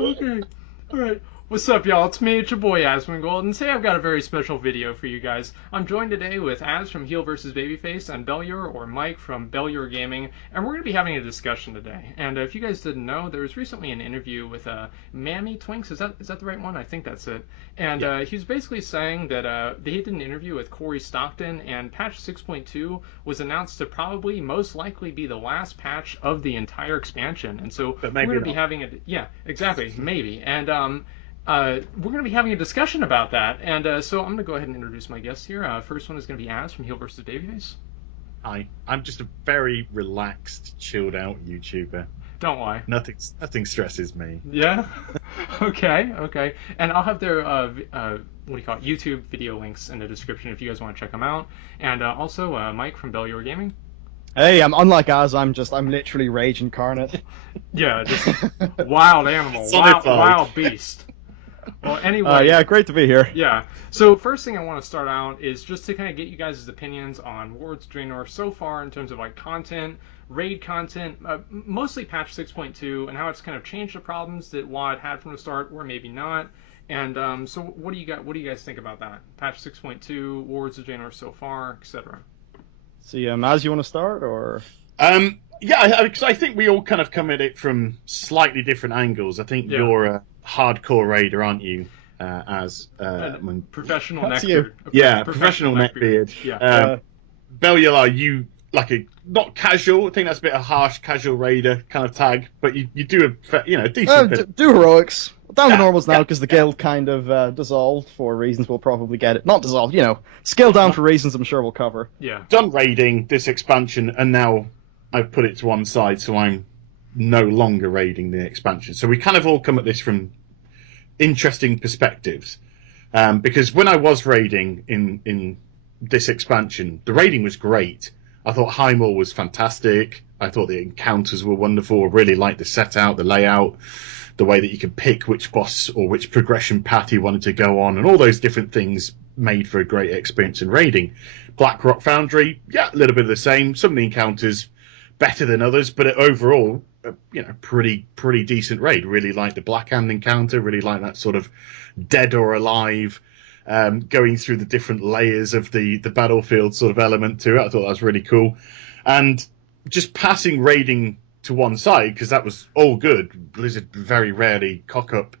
Okay. All right. What's up, y'all? It's me, it's your boy Asmongold, and today I've got a very special video for you guys. I'm joined today with Az from HeelvsBabyface and Bellular, or Mike from Bellulargaming, and we're going to be having a discussion today. And if you guys didn't know, there was recently an interview with Mammy Twinks. Is that the right one? I think that's it. And he was basically saying that he did an interview with Corey Stockton, and patch 6.2 was announced to probably most likely be the last patch of the entire expansion. And so But we're maybe going to be not. having yeah, exactly, maybe. And we're going to be having a discussion about that, and so I'm going to go ahead and introduce my guests here. First one is going to be Az from HeelvsBabyface. Hi, I'm just a very relaxed, chilled out YouTuber. Don't lie. Nothing stresses me. Yeah? Okay. And I'll have their, what do you call it, YouTube video links in the description if you guys want to check them out. And also, Mike from Bellular Gaming. Hey, I'm unlike Az. I'm literally rage incarnate. Yeah, just wild animal, wild beast. Well, anyway. Yeah, great to be here. Yeah. So first thing I want to start out is just to kind of get you guys' opinions on Warlords of Draenor so far in terms of like content, raid content, mostly patch 6.2, and how it's kind of changed the problems that WoD had from the start, or maybe not. And so what do you guys think about that? Patch 6.2, Warlords of Draenor so far, etc. See, Az, you want to start or? Yeah, because I think we all kind of come at it from slightly different angles. I think you're a hardcore raider, aren't you? Professional That's neckbeard. Yeah, professional neckbeard. Yeah. Bellular, you like a not casual. I think that's a bit of harsh casual raider kind of tag, but you do a decent bit. Do heroics. Down to normals now because the guild kind of dissolved for reasons we'll probably get it. Not dissolved, scaled down for reasons I'm sure we'll cover. Yeah. Done raiding this expansion, and now I've put it to one side, so I'm no longer raiding the expansion. So we kind of all come at this from interesting perspectives. Because when I was raiding in this expansion, the raiding was great. I thought Highmoor was fantastic. I thought the encounters were wonderful. I really liked the setup, the layout, the way that you could pick which boss or which progression path you wanted to go on, and all those different things made for a great experience in raiding. Blackrock Foundry, yeah, a little bit of the same. Some of the encounters better than others, but overall, pretty decent raid. Really liked the Black Hand encounter. Really liked that sort of dead or alive, going through the different layers of the battlefield sort of element to it. I thought that was really cool, and just passing raiding to one side because that was all good. Blizzard very rarely cock up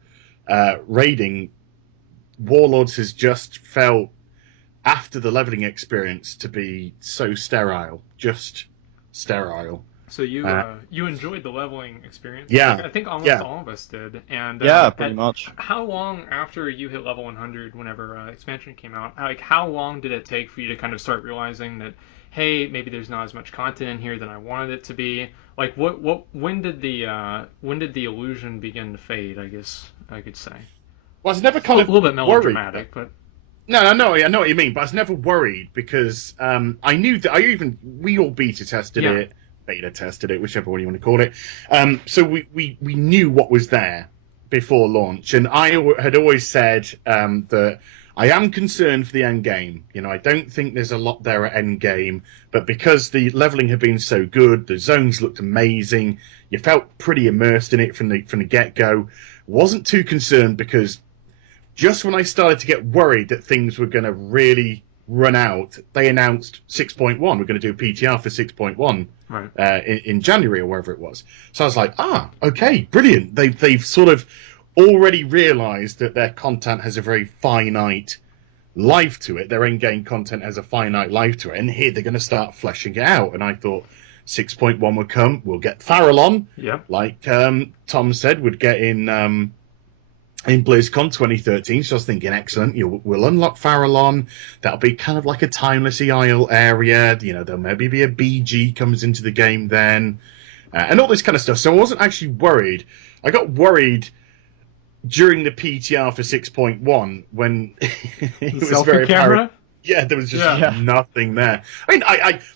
raiding. Warlords has just felt after the leveling experience to be so sterile, just sterile. So you enjoyed the leveling experience? Yeah. Like, I think almost all of us did. And yeah, pretty much. How long after you hit level 100, whenever expansion came out, like how long did it take for you to kind of start realizing that, hey, maybe there's not as much content in here than I wanted it to be? Like when did the illusion begin to fade? I guess I could say. Well, I was never kind of a little bit melodramatic, but. No, I know what you mean, but I was never worried because I knew that we all beta tested it, whichever one you want to call it. So we knew what was there before launch, and I had always said that I am concerned for the end game. I don't think there's a lot there at end game, but because the leveling had been so good, the zones looked amazing. You felt pretty immersed in it from the get go. Wasn't too concerned because just when I started to get worried that things were going to really run out, they announced 6.1. We're going to do a PTR for 6.1 in January or wherever it was. So I was like, okay, brilliant. They've sort of already realised that their content has a very finite life to it. Their end-game content has a finite life to it. And here they're going to start fleshing it out. And I thought 6.1 would come. We'll get Farallon, like Tom said, would get in BlizzCon 2013, so I was thinking, excellent, we'll unlock Farallon. That'll be kind of like a timeless Isle area. There'll maybe be a BG comes into the game then, and all this kind of stuff. So I wasn't actually worried. I got worried during the PTR for 6.1 when it was very apparent. Yeah, there was just nothing there. I mean,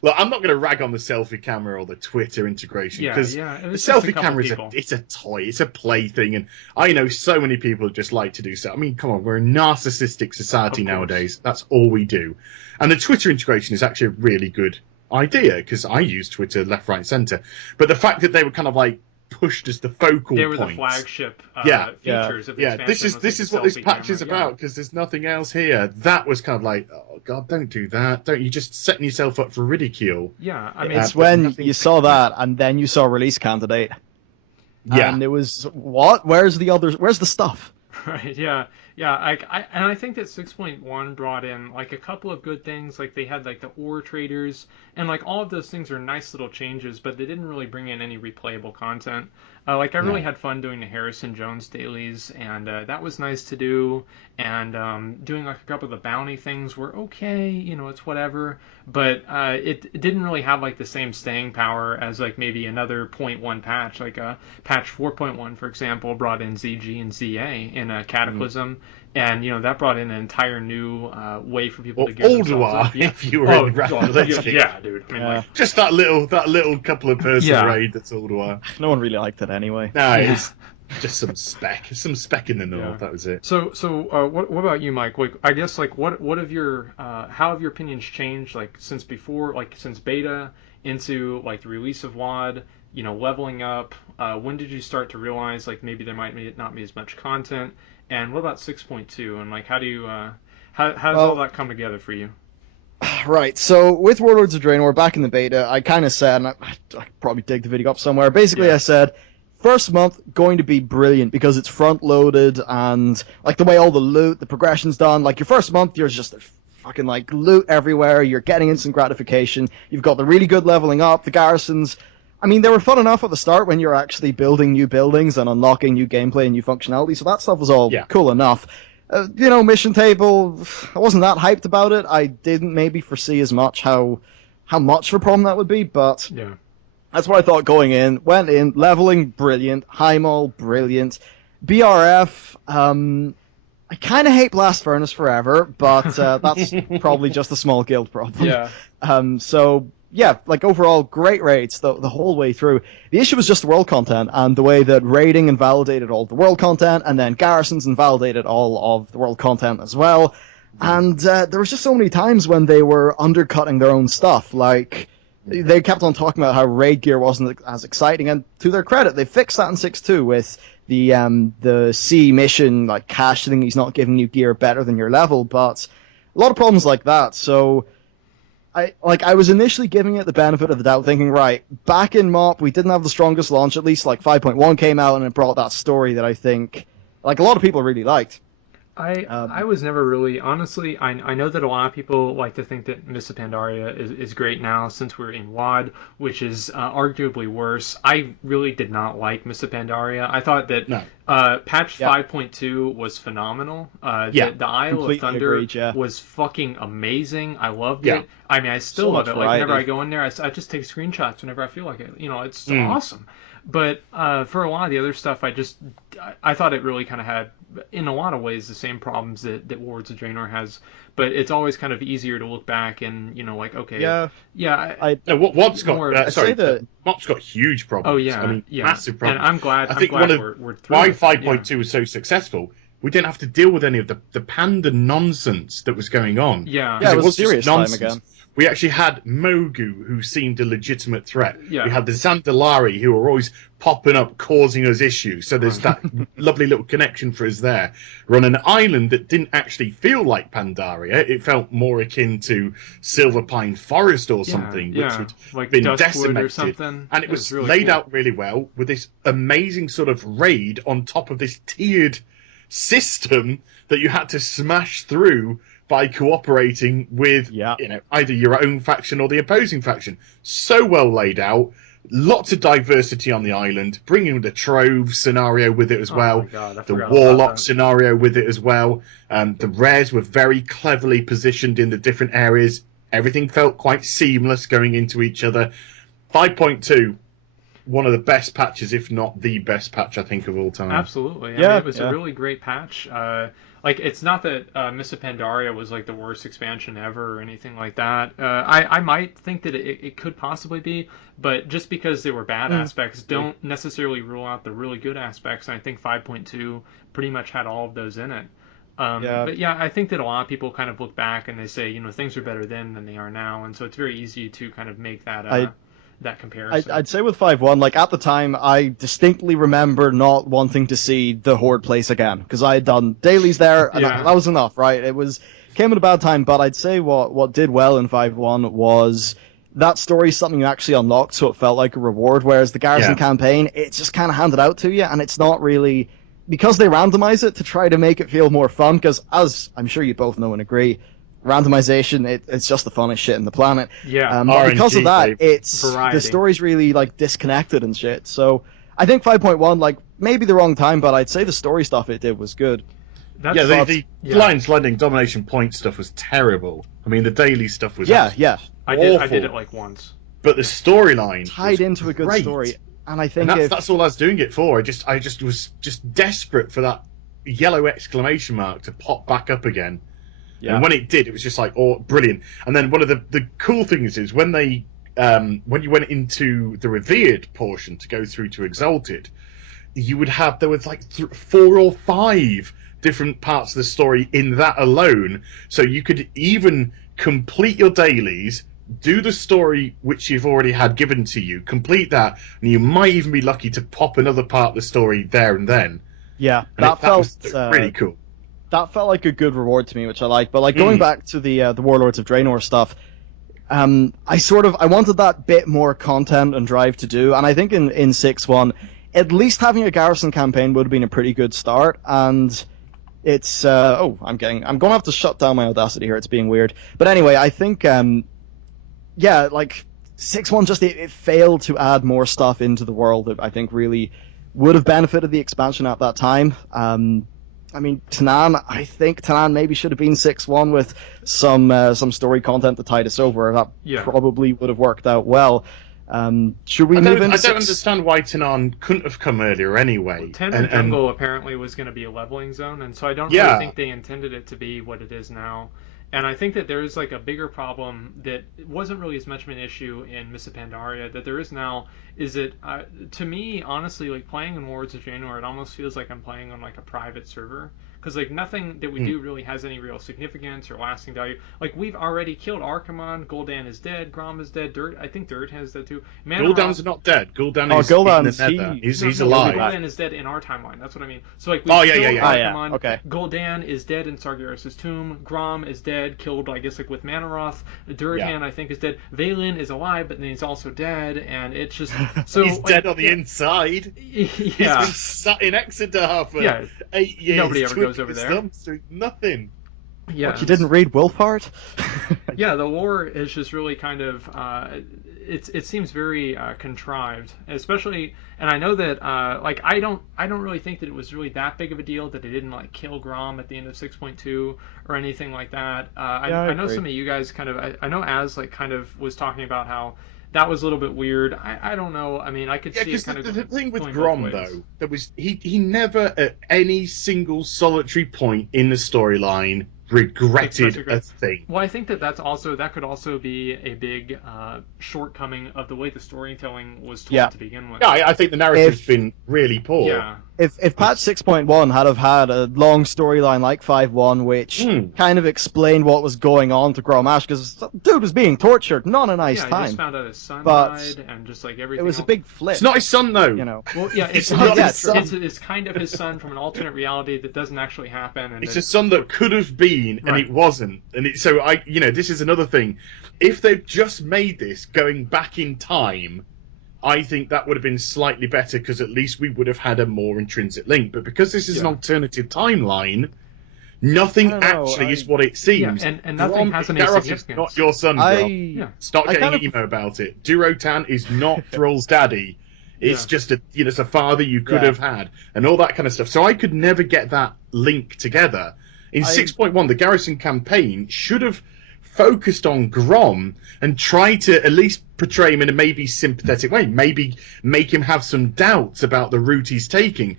look, I'm not going to rag on the selfie camera or the Twitter integration because the selfie camera it's a toy, it's a plaything, and I know so many people just like to do so. I mean, come on, we're a narcissistic society nowadays. That's all we do, and the Twitter integration is actually a really good idea because I use Twitter left, right, centre. But the fact that they were kind of like pushed as the focal They were the points. flagship Yeah. features of the Yeah, expansion. this is what this patch is about, because there's nothing else here. That was kind of like, oh god, don't do that. Don't, you just setting yourself up for ridicule. Yeah, I mean, It's when you saw that, and then you saw release candidate, Yeah. and it was, what? Where's the others? Where's the stuff? right, yeah, yeah. And I think that 6.1 brought in like a couple of good things. Like they had like the ore traders, and like all of those things are nice little changes, but they didn't really bring in any replayable content. Like I really had fun doing the Harrison Jones dailies, and that was nice to do. And doing like a couple of the bounty things were okay, you know, it's whatever. But it didn't really have like the same staying power as like maybe another point 1 patch, like patch 4.1, for example, brought in ZG and ZA in a Cataclysm. And, you know, that brought in an entire new way for people to gear themselves up. Yeah. If you were in Rapid yeah, dude. I mean, like, just that little couple of person raid that's Ulduar. No one really liked it anyway. No, it's just some spec in the north. That was it. So what about you, Mike? Like, I guess like what have your how have your opinions changed like since before, like since beta into like the release of WoD? You know, leveling up. When did you start to realize like maybe there might not be as much content? And what about 6.2? And like, how do you how does all that come together for you? Right, so with Warlords of Draenor, back in the beta, I kind of said, and I probably dig the video up somewhere, basically I said, first month, going to be brilliant, because it's front-loaded, and, like, the way all the loot, the progression's done, like, your first month, you're just fucking, like, loot everywhere, you're getting instant gratification, you've got the really good leveling up, the garrisons. I mean, they were fun enough at the start when you're actually building new buildings and unlocking new gameplay and new functionality, so that stuff was all cool enough. You know, mission table, I wasn't that hyped about it. I didn't maybe foresee as much how much of a problem that would be, but that's what I thought going in. Went in, leveling, brilliant. High Mall, brilliant. BRF, I kind of hate Blast Furnace forever, but that's probably just a small guild problem. Yeah. So, yeah, like overall, great raids the whole way through. The issue was just the world content and the way that raiding invalidated all the world content, and then garrisons invalidated all of the world content as well. And there was just so many times when they were undercutting their own stuff. Like, they kept on talking about how raid gear wasn't as exciting, and to their credit, they fixed that in 6.2 with the C mission, like cash thing. He's not giving you gear better than your level, but a lot of problems like that. So I was initially giving it the benefit of the doubt, thinking, right, back in MoP, we didn't have the strongest launch, at least like 5.1 came out and it brought that story that I think, like, a lot of people really liked. I was never really, honestly, I know that a lot of people like to think that Mists of Pandaria is great now since we're in WoD, which is arguably worse. I really did not like Mists of Pandaria. I thought that patch 5.2 was phenomenal. The Isle of Thunder was fucking amazing. I loved it. I mean, I still love it. Like, whenever I go in there, I just take screenshots whenever I feel like it. You know, it's awesome. But for a lot of the other stuff, I thought it really kind of had, in a lot of ways, the same problems that Warlords of Draenor has. But it's always kind of easier to look back and, you know, like, okay. WoD's got huge problems. Oh, yeah. I mean, massive problems. And I'm glad we're through why it. 5.2 was so successful. We didn't have to deal with any of the panda nonsense that was going on. Yeah, it was serious time again. We actually had Mogu, who seemed a legitimate threat. Yeah. We had the Zandalari, who were always popping up, causing us issues. So there's that lovely little connection for us there. We're on an island that didn't actually feel like Pandaria. It felt more akin to Silver Pine Forest or something, which had like been Duskwood decimated. or something. And it was really laid cool. out really well with this amazing sort of raid on top of this tiered system that you had to smash through by cooperating with either your own faction or the opposing faction. So well laid out. Lots of diversity on the island, bringing the Trove scenario with it as well. My God, the Warlock scenario with it as well. The rares were very cleverly positioned in the different areas. Everything felt quite seamless going into each other. 5.2, one of the best patches, if not the best patch, I think, of all time. Absolutely. I mean, it was a really great patch. Like, it's not that Mists of Pandaria was like the worst expansion ever or anything like that. I might think that it could possibly be, but just because there were bad aspects don't necessarily rule out the really good aspects. And I think 5.2 pretty much had all of those in it. But yeah, I think that a lot of people kind of look back and they say, you know, things are better then than they are now, and so it's very easy to kind of make that that comparison. I'd say with 5-1, like at the time, I distinctly remember not wanting to see the Horde place again because I had done dailies there, and Yeah. that was enough, right? Came at a bad time, but I'd say what did well in 5-1 was that story is something you actually unlocked, so it felt like a reward. Whereas the Garrison campaign, it's just kind of handed out to you, and it's not really because they randomize it to try to make it feel more fun. Because as I'm sure you both know and agree, randomization it's just the funnest shit in the planet. Yeah, but because of that, babe. it's Variety. the story's really like disconnected and shit. So I think 5.1, like maybe the wrong time, but I'd say the story stuff it did was good. That's the Lions Landing domination point stuff was terrible. I mean, the daily stuff was yeah. I did awful. it like once. But the storyline Tied into a good great. story, and I think that's all I was doing it for. I just was desperate for that yellow exclamation mark to pop back up again. Yeah. And when it did, it was just like, oh, brilliant. And then one of the cool things is when you went into the revered portion to go through to exalted, there was like 4 or 5 different parts of the story in that alone. So you could even complete your dailies, do the story which you've already had given to you, complete that, and you might even be lucky to pop another part of the story there and then. Yeah, And that felt was really cool. That felt like a good reward to me, which I like. But like going back to the Warlords of Draenor stuff, I wanted that bit more content and drive to do, and I think in 6-1, at least having a garrison campaign would have been a pretty good start. And it's I'm gonna have to shut down my Audacity here. It's being weird. But anyway, I think like 6-1 just it failed to add more stuff into the world that I think really would have benefited the expansion at that time. I mean, I think Tanan maybe should have been 6-1 with some story content to tide us over. That probably would have worked out well. Should we move into I don't understand why Tanan couldn't have come earlier anyway. Well, Tender Jungle apparently was going to be a leveling zone, and so I don't really think they intended it to be what it is now. And I think that there is like a bigger problem that wasn't really as much of an issue in Mists of Pandaria that there is now. Is that to me, honestly, like playing in Warlords of Draenor, it almost feels like I'm playing on like a private server. Because like nothing that we do really has any real significance or lasting value. Like we've already killed Archimonde, Gul'dan is dead, Grom is dead, I think Dirt has that too. Gul'dan's not dead. Gul'dan is Gul'dan's in the Nether. He's alive. Gul'dan is dead in our timeline. That's what I mean. So like we killed Archimonde. Okay. Gul'dan is dead in Sargeras' tomb. Grom is dead, killed I guess like with Manaroth. Duratan I think is dead. Valen is alive, but then he's also dead, and it's just so he's dead on the inside. Yeah. He's been sat in Exeter for 8 years. Nobody ever goes over there. Doing nothing. Yeah. What, you didn't read Wolfheart? Yeah, the lore is just really kind of it seems very contrived, especially, and I know that like I don't really think that it was really that big of a deal that they didn't like kill Grom at the end of 6.2 or anything like that. I know some of you guys kind of I know Az like kind of was talking about how that was a little bit weird. I don't know. I mean, I could see it kind of. The thing with Grom though, there was he never at any single solitary point in the storyline regretted a thing. Well, I think that could also be a big shortcoming of the way the storytelling was told to begin with. Yeah, I think the narrative's been really poor. Yeah. If patch 6.1 had a long storyline like 5.1, which kind of explained what was going on to Gromash, because dude was being tortured, not a nice time. He just found out his son died, and just like everything. It was a big flip. It's not his son though. You know. Well, yeah, it's kind of his son from an alternate reality that doesn't actually happen. And it's a son that could have been, and it wasn't. And this is another thing. If they've just made this going back in time, I think that would have been slightly better because at least we would have had a more intrinsic link. But because this is an alternative timeline, nothing is what it seems. Yeah, and nothing has any Garrosh significance. is not your son, bro. Stop getting emo about it. Durotan is not Thrall's daddy. It's just it's a father you could have had, and all that kind of stuff. So I could never get that link together. In 6.1, the Garrison campaign should have focused on Grom and tried to at least portray him in a maybe sympathetic way, maybe make him have some doubts about the route he's taking.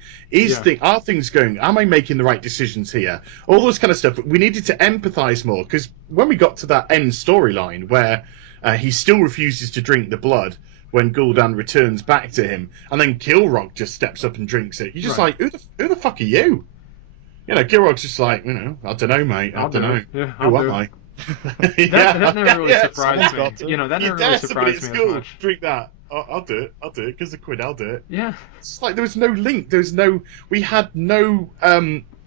Are things going? Am I making the right decisions here? All those kind of stuff. We needed to empathise more, because when we got to that end storyline where he still refuses to drink the blood when Gul'dan returns back to him, and then Kilrock just steps up and drinks it, you're just like, who the fuck are you? Kilrock's just like, I don't know, mate. I don't know. Yeah, who am I? That never really surprised me. That never really surprised me as much. Drink that. I'll do it. I'll do it because of Quid. I'll do it. Yeah. It's like there was no link. We had no.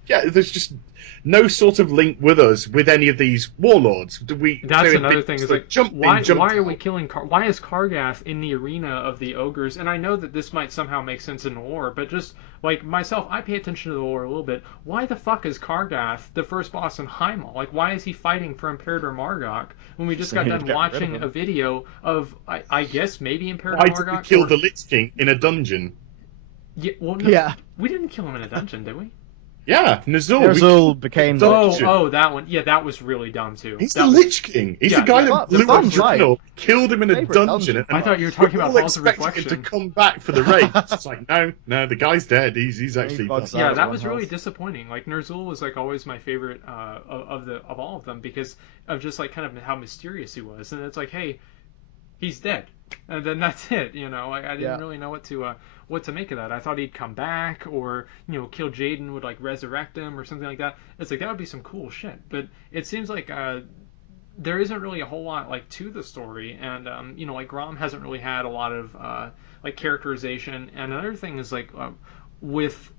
There's just no sort of link with us with any of these warlords. That's another thing. Is like, why are we out. killing? Why is Kargath in the arena of the ogres? And I know that this might somehow make sense in the lore, but just like myself, I pay attention to the lore a little bit. Why the fuck is Kargath the first boss in Hymal? Like, why is he fighting for Imperator Margok when we just got done watching a video of, I guess maybe Imperator Why Margok? did we kill the Lich King in a dungeon? Yeah, well, no, Yeah. we didn't kill him in a dungeon, did we? Yeah, Nazul. Ner'zhul became the Oh, that one. Yeah, that was really dumb too. He's that the was, Lich King. He's the guy that blew up Draenor, killed him in a Favorite dungeon. dungeon. I thought you were talking about all Halls of expecting him Reflection. to come back for the raid. It's like, no, the guy's dead. He's actually. bugs Yeah, out that of was one really house. disappointing. Like Ner'zhul was like always my favorite of all of them because of just like kind of how mysterious he was, and it's like, hey, he's dead, and then that's it. You know, I didn't really know what to make of that. I thought he'd come back, or kill Jaden would like resurrect him or something like that. It's like that would be some cool shit. But it seems like there isn't really a whole lot like to the story, and like Grom hasn't really had a lot of like characterization. And another thing is like with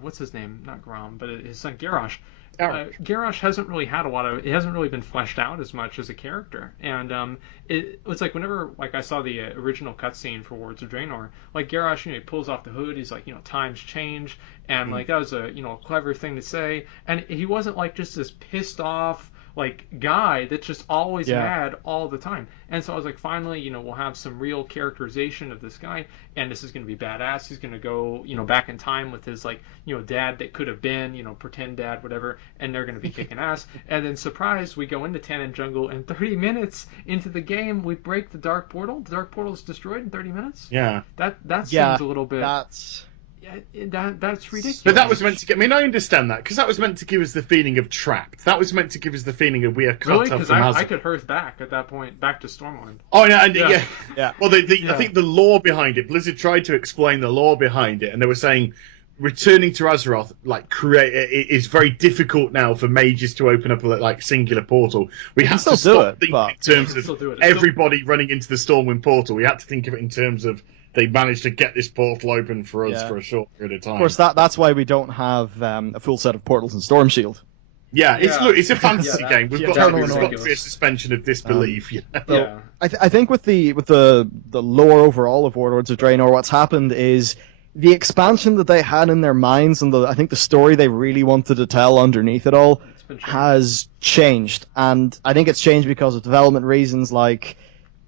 what's his name? Not Grom, but his son Garrosh. Garrosh hasn't really had it hasn't really been fleshed out as much as a character, and it's like whenever like I saw the original cutscene for Warlords of Draenor, like Garrosh, he pulls off the hood, he's like, times change, and like that was a clever thing to say, and he wasn't like just this pissed off like guy that's just always mad all the time. And so I was like, finally, we'll have some real characterization of this guy, and this is going to be badass. He's going to go, back in time with his like, dad that could have been, pretend dad, whatever, and they're going to be kicking ass. And then surprise, we go into Tannin Jungle, and 30 minutes into the game, we break the Dark Portal. The Dark Portal is destroyed in 30 minutes. Yeah. That seems a little bit. That's That's ridiculous. But that was meant to get. I mean, I understand that because that was meant to give us the feeling of trapped. That was meant to give us the feeling of we are cut really off because from I could hearth back at that point, back to Stormwind. Oh no, Yeah. Well, I think the lore behind it. Blizzard tried to explain the lore behind it, and they were saying returning to Azeroth is very difficult now for mages to open up a like singular portal. We have to stop thinking in terms of everybody running into the Stormwind portal. We had to think of it in terms of they managed to get this portal open for us for a short period of time. Of course, that's why we don't have a full set of portals in Storm Shield. It's a fantasy game. We've got to be a suspension of disbelief. I think with the lore overall of Warlords of Draenor, what's happened is the expansion that they had in their minds and I think the story they really wanted to tell underneath it all has changed. And I think it's changed because of development reasons like,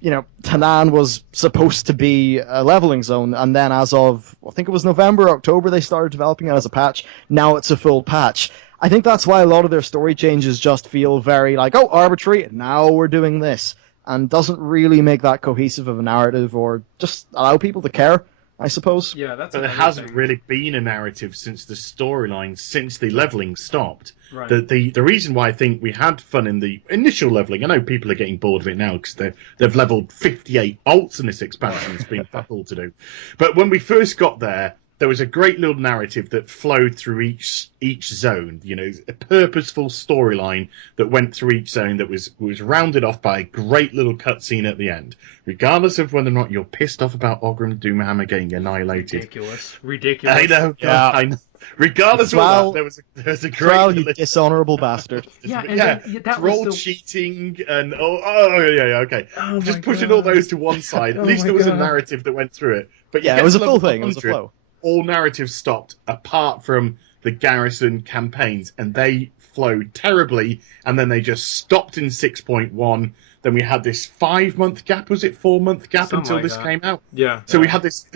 Tanaan was supposed to be a leveling zone, and then as of, I think it was November, October, they started developing it as a patch. Now it's a full patch. I think that's why a lot of their story changes just feel very like, arbitrary, now we're doing this, and doesn't really make that cohesive of a narrative or just allow people to care, I suppose. Yeah, that's. But there hasn't really been a narrative since the storyline, since the leveling stopped. Right. The reason why I think we had fun in the initial leveling, I know people are getting bored of it now because they've leveled 58 alts in this expansion. It's been fuck all to do. But when we first got there was a great little narrative that flowed through each zone. A purposeful storyline that went through each zone that was rounded off by a great little cutscene at the end. Regardless of whether or not you're pissed off about Ogrim Doomhammer getting annihilated. Ridiculous. I know. Yeah. I know. Regardless of that, there was a great you dishonorable bastard. That troll was cheating and okay. Just pushing all those to one side. At least there was a narrative that went through it. But it was a full thing. It was a flow. All narratives stopped apart from the garrison campaigns, and they flowed terribly. And then they just stopped in 6.1. Then we had this 5-month gap. Was it 4-month gap until this came out? Yeah. So we had this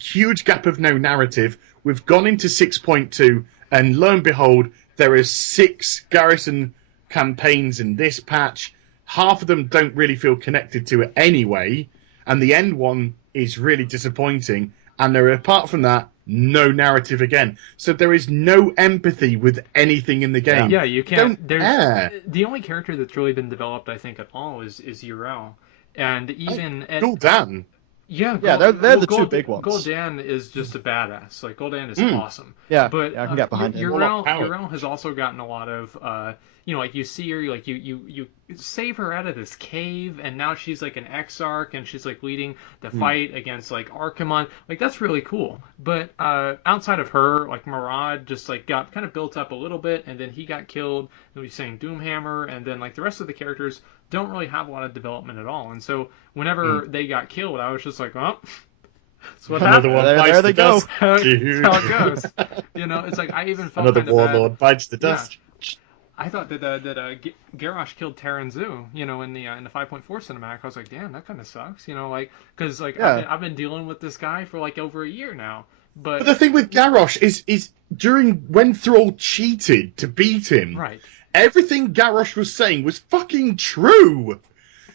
huge gap of no narrative. We've gone into 6.2, and lo and behold, there are 6 garrison campaigns in this patch. Half of them don't really feel connected to it anyway, and the end one is really disappointing. And there are, apart from that, no narrative again. So there is no empathy with anything in the game. Yeah, you can't. There's the only character that's really been developed, I think, at all is Yrel, and even Gul'dan. Yeah, they're the two big ones. Gul'dan is just a badass. Like Gul'dan is awesome. Yeah, but I can get behind him. Yrel has also gotten a lot of like you see her, like you save her out of this cave, and now she's like an Exarch, and she's like leading the fight against like Archimonde. Like that's really cool. But outside of her, like Marad just like got kind of built up a little bit, and then he got killed. And we sang Doomhammer, and then like the rest of the characters don't really have a lot of development at all. And so whenever they got killed, I was just like, well, that's what Another happened. one There they go. dust. That's how it goes. It's like I even felt Another kind of warlord bad. bites the dust. I thought that Garrosh killed Terranzu, in the 5.4 cinematic. I was like, damn, that kind of sucks, because I've been dealing with this guy for like over a year now. But the thing with Garrosh is when Thrall cheated to beat him, right. Everything Garrosh was saying was fucking true.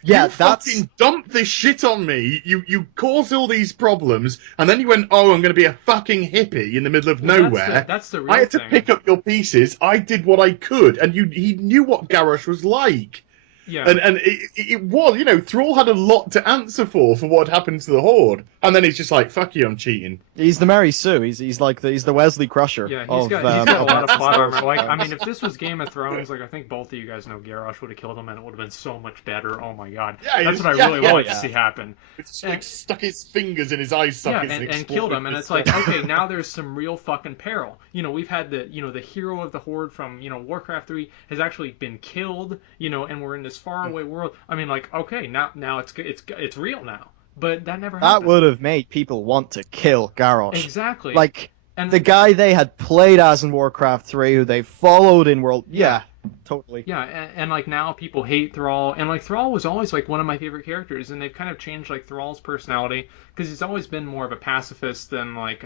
Yeah, you fucking dumped this shit on me. You caused all these problems, and then you went, "Oh, I'm going to be a fucking hippie in the middle of nowhere." That's the real I had to thing. pick up your pieces. I did what I could, and he knew what Garrosh was like. Yeah. And it was, Thrall had a lot to answer for what happened to the Horde, and then he's just like, "Fuck you, I'm cheating." He's the Mary Sue. He's the Wesley Crusher. Yeah, he's got a lot of plot armor. Like, I mean, if this was Game of Thrones, like I think both of you guys know Garrosh would have killed him, and it would have been so much better. Oh my god, that's what I really wanted to see happen. It's like stuck his fingers in his eye sockets and killed him, and it's like, okay, now there's some real fucking peril. We've had the hero of the Horde from Warcraft 3 has actually been killed, and we're in this faraway world. I mean, like, okay, now it's real now. But that never happened. That would have made people want to kill Garrosh. Exactly. Like, the guy they had played as in Warcraft 3, who they followed in World... Yeah, totally. Yeah, and like, now people hate Thrall. And, like, Thrall was always, like, one of my favorite characters. And they've kind of changed, like, Thrall's personality. Because he's always been more of a pacifist than, like,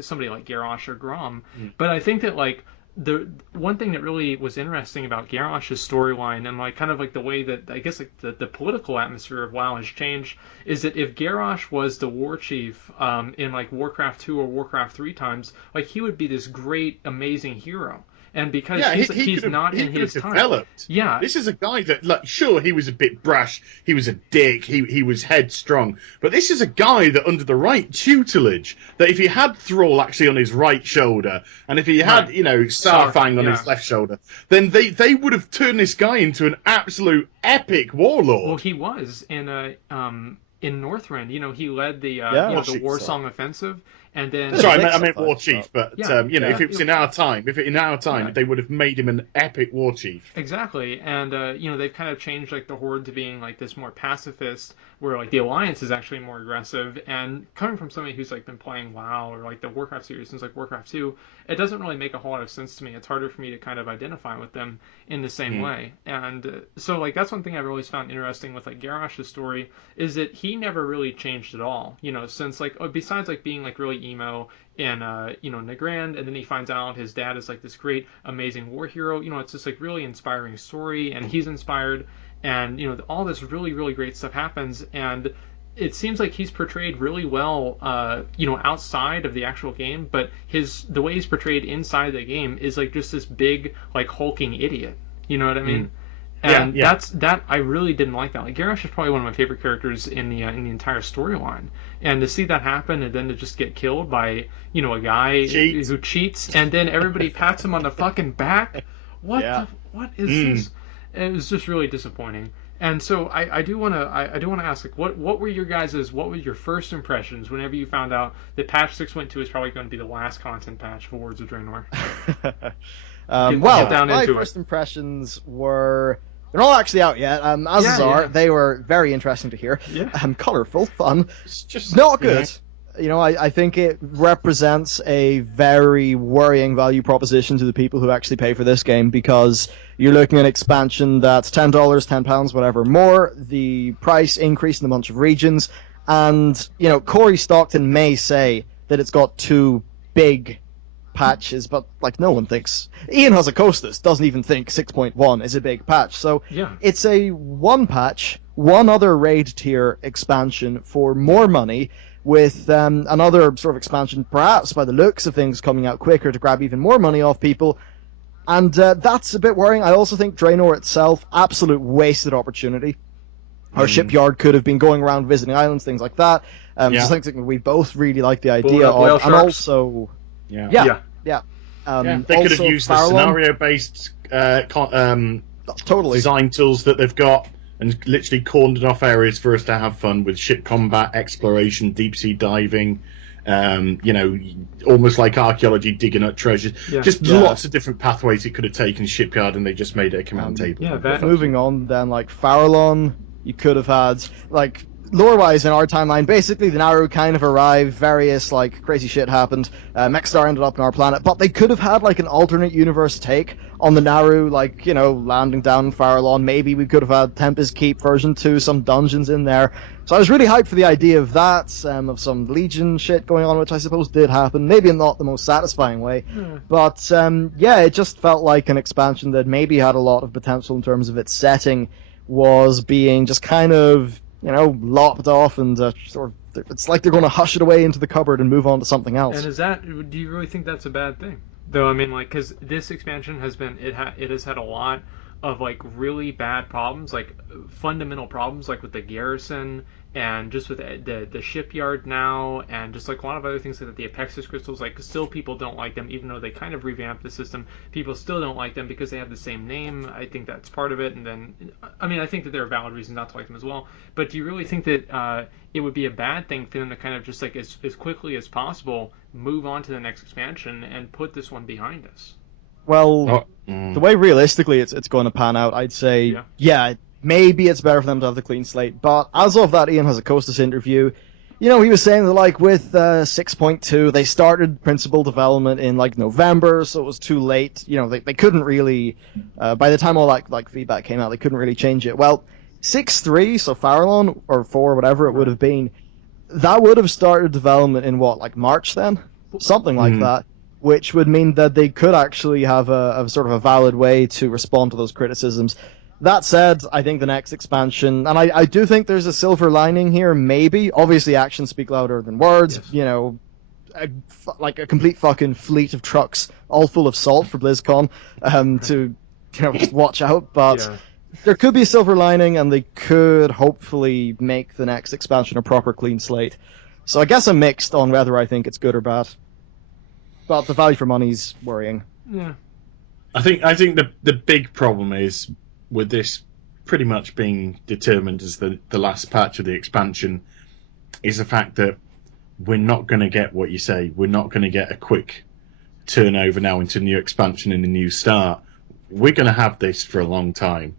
somebody like Garrosh or Grom. But I think that, like... The one thing that really was interesting about Garrosh's storyline and like kind of like the way that I guess like the political atmosphere of WoW has changed is that if Garrosh was the war chief in like Warcraft 2 or Warcraft 3 times, like he would be this great amazing hero. And because he's not in his time. Yeah. This is a guy that, like, sure, he was a bit brash, he was a dick, he was headstrong, but this is a guy that under the right tutelage, that if he had Thrall actually on his right shoulder, and if he had, Starfang on his left shoulder, then they would have turned this guy into an absolute epic warlord. Well, he was in Northrend. He led the the Warsong offensive. And then, sorry, I meant war chief, but if it was in our time, they would have made him an epic war chief. Exactly, and they've kind of changed like the Horde to being like this more pacifist, where like the Alliance is actually more aggressive. And coming from somebody who's like been playing WoW or like the Warcraft series since like Warcraft 2, it doesn't really make a whole lot of sense to me. It's harder for me to kind of identify with them in the same way. And so like that's one thing I've always found interesting with like Garrosh's story is that he never really changed at all. Since like besides like being like really emo in Nagrand, and then he finds out his dad is like this great amazing war hero. It's this like really inspiring story, and he's inspired, and all this really really great stuff happens, and it seems like he's portrayed really well outside of the actual game, but the way he's portrayed inside the game is like just this big like hulking idiot. You know what I mean? And that I really didn't like that. Like Garrosh is probably one of my favorite characters in the entire storyline. And to see that happen and then to just get killed by, a guy who cheats and then everybody pats him on the fucking back. What is this? It was just really disappointing. And so I do want to ask, like, what were your first impressions whenever you found out that patch 6.2 is probably going to be the last content patch for Warlords of Draenor? My first impressions were... They're not actually out yet. They were very interesting to hear. Yeah. Colorful, fun. It's just not good. I think it represents a very worrying value proposition to the people who actually pay for this game, because you're looking at expansion that's $10, £10, whatever more, the price increase in a bunch of regions, and, Corey Stockton may say that it's got two big patches, but like no one thinks. Ian Hazacostas doesn't even think 6.1 is a big patch. So it's a one patch, one other raid tier expansion for more money, with another sort of expansion, perhaps by the looks of things, coming out quicker to grab even more money off people. And that's a bit worrying. I also think Draenor itself, absolute wasted opportunity. Our shipyard could have been going around visiting islands, things like that. Just something we both really like the idea up whale of, and sharks. also, Yeah. yeah. They could have also used the Farallon, scenario-based totally. design tools that they've got and literally cornered off areas for us to have fun with ship combat, exploration, deep-sea diving, almost like archaeology, digging up treasures. Just lots of different pathways it could have taken shipyard, and they just made it a command table. Moving on, then, like, Farallon, you could have had, like, lore-wise in our timeline, basically the Naru kind of arrived, various, like, crazy shit happened, Mechstar ended up on our planet, but they could have had, like, an alternate universe take on the Naru, like, landing down in Farallon. Maybe we could have had Tempest Keep version 2, some dungeons in there. So I was really hyped for the idea of that, of some Legion shit going on, which I suppose did happen, maybe in not the most satisfying way, but, it just felt like an expansion that maybe had a lot of potential in terms of its setting, was being just kind of lopped off, and sort of, it's like they're going to hush it away into the cupboard and move on to something else. And do you really think that's a bad thing? Though, I mean, like, because this expansion has been, it has had a lot of, like, really bad problems, like, fundamental problems, like, with the garrison, and just with the shipyard now, and just, like, a lot of other things, like the Apexis crystals, like, still people don't like them, even though they kind of revamped the system, people still don't like them because they have the same name. I think that's part of it, and then, I mean, I think that there are valid reasons not to like them as well, but do you really think that it would be a bad thing for them to kind of just, like, as quickly as possible move on to the next expansion and put this one behind us? Well, the way realistically it's going to pan out, I'd say, maybe it's better for them to have the clean slate. But as of that Ian Hazzikostas interview, he was saying that, like, with 6.2, they started principal development in, like, November, so it was too late. They couldn't really, by the time all that, like, feedback came out, they couldn't really change it. Well, 6.3, so Farallon, or 4, whatever it would have been, that would have started development in, what, like March then? Something like that. Which would mean that they could actually have a sort of a valid way to respond to those criticisms. That said, I think the next expansion, and I do think there's a silver lining here, maybe. Obviously, actions speak louder than words. Yes. Like a complete fucking fleet of trucks, all full of salt for BlizzCon, to just watch out. But there could be a silver lining, and they could hopefully make the next expansion a proper clean slate. So I guess I'm mixed on whether I think it's good or bad. But the value for money's worrying. Yeah. I think the big problem is with this pretty much being determined as the last patch of the expansion is the fact that we're not going to get what you say. We're not going to get a quick turnover now into new expansion and a new start. We're going to have this for a long time.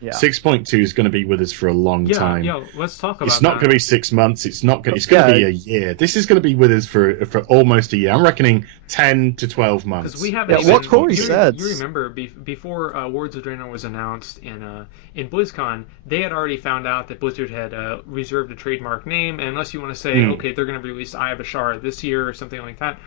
Yeah. 6.2 is going to be with us for a long time. Yeah, let's talk about It's not going to be 6 months. It's going to be a year. This is going to be with us for almost a year. I'm reckoning 10 to 12 months. Because we haven't. What Corey said. You remember before Warlords of Draenor was announced in BlizzCon, they had already found out that Blizzard had reserved a trademark name. And unless you want to say, okay, they're going to release Eye of Ashara this year or something like that.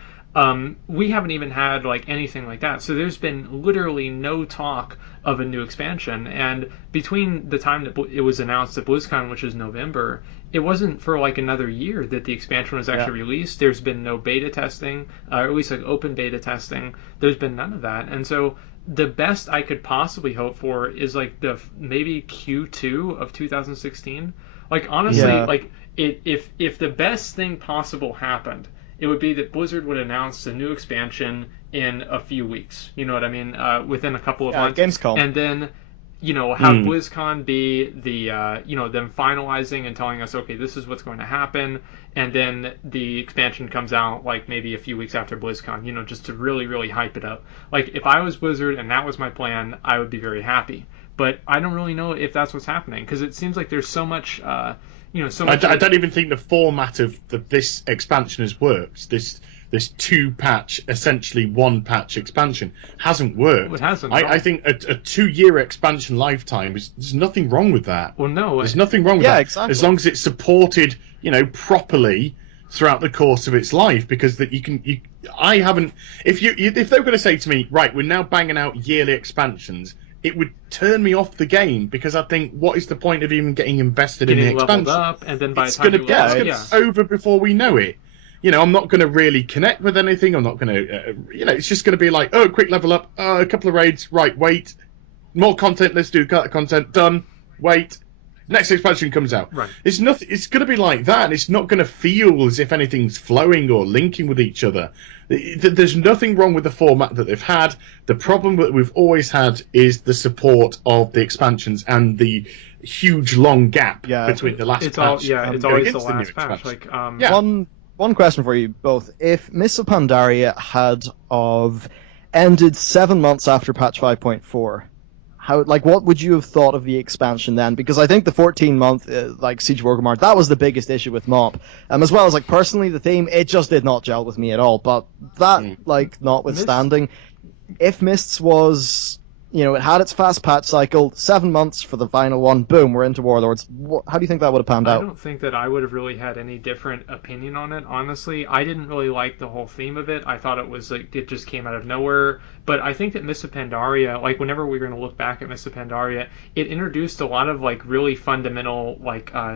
We haven't even had like anything like that. So there's been literally no talk of a new expansion. And between the time that it was announced at BlizzCon, which is November, it wasn't for like another year that the expansion was actually released. There's been no beta testing, or at least like open beta testing. There's been none of that. And so the best I could possibly hope for is like maybe Q2 of 2016. Like honestly, like if the best thing possible happened, it would be that Blizzard would announce a new expansion in a few weeks. You know what I mean? Within a couple of months. Gamescom. And then, have BlizzCon be the, them finalizing and telling us, okay, this is what's going to happen. And then the expansion comes out like maybe a few weeks after BlizzCon, just to really, really hype it up. Like if I was Blizzard and that was my plan, I would be very happy. But I don't really know if that's what's happening because it seems like there's so much... I don't even think the format of this expansion has worked. This 2-patch, essentially 1-patch expansion hasn't worked. It hasn't. I think a 2-year expansion lifetime there's nothing wrong with that. Well, no, there's nothing wrong with that. Exactly. As long as it's supported, properly throughout the course of its life. Because that I haven't. If they were going to say to me, right, we're now banging out yearly expansions, it would turn me off the game because I think, what is the point of even getting invested in the expansion? Up, and then by it's the time going to be over before we know it. I'm not going to really connect with anything. I'm not going to, it's just going to be like, oh, quick level up, a couple of raids, right, wait, more content, let's do content, done, wait, next expansion comes out. Right. It's nothing. It's going to be like that. It's not going to feel as if anything's flowing or linking with each other. There's nothing wrong with the format that they've had. The problem that we've always had is the support of the expansions and the huge long gap between the last patch. It's always the last patch. Like, One question for you both: if Mists of Pandaria had ended 7 months after patch 5.4, what would you have thought of the expansion then? Because I think the 14-month Siege of Orgrimmar, that was the biggest issue with MoP. As well as personally the theme, it just did not gel with me at all. But that notwithstanding, if Mists was, it had its fast patch cycle, 7 months for the final one, boom, we're into Warlords. How do you think that would have panned out? I don't think that I would have really had any different opinion on it, honestly. I didn't really like the whole theme of it. I thought it was it just came out of nowhere. But I think that Mists of Pandaria, whenever we're going to look back at Mists of Pandaria, it introduced a lot of really fundamental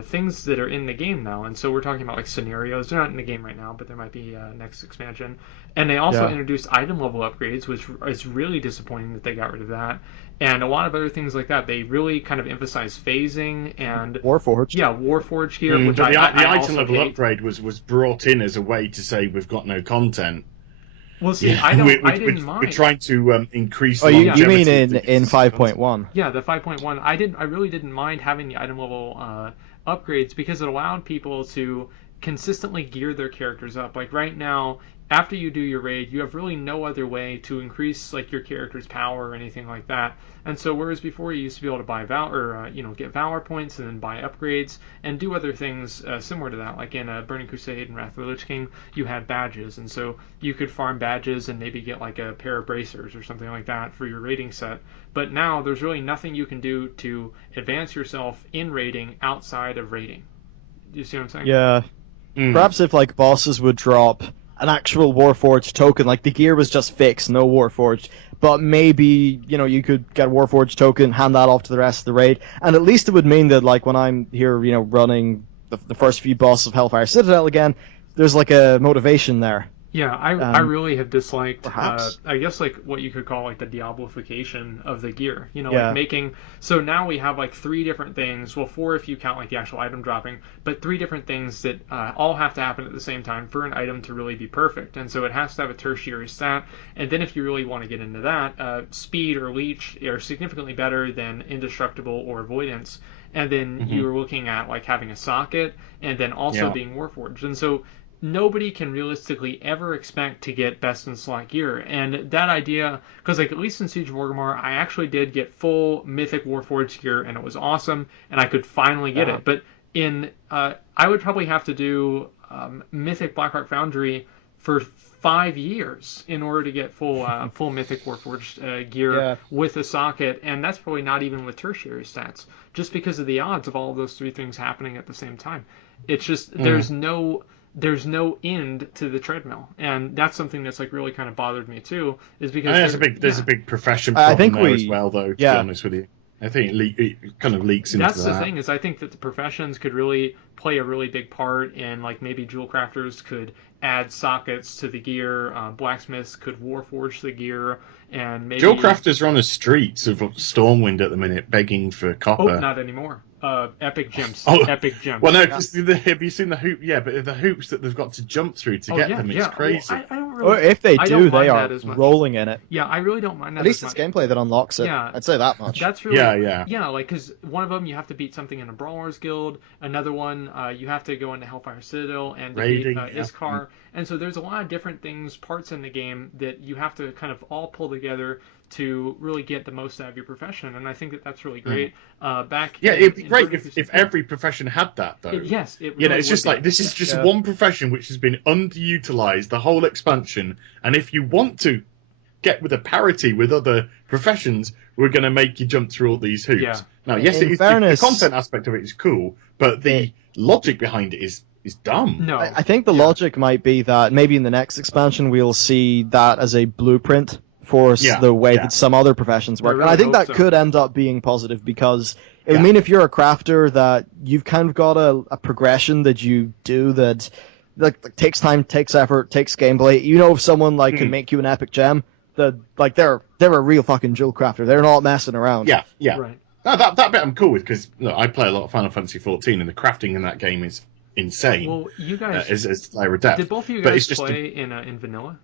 things that are in the game now. And so we're talking about scenarios. They're not in the game right now, but there might be next expansion. And they also introduced item level upgrades, which is really disappointing that they got rid of that. And a lot of other things like that. They really kind of emphasize phasing and Warforged. Yeah, Warforged gear. Which the item level hate. upgrade was brought in as a way to say we've got no content. Well, see, I didn't mind. We're trying to increase. You mean in 5.1? Yeah, the 5.1. I really didn't mind having the item level upgrades because it allowed people to consistently gear their characters up. Right now, after you do your raid, you have really no other way to increase your character's power or anything like that. And so, whereas before you used to be able to buy get Valor points and then buy upgrades and do other things similar to that, like in Burning Crusade and Wrath of the Lich King, you had badges, and so you could farm badges and maybe get a pair of bracers or something like that for your raiding set. But now there's really nothing you can do to advance yourself in raiding outside of raiding. Do you see what I'm saying? Yeah. Perhaps if bosses would drop an actual Warforged token, the gear was just fixed, no Warforged, but maybe, you could get a Warforged token, hand that off to the rest of the raid, and at least it would mean that, when I'm here, running the first few bosses of Hellfire Citadel again, there's, a motivation there. Yeah, I really have disliked, I guess, what you could call, the Diabolification of the gear. Yeah. So now we have, 3 different things, well, 4 if you count, the actual item dropping, but 3 different things that all have to happen at the same time for an item to really be perfect. And so it has to have a tertiary stat, and then if you really want to get into that, speed or leech are significantly better than indestructible or avoidance. And then you're looking at, having a socket, and then also being Warforged. And so nobody can realistically ever expect to get best in slot gear. And that idea, because at least in Siege of Orgrimmar, I actually did get full Mythic Warforged gear, and it was awesome, and I could finally get it. But I would probably have to do Mythic Blackrock Foundry for 5 years in order to get full Mythic Warforged gear with a socket, and that's probably not even with tertiary stats, just because of the odds of all of those 3 things happening at the same time. It's just there's no end to the treadmill, and that's something that's really kind of bothered me too. Is because there's a big profession problem as well, though. To be honest with you, I think it kind of leaks into that. That's the thing, is I think that the professions could really play a really big part in, maybe jewel crafters could add sockets to the gear, blacksmiths could warforge the gear, and maybe jewel crafters are on the streets of Stormwind at the minute begging for copper. Oh, not anymore. Epic gems. Epic gems. Well, no, have you seen the hoop? Yeah, but the hoops that they've got to jump through to get them, it's crazy. Well, I don't really, or if they do, they are rolling in it. Yeah, I really don't mind that. At least it's gameplay that unlocks it. Yeah. I'd say that much. That's really yeah. Because one of them you have to beat something in a Brawlers Guild. Another one you have to go into Hellfire Citadel and defeat Iskar. And so there's a lot of different parts in the game that you have to kind of all pull together to really get the most out of your profession, and I think that that's really great. It'd be great if every profession had that, though. It really it's just this is just one profession which has been underutilized the whole expansion, and if you want to get with a parity with other professions, we're going to make you jump through all these hoops. Yeah. Now, yes, the content aspect of it is cool, but the logic behind it is dumb. No, I think the logic might be that maybe in the next expansion we'll see that as a blueprint for the way that some other professions work. Really, and I think that could end up being positive, because it would mean if you're a crafter that you've kind of got a progression that you do that takes time, takes effort, takes gameplay. If someone can make you an epic gem, they're a real fucking jewel crafter. They're not messing around. Yeah. Right. No, that bit I'm cool with because I play a lot of Final Fantasy 14, and the crafting in that game is insane. Well, you guys As layer of depth. did both of you But guys it's just play in vanilla?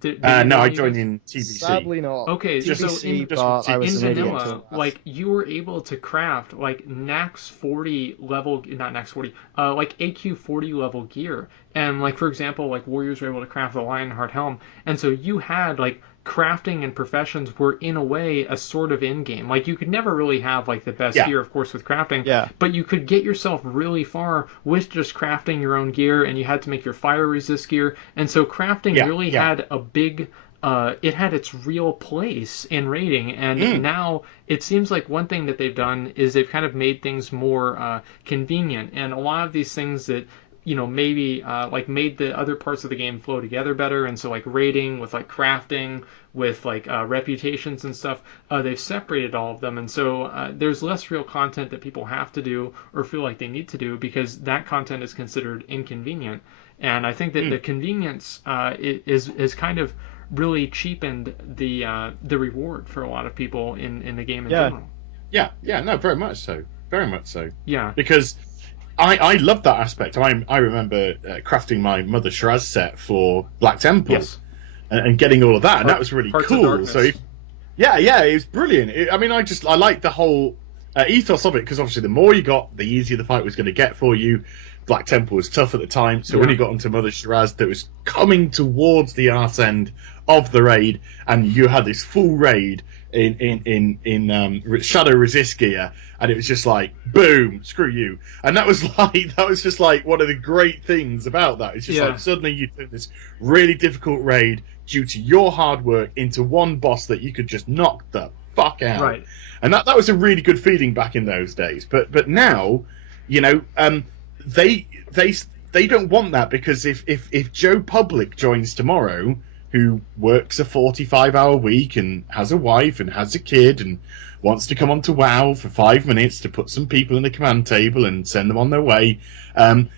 Did no, any I of you joined guys? in TBC. Sadly not. Okay, so TBC, just but I was in an idiot vanilla, until that. like you were able to craft like Nax 40 level, not Nax 40, like AQ 40 level gear, and like for example, like warriors were able to craft the Lionheart helm, and so you had like crafting and professions were in a way a sort of in game. Like you could never really have like the best gear, of course, with crafting, but you could get yourself really far with just crafting your own gear, and you had to make your fire resist gear, and so crafting really had a big it had its real place in raiding, and now it seems like one thing that they've done is they've kind of made things more convenient, and a lot of these things that maybe like made the other parts of the game flow together better, and so like raiding with like crafting with like reputations and stuff, they've separated all of them, and so there's less real content that people have to do or feel like they need to do because that content is considered inconvenient, and I think that the convenience is kind of really cheapened the reward for a lot of people in the game in general. Yeah, no, very much so. Yeah. Because I love that aspect. I remember crafting my Mother Shiraz set for Black Temple and getting all of that, and that was really cool. So, it was brilliant. I like the whole ethos of it because obviously the more you got, the easier the fight was going to get for you. Black Temple was tough at the time, so when you got onto Mother Shiraz, that was coming towards the arse end of the raid, and you had this full raid in Shadow Resist gear, and it was just like boom, screw you. And that was just like one of the great things about that. It's just like suddenly you took this really difficult raid due to your hard work into one boss that you could just knock the fuck out. Right. And that was a really good feeling back in those days. But now, they don't want that, because if Joe Public joins tomorrow, who works a 45-hour week and has a wife and has a kid and wants to come onto WoW for 5 minutes to put some people in the command table and send them on their way,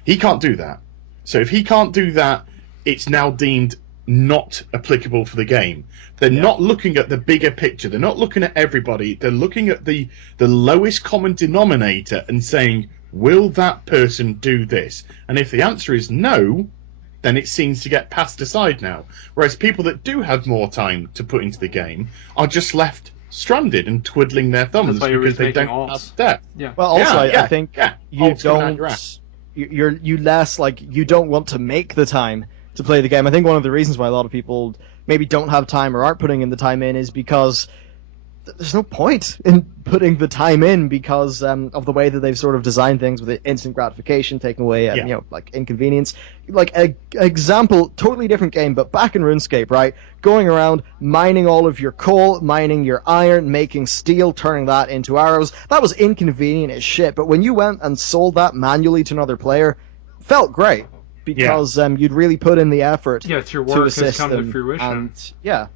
he can't do that. So if he can't do that, it's now deemed not applicable for the game. They're not looking at the bigger picture. They're not looking at everybody. They're looking at the lowest common denominator and saying, will that person do this? And if the answer is no, then it seems to get passed aside now. Whereas people that do have more time to put into the game are just left stranded and twiddling their thumbs because they don't have depth. Yeah. Well, also, I think you don't. You less like you don't want to make the time to play the game. I think one of the reasons why a lot of people maybe don't have time or aren't putting in the time in is because there's no point in putting the time in because of the way that they've sort of designed things with instant gratification, taking away, like inconvenience. Like a example, totally different game, but back in RuneScape, right? Going around, mining all of your coal, mining your iron, making steel, turning that into arrows. That was inconvenient as shit, but when you went and sold that manually to another player, it felt great because you'd really put in the effort. Yeah, it's your work has come to fruition. And, Yeah,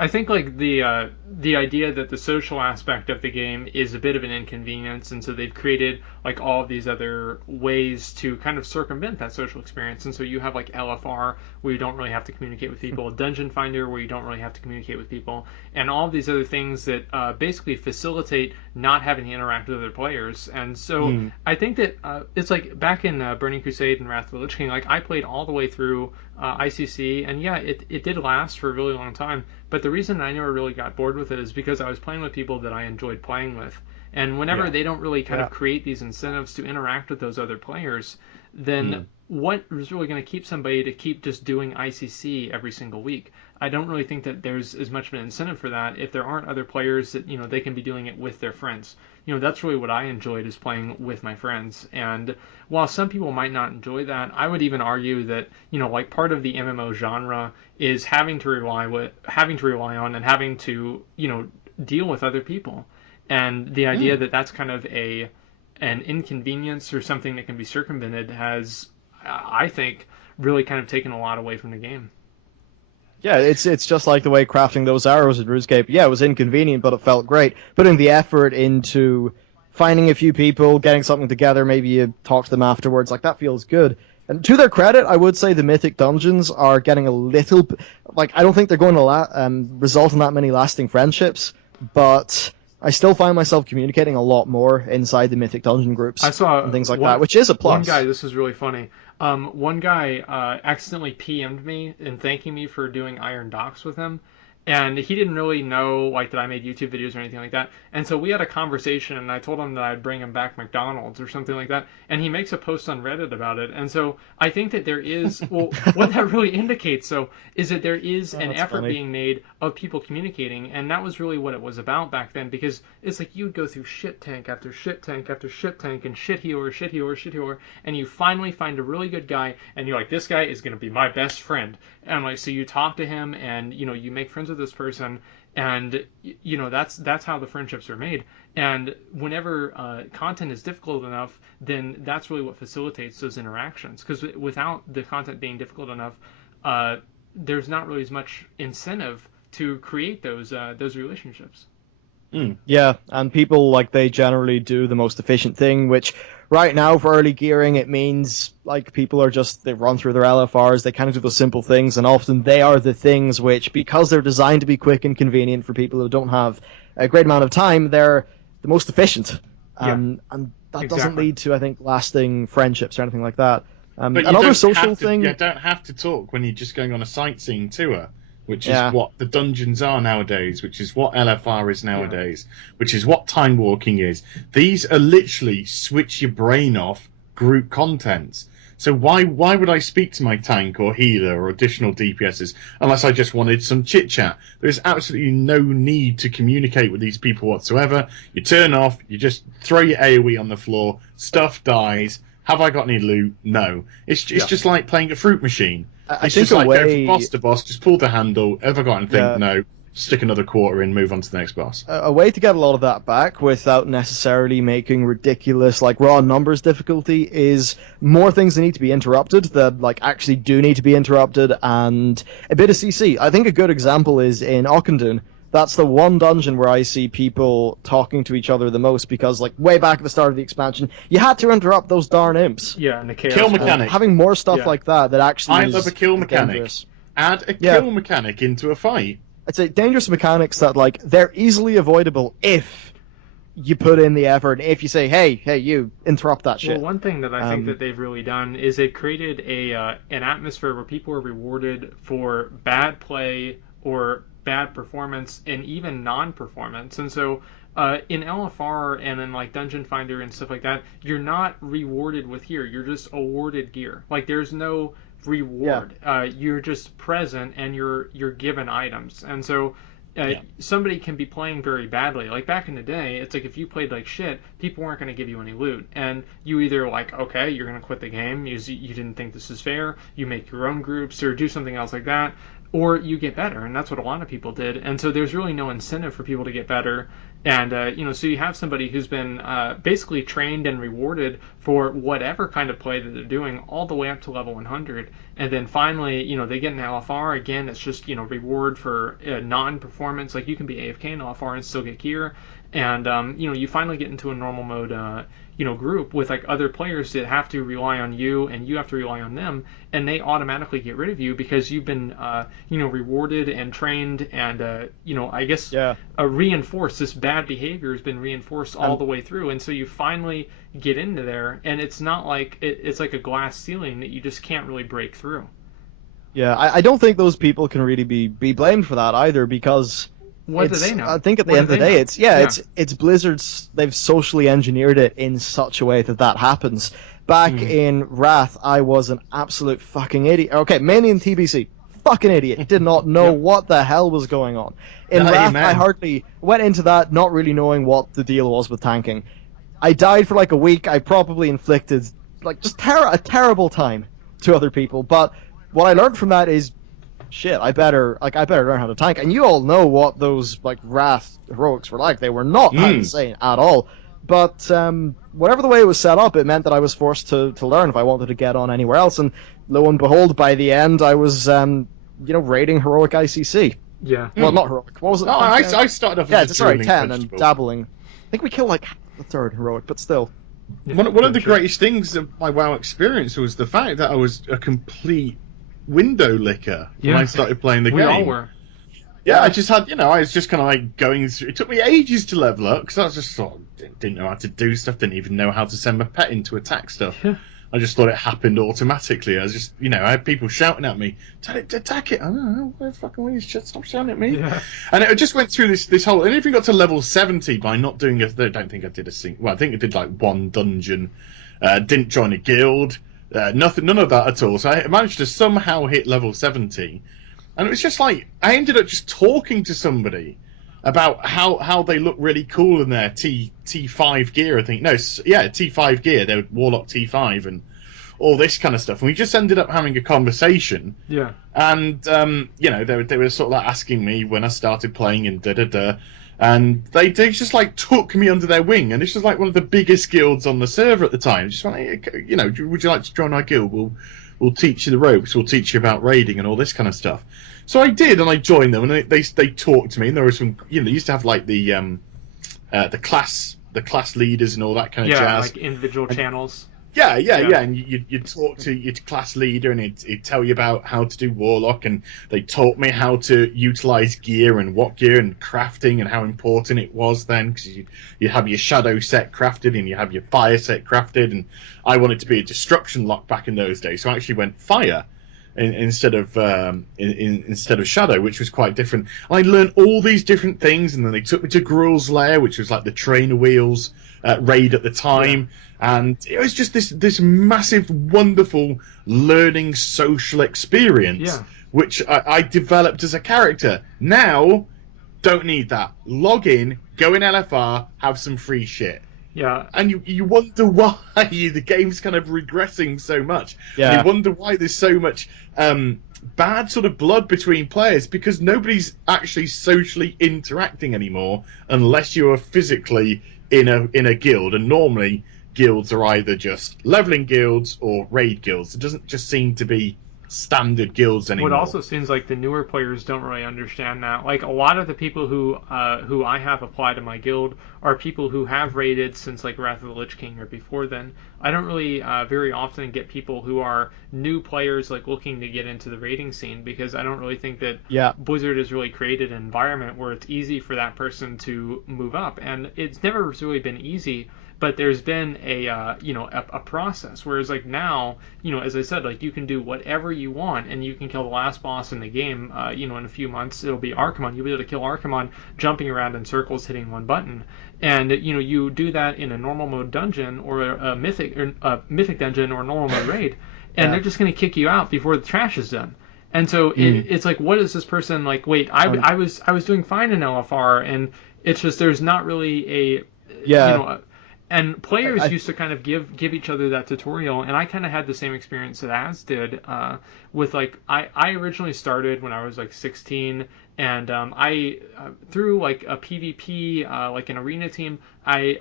I think like the idea that the social aspect of the game is a bit of an inconvenience, and so they've created like all of these other ways to kind of circumvent that social experience. And so you have like LFR where you don't really have to communicate with people, Dungeon Finder where you don't really have to communicate with people, and all of these other things that basically facilitate not having to interact with other players. And so I think that it's like back in Burning Crusade and Wrath of the Lich King, like I played all the way through ICC, and it did last for a really long time. But the reason I never really got bored with it is because I was playing with people that I enjoyed playing with. And whenever they don't really kind of create these incentives to interact with those other players, then what is really going to keep somebody to keep just doing ICC every single week? I don't really think that there's as much of an incentive for that if there aren't other players that, they can be doing it with their friends. That's really what I enjoyed, is playing with my friends. And while some people might not enjoy that, I would even argue that, like part of the MMO genre is having to rely on and having to, deal with other people. And the idea that that's kind of an inconvenience or something that can be circumvented has, I think, really kind of taken a lot away from the game. Yeah, it's just like the way crafting those arrows in RuneScape. Yeah, it was inconvenient, but it felt great. Putting the effort into finding a few people, getting something together, maybe you talk to them afterwards, like that feels good. And to their credit, I would say the Mythic Dungeons are getting a little... Like, I don't think they're going to result in that many lasting friendships, but I still find myself communicating a lot more inside the Mythic Dungeon groups I saw and things like that, which is a plus. One guy, this is really funny. One guy accidentally PM'd me and thanking me for doing Iron Docks with him, and he didn't really know like that I made YouTube videos or anything like that. And so we had a conversation, and I told him that I'd bring him back McDonald's or something like that, and he makes a post on Reddit about it. And so I think that there is, well, what that really indicates, so, is that there is an effort being made of people communicating, and that was really what it was about back then, because it's like you'd go through shit tank after shit tank after shit tank and shit healer, and you finally find a really good guy, and you're like, this guy is going to be my best friend. And like, so you talk to him, and you know, you make friends with this person, and you know, that's how the friendships are made. And whenever content is difficult enough, then that's really what facilitates those interactions, because without the content being difficult enough, there's not really as much incentive to create those relationships. Yeah, and people, like, they generally do the most efficient thing, which right now for early gearing, it means like people are just, they run through their LFRs, they kind of do the simple things, and often they are the things which, because they're designed to be quick and convenient for people who don't have a great amount of time, they're the most efficient. And that doesn't lead to, I think, lasting friendships or anything like that. Another social thing... You don't have to talk when you're just going on a sightseeing tour, which is what the dungeons are nowadays, which is what LFR is nowadays, which is what time walking is. These are literally switch your brain off group contents. So why would I speak to my tank or healer or additional DPSs unless I just wanted some chit chat? There's absolutely no need to communicate with these people whatsoever. You turn off, you just throw your AoE on the floor, stuff dies. Have I got any loot? No. It's just like playing a fruit machine. It's just like go from boss to boss, just pull the handle. Have I got anything? No. Stick another quarter in, move on to the next boss. A way to get a lot of that back without necessarily making ridiculous, like, raw numbers difficulty is more things that need to be interrupted that, like, actually do need to be interrupted, and a bit of CC. I think a good example is in Auchindoun. That's the one dungeon where I see people talking to each other the most, because, like, way back at the start of the expansion, you had to interrupt those darn imps. Yeah, and the chaos kill mechanic. Having more stuff like that actually I love a kill mechanic. Dangerous. Add a kill mechanic into a fight. I'd say dangerous mechanics that, like, they're easily avoidable if you put in the effort, if you say, hey, you, interrupt that shit. Well, one thing that I think that they've really done is they've created an atmosphere where people are rewarded for bad play or bad performance and even non-performance. And so in LFR and in like Dungeon Finder and stuff like that, you're not rewarded with gear. You're just awarded gear. Like, there's no reward. You're just present and you're given items. And so somebody can be playing very badly. Like back in the day, it's like if you played like shit, people weren't going to give you any loot, and you either like, okay, you're going to quit the game, you didn't think this is fair, you make your own groups or do something else like that, or you get better, and that's what a lot of people did. And so there's really no incentive for people to get better. And so you have somebody who's been basically trained and rewarded for whatever kind of play that they're doing all the way up to level 100, and then finally they get an LFR. Again, it's just reward for non-performance. Like, you can be AFK in LFR and still get gear, and you finally get into a normal mode group with like other players that have to rely on you and you have to rely on them, and they automatically get rid of you because you've been rewarded and trained, and I guess reinforced. This bad behavior has been reinforced all the way through, and so you finally get into there, and it's not like it's like a glass ceiling that you just can't really break through. I don't think those people can really be blamed for that either, because what do they know? I think at the end of the day, it's Blizzard's. They've socially engineered it in such a way that happens. Back in Wrath, I was an absolute fucking idiot. Okay, mainly in TBC, fucking idiot. Did not know what the hell was going on. In Wrath, I hardly went into that not really knowing what the deal was with tanking. I died for like a week. I probably inflicted like just a terrible time to other people. But what I learned from that is, shit, I better learn how to tank. And you all know what those like Wrath heroics were like. They were not that insane at all. But whatever the way it was set up, it meant that I was forced to learn if I wanted to get on anywhere else. And lo and behold, by the end, I was raiding heroic ICC. Yeah. Well, not heroic. What was it? No, I started off as a 10 and dabbling. I think we killed like the third heroic, but still. One of the greatest things of my WoW experience was the fact that I was a complete window licker when I started playing the game. We all were. Yeah, I just had, I was just kind of like going through. It took me ages to level up because I was just sort of didn't know how to do stuff, didn't even know how to send my pet in to attack stuff. Yeah. I just thought it happened automatically. I was just, I had people shouting at me, "Tell it to attack it." I don't know, where fucking will you stop shouting at me? Yeah. And it just went through this whole. And if we got to level 70 by not doing I don't think I did a single. Well, I think I did like one dungeon. Didn't join a guild. None of that at all. So I managed to somehow hit level 70. And it was just like, I ended up just talking to somebody about how they look really cool in their T5 gear, I think. No, yeah, T5 gear, their Warlock T5 and all this kind of stuff. And we just ended up having a conversation. Yeah. And, they were sort of like asking me when I started playing and da-da-da. And they just like took me under their wing. And this was like one of the biggest guilds on the server at the time. Just went, hey, would you like to join our guild? We'll teach you the ropes. We'll teach you about raiding and all this kind of stuff. So I did, and I joined them, and they talked to me. And there were some, they used to have like the class leaders and all that kind of jazz. Like individual channels. Yeah. And you'd talk to your class leader, and he'd tell you about how to do Warlock, and they taught me how to utilize gear and what gear and crafting and how important it was then, because you have your shadow set crafted and you have your fire set crafted, and I wanted to be a destruction lock back in those days, so I actually went fire instead of shadow, which was quite different. I learned all these different things, and then they took me to Gruul's Lair, which was like the trainer wheels raid at the time. Yeah. And it was just this massive, wonderful learning social experience, which I developed as a character. Now, don't need that. Log in, go in LFR, have some free shit. Yeah. And you wonder why the game's kind of regressing so much. Yeah. And you wonder why there's so much bad sort of blood between players, because nobody's actually socially interacting anymore unless you are physically in a guild. And normally guilds are either just leveling guilds or raid guilds. It doesn't just seem to be standard guilds anymore. What also seems like the newer players don't really understand that. Like, a lot of the people who I have applied to my guild are people who have raided since like Wrath of the Lich King or before then. I don't really very often get people who are new players like looking to get into the raiding scene, because I don't really think that Blizzard has really created an environment where it's easy for that person to move up, and it's never really been easy. But there's been a process, whereas like now, as I said, like you can do whatever you want, and you can kill the last boss in the game. In a few months it'll be Archimon. You'll be able to kill Archimon jumping around in circles, hitting one button, and you do that in a normal mode dungeon or a mythic dungeon or a normal mode raid, and they're just going to kick you out before the trash is done. And so it's like, what is this person like? Wait, I was doing fine in LFR, and it's just there's not really a And players used to kind of give each other that tutorial, and I kind of had the same experience that Az did. With like, I originally started when I was like 16, and I through like a PvP, like an arena team, I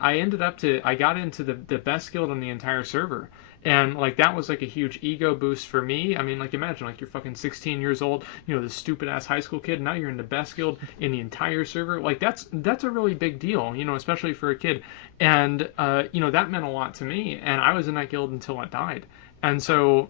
got into the best guild on the entire server. And like that was like a huge ego boost for me. I mean, like imagine like you're fucking 16 years old, this stupid ass high school kid. Now you're in the best guild in the entire server. Like that's a really big deal, especially for a kid. And that meant a lot to me. And I was in that guild until I died. And so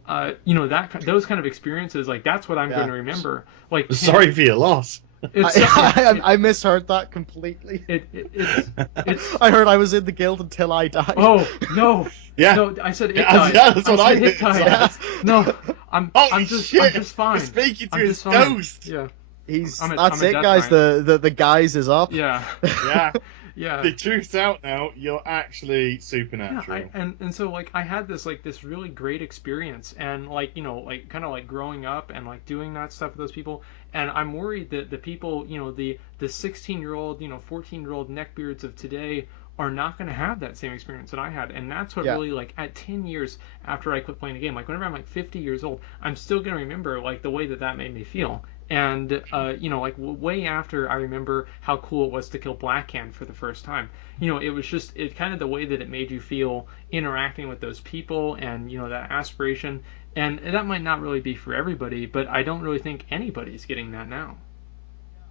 those kind of experiences, like that's what I'm going to remember. Like, sorry for your loss. I misheard that completely. It's I heard I was in the guild until I died. Oh no! Yeah. No, I said it died. Yeah, that's what I said. It died. Yeah. No, I'm just fine. He's speaking to I'm his fine. ghost. Yeah. That's it, guys. The guise is up. Yeah. Yeah. Yeah. The truth's out now. You're actually supernatural. Yeah, and so like I had this really great experience, and like kind of like growing up and like doing that stuff with those people, and I'm worried that the people the 16-year-old 14-year-old neckbeards of today are not going to have that same experience that I had. And that's what really, like, at 10 years after I quit playing the game, like whenever I'm like 50 years old, I'm still going to remember like the way that made me feel. And like way after I remember how cool it was to kill Blackhand for the first time. It was just kind of the way that it made you feel interacting with those people, and that aspiration. And that might not really be for everybody, but I don't really think anybody's getting that now.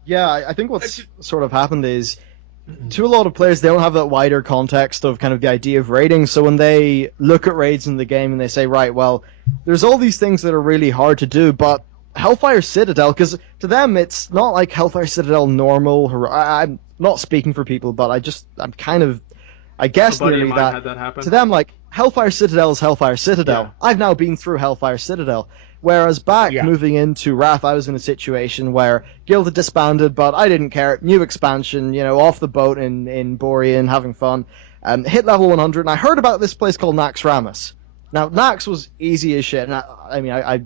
Yeah, I think what's sort of happened is, to a lot of players, they don't have that wider context of kind of the idea of raiding. So when they look at raids in the game and they say, right, well, there's all these things that are really hard to do, but Hellfire Citadel, because to them it's not like Hellfire Citadel normal. I'm not speaking for people, but I'm kind of, I A guess buddy of nearly mine that. had that To happen. them, like Hellfire Citadel is Hellfire Yeah. Citadel. I've now been through Hellfire Citadel. Whereas back Yeah. moving into Wrath, I was in a situation where Guild had disbanded, but I didn't care. New expansion, off the boat in Borean, having fun. Hit level 100, and I heard about this place called Nax Ramus. Now, Nax was easy as shit, and I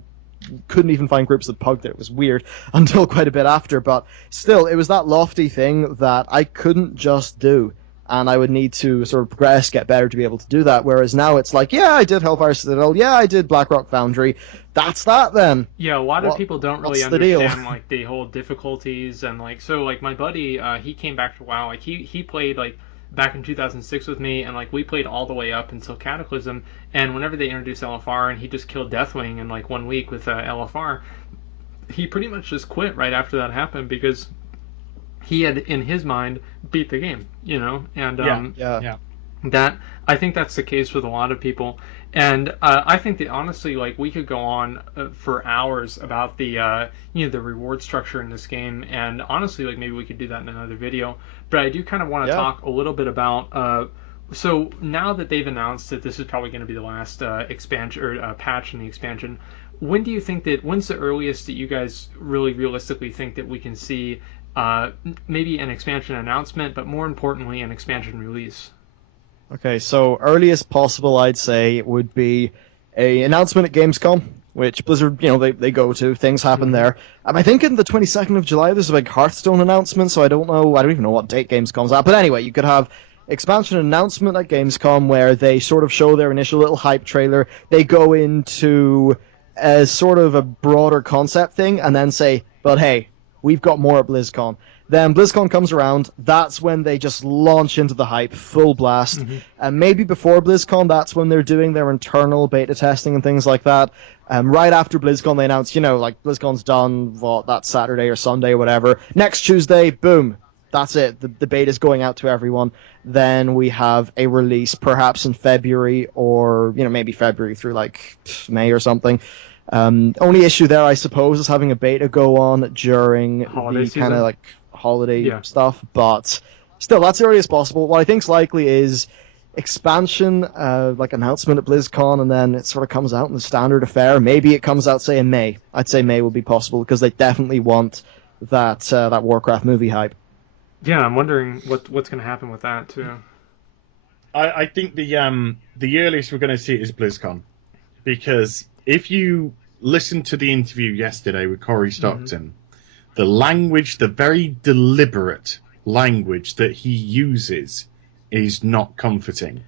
couldn't even find groups that pugged it. It was weird until quite a bit after, but still, it was that lofty thing that I couldn't just do. And I would need to sort of progress, get better to be able to do that. Whereas now it's like, yeah, I did Hellfire Citadel, yeah, I did Blackrock Foundry. That's that then. Yeah, a lot of people don't really What's the deal? understand like the whole difficulties and like so like my buddy he came back to WoW like he played like back in 2006 with me and like we played all the way up until Cataclysm and whenever they introduced LFR and he just killed Deathwing in like 1 week with LFR he pretty much just quit right after that happened because he had in his mind beat the game, and Yeah. that I think that's the case with a lot of people, and I think that honestly, like we could go on for hours about the reward structure in this game, and honestly, like maybe we could do that in another video. But I do kind of want to Yeah. talk a little bit about. So now that they've announced that this is probably going to be the last expansion or patch in the expansion, when's the earliest that you guys really realistically think that we can see maybe an expansion announcement, but more importantly, an expansion release? Okay, so earliest possible, I'd say, would be a announcement at Gamescom, which Blizzard, they go to. Things happen there. I think in the 22nd of July, there's a big Hearthstone announcement, so I don't know. I don't even know what date Gamescom's at. But anyway, you could have expansion announcement at Gamescom where they sort of show their initial little hype trailer. They go into a sort of a broader concept thing and then say, but hey, we've got more at BlizzCon. Then BlizzCon comes around, that's when they just launch into the hype, full blast. And maybe before BlizzCon, that's when they're doing their internal beta testing and things like that. Right after BlizzCon, they announce, like BlizzCon's done, that Saturday or Sunday or whatever. Next Tuesday, boom, that's it. The beta's going out to everyone. Then we have a release perhaps in February or, maybe February through like May or something. Only issue there, I suppose, is having a beta go on during Holiday the kind season. of like holiday Yeah. stuff, but still, that's the earliest possible. What I think's likely is expansion, like announcement at BlizzCon, and then it sort of comes out in the standard affair. Maybe it comes out, say, in May. I'd say May would be possible because they definitely want that Warcraft movie hype. Yeah, I'm wondering what's going to happen with that too. I think the earliest we're going to see it is BlizzCon, because if you listen to the interview yesterday with Corey Stockton, the language, the very deliberate language that he uses, is not comforting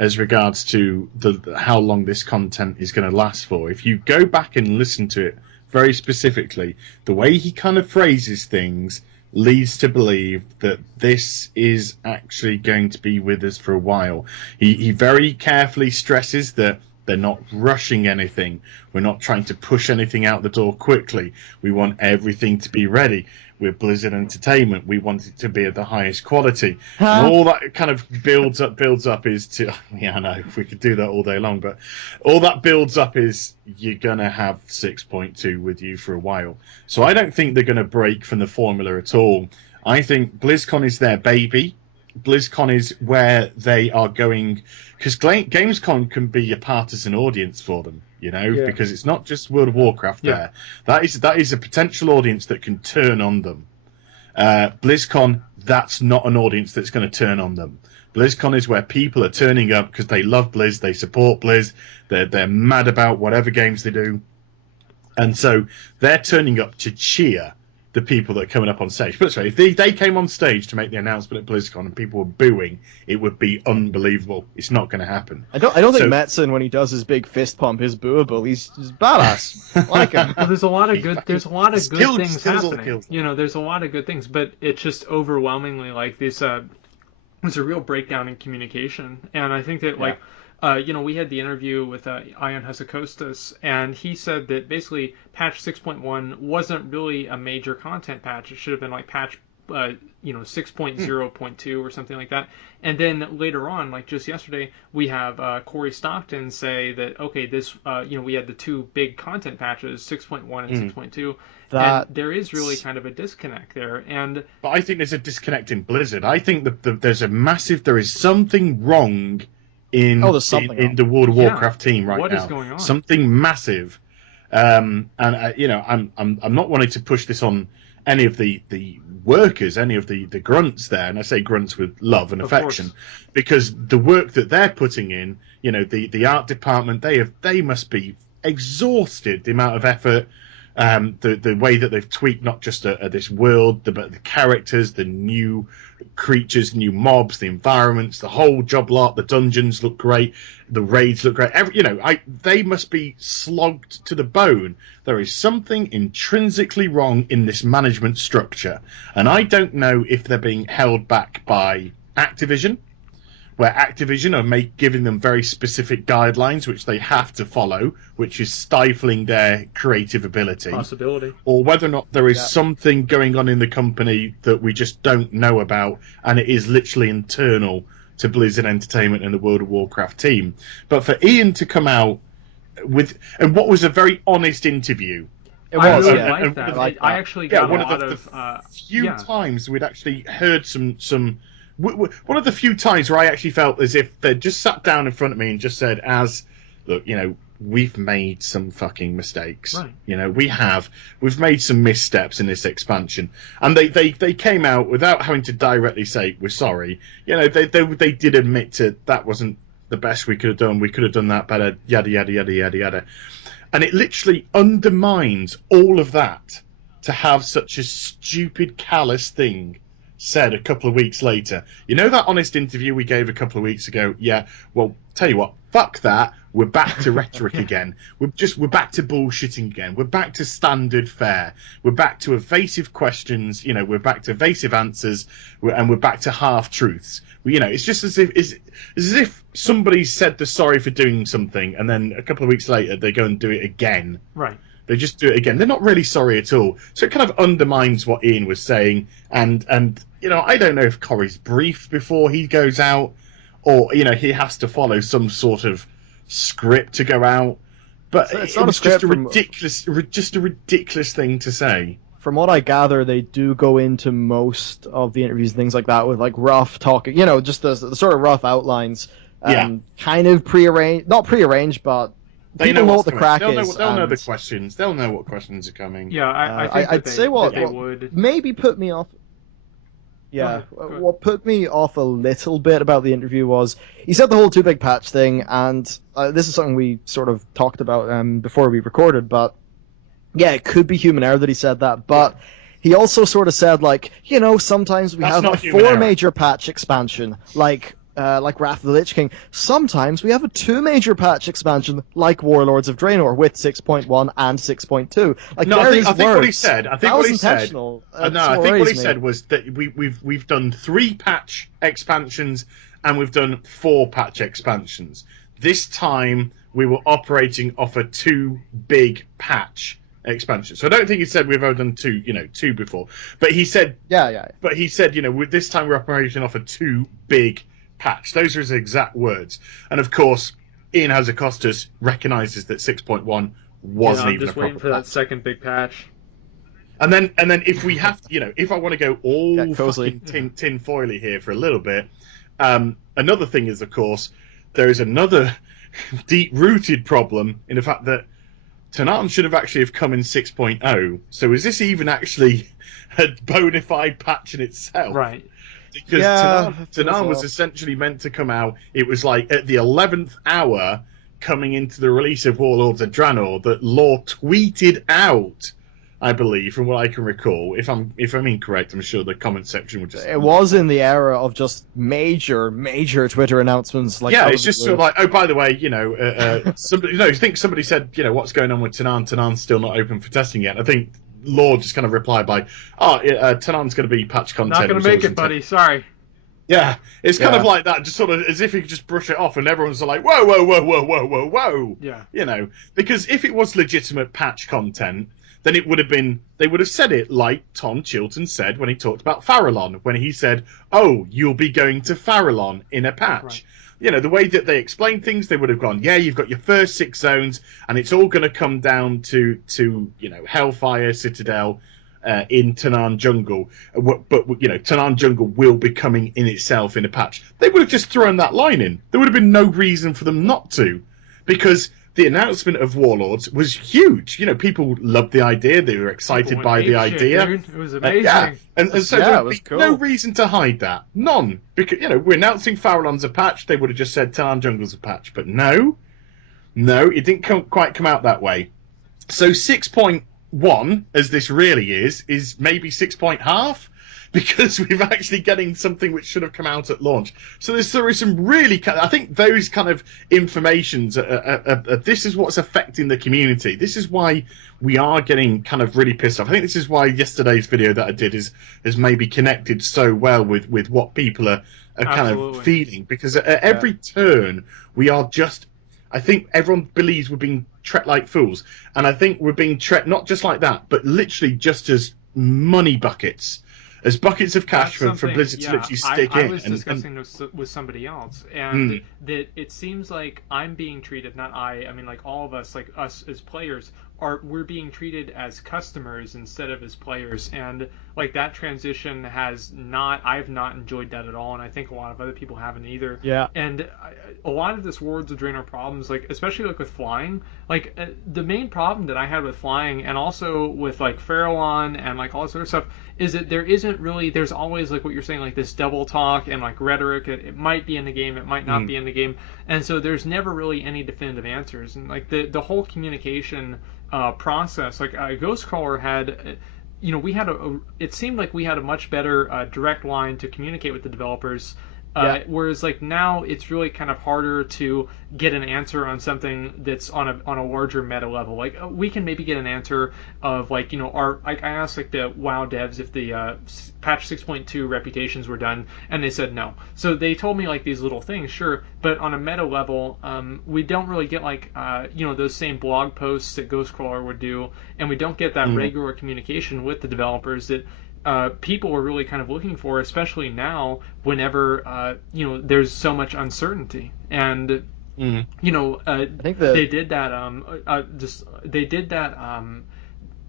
as regards to how long this content is going to last for. If you go back and listen to it very specifically, the way he kind of phrases things leads to believe that this is actually going to be with us for a while. He very carefully stresses that they're not rushing anything. We're not trying to push anything out the door quickly. We want everything to be ready. We're Blizzard Entertainment. We want it to be at the highest quality. And all that kind of builds up is to... Yeah, I know, we could do that all day long, but all that builds up is you're going to have 6.2 with you for a while. So I don't think they're going to break from the formula at all. I think BlizzCon is their baby. BlizzCon is where they are going, because Gamescom can be a partisan audience for them, because it's not just World of Warcraft there. That is a potential audience that can turn on them. BlizzCon, that's not an audience that's going to turn on them. BlizzCon is where people are turning up because they love Blizz, they support Blizz, they're mad about whatever games they do, and so they're turning up to cheer the people that are coming up on stage. But sorry, if they came on stage to make the announcement at BlizzCon and people were booing, it would be unbelievable. It's not going to happen. I don't think Metzen, when he does his big fist pump, is booable. He's badass. I like him. Well, there's a lot of good things happening. Kills. There's a lot of good things, but it's just overwhelmingly like this. There's a real breakdown in communication, and I think that we had the interview with Ion Hasekostas, and he said that basically patch 6.1 wasn't really a major content patch. It should have been like patch 6.0.2 or something like that. And then later on, like just yesterday, we have Corey Stockton say that, okay, this, we had the two big content patches, 6.1 and 6.2, and there is really kind of a disconnect there. But I think there's a disconnect in Blizzard. I think that there is something wrong in the World of Warcraft team right now. What is going on? Something massive. I'm not wanting to push this on any of the workers, any of the grunts there, and I say grunts with love and affection, because the work that they're putting in, the art department, they must be exhausted, the amount of effort, the way that they've tweaked not just this world, but the characters, the new creatures, new mobs, the environments, the whole job lot. The dungeons look great, the raids look great. They must be slogged to the bone. There is something intrinsically wrong in this management structure, and I don't know if they're being held back by Activision, where Activision are giving them very specific guidelines which they have to follow, which is stifling their creative ability. Possibility. Or whether or not there is something going on in the company that we just don't know about, and it is literally internal to Blizzard Entertainment and the World of Warcraft team. But for Ian to come out with what was a very honest interview. It was, I actually got one of the few times we'd actually heard some one of the few times where I actually felt as if they'd just sat down in front of me and just said, look, we've made some fucking mistakes. Right. We've made some missteps in this expansion. And they came out without having to directly say, we're sorry. They did admit that wasn't the best we could have done. We could have done that better, yada, yada, yada, yada, yada. And it literally undermines all of that to have such a stupid, callous thing said a couple of weeks later. That honest interview we gave a couple of weeks ago? Yeah, well, tell you what, fuck that. We're back to rhetoric again. We're back to bullshitting again. We're back to standard fare. We're back to evasive questions. We're back to evasive answers, and we're back to half truths. It's just as if somebody said they're sorry for doing something, and then a couple of weeks later they go and do it again. Right. They just do it again. They're not really sorry at all. So it kind of undermines what Ian was saying. And I don't know if Corey's briefed before he goes out, or he has to follow some sort of script to go out. But it's just a ridiculous thing to say. From what I gather, they do go into most of the interviews and things like that with rough talking. Just the sort of rough outlines, kind of prearranged, not prearranged, but. They know what the crack is. They'll know the questions. They'll know what questions are coming. Yeah, I'd say what would maybe put me off. Yeah, go ahead. What put me off a little bit about the interview was he said the whole two big patch thing, and this is something we sort of talked about before we recorded. But yeah, it could be human error that he said that, but. He also sort of said, sometimes we have a 4-major patch expansion, like Wrath of the Lich King. Sometimes we have a 2-major patch expansion, like Warlords of Draenor, with 6.1 and 6.2. I think what he said. I think what he said was that we've done 3 patch expansions and we've done 4 patch expansions. This time we were operating off a 2 big patch expansion. So I don't think he said we've ever done 2 before. But he said, But he said, with this time we're operating off a 2 big patch. Those are his exact words. And of course, Ian Hazakostas recognises that 6.1 wasn't even a proper patch. I'm just waiting for that second big patch. And then if we have to, if I want to go all fucking tin foily here for a little bit, another thing is, of course, there is another deep-rooted problem in the fact that Tanarn should have actually come in 6.0. So is this even actually a bona fide patch in itself? Right. Because Tanarn was essentially meant to come out, it was like at the 11th hour coming into the release of Warlords of Draenor that Law tweeted out, I believe, from what I can recall. If I'm incorrect, I'm sure the comment section would just... It was in the era of just major Twitter announcements. It's just sort of like, oh, by the way, somebody, I think somebody said, what's going on with Tanarn? Tanarn's still not open for testing yet. I think Law just kind of replied by, Tanarn's going to be patch content. Not going to make it, buddy. Sorry. Yeah, it's kind of like that, just sort of as if you could just brush it off, and everyone's like, whoa. Yeah. Because if it was legitimate patch content, then it would have been, they would have said it like Tom Chilton said when he talked about Farallon, when he said, "Oh, you'll be going to Farallon in a patch." Right. You know, the way that they explained things, they would have gone, yeah, you've got your first 6 zones, and it's all going to come down to you know, Hellfire, Citadel, in Tanaan Jungle. But, you know, Tanaan Jungle will be coming in itself in a patch. They would have just thrown that line in. There would have been no reason for them not to, because the announcement of Warlords was huge. You know, people loved the idea. They were excited by the idea. Dude. It was amazing. Yeah. And so there would be cool. no reason to hide that. None. Because, you know, we're announcing Farallon's a patch. They would have just said Tanaan Jungle's a patch. But no, it didn't quite come out that way. So 6.1, as this really is maybe 6.5, because we're actually getting something which should have come out at launch. So there is some really, I think those kind of informations, this is what's affecting the community. This is why we are getting kind of really pissed off. I think this is why yesterday's video that I did is maybe connected so well with what people are kind of feeling, because at every turn we are just, I think everyone believes we're being treated like fools, and I think we're being treated not just like that, but literally just as money buckets. As buckets of cash for Blizzard to literally stick in. I was discussing this with somebody else, and that it seems like I'm being treated, not I mean, like all of us, like us as players, we're being treated as customers instead of as players, and like that transition I've not enjoyed that at all, and I think a lot of other people haven't either. Yeah. And a lot of this Warlords of Draenor problems, like especially like with flying, like the main problem that I had with flying, and also with like Farallon and like all this other stuff, is that there's always like what you're saying, like this double talk and like rhetoric. It might be in the game, it might not be in the game, and so there's never really any definitive answers. And like the whole communication process, like Ghostcrawler had, you know, it seemed like we had a much better direct line to communicate with the developers. Whereas like now it's really kind of harder to get an answer on something that's on a larger meta level. Like we can maybe get an answer of like, you know, I asked like the WoW devs if the patch 6.2 reputations were done, and they said no. So they told me like these little things, sure, but on a meta level, we don't really get like you know, those same blog posts that Ghostcrawler would do, and we don't get that regular communication with the developers that people are really kind of looking for, especially now whenever you know, there's so much uncertainty. And you know, I think they did that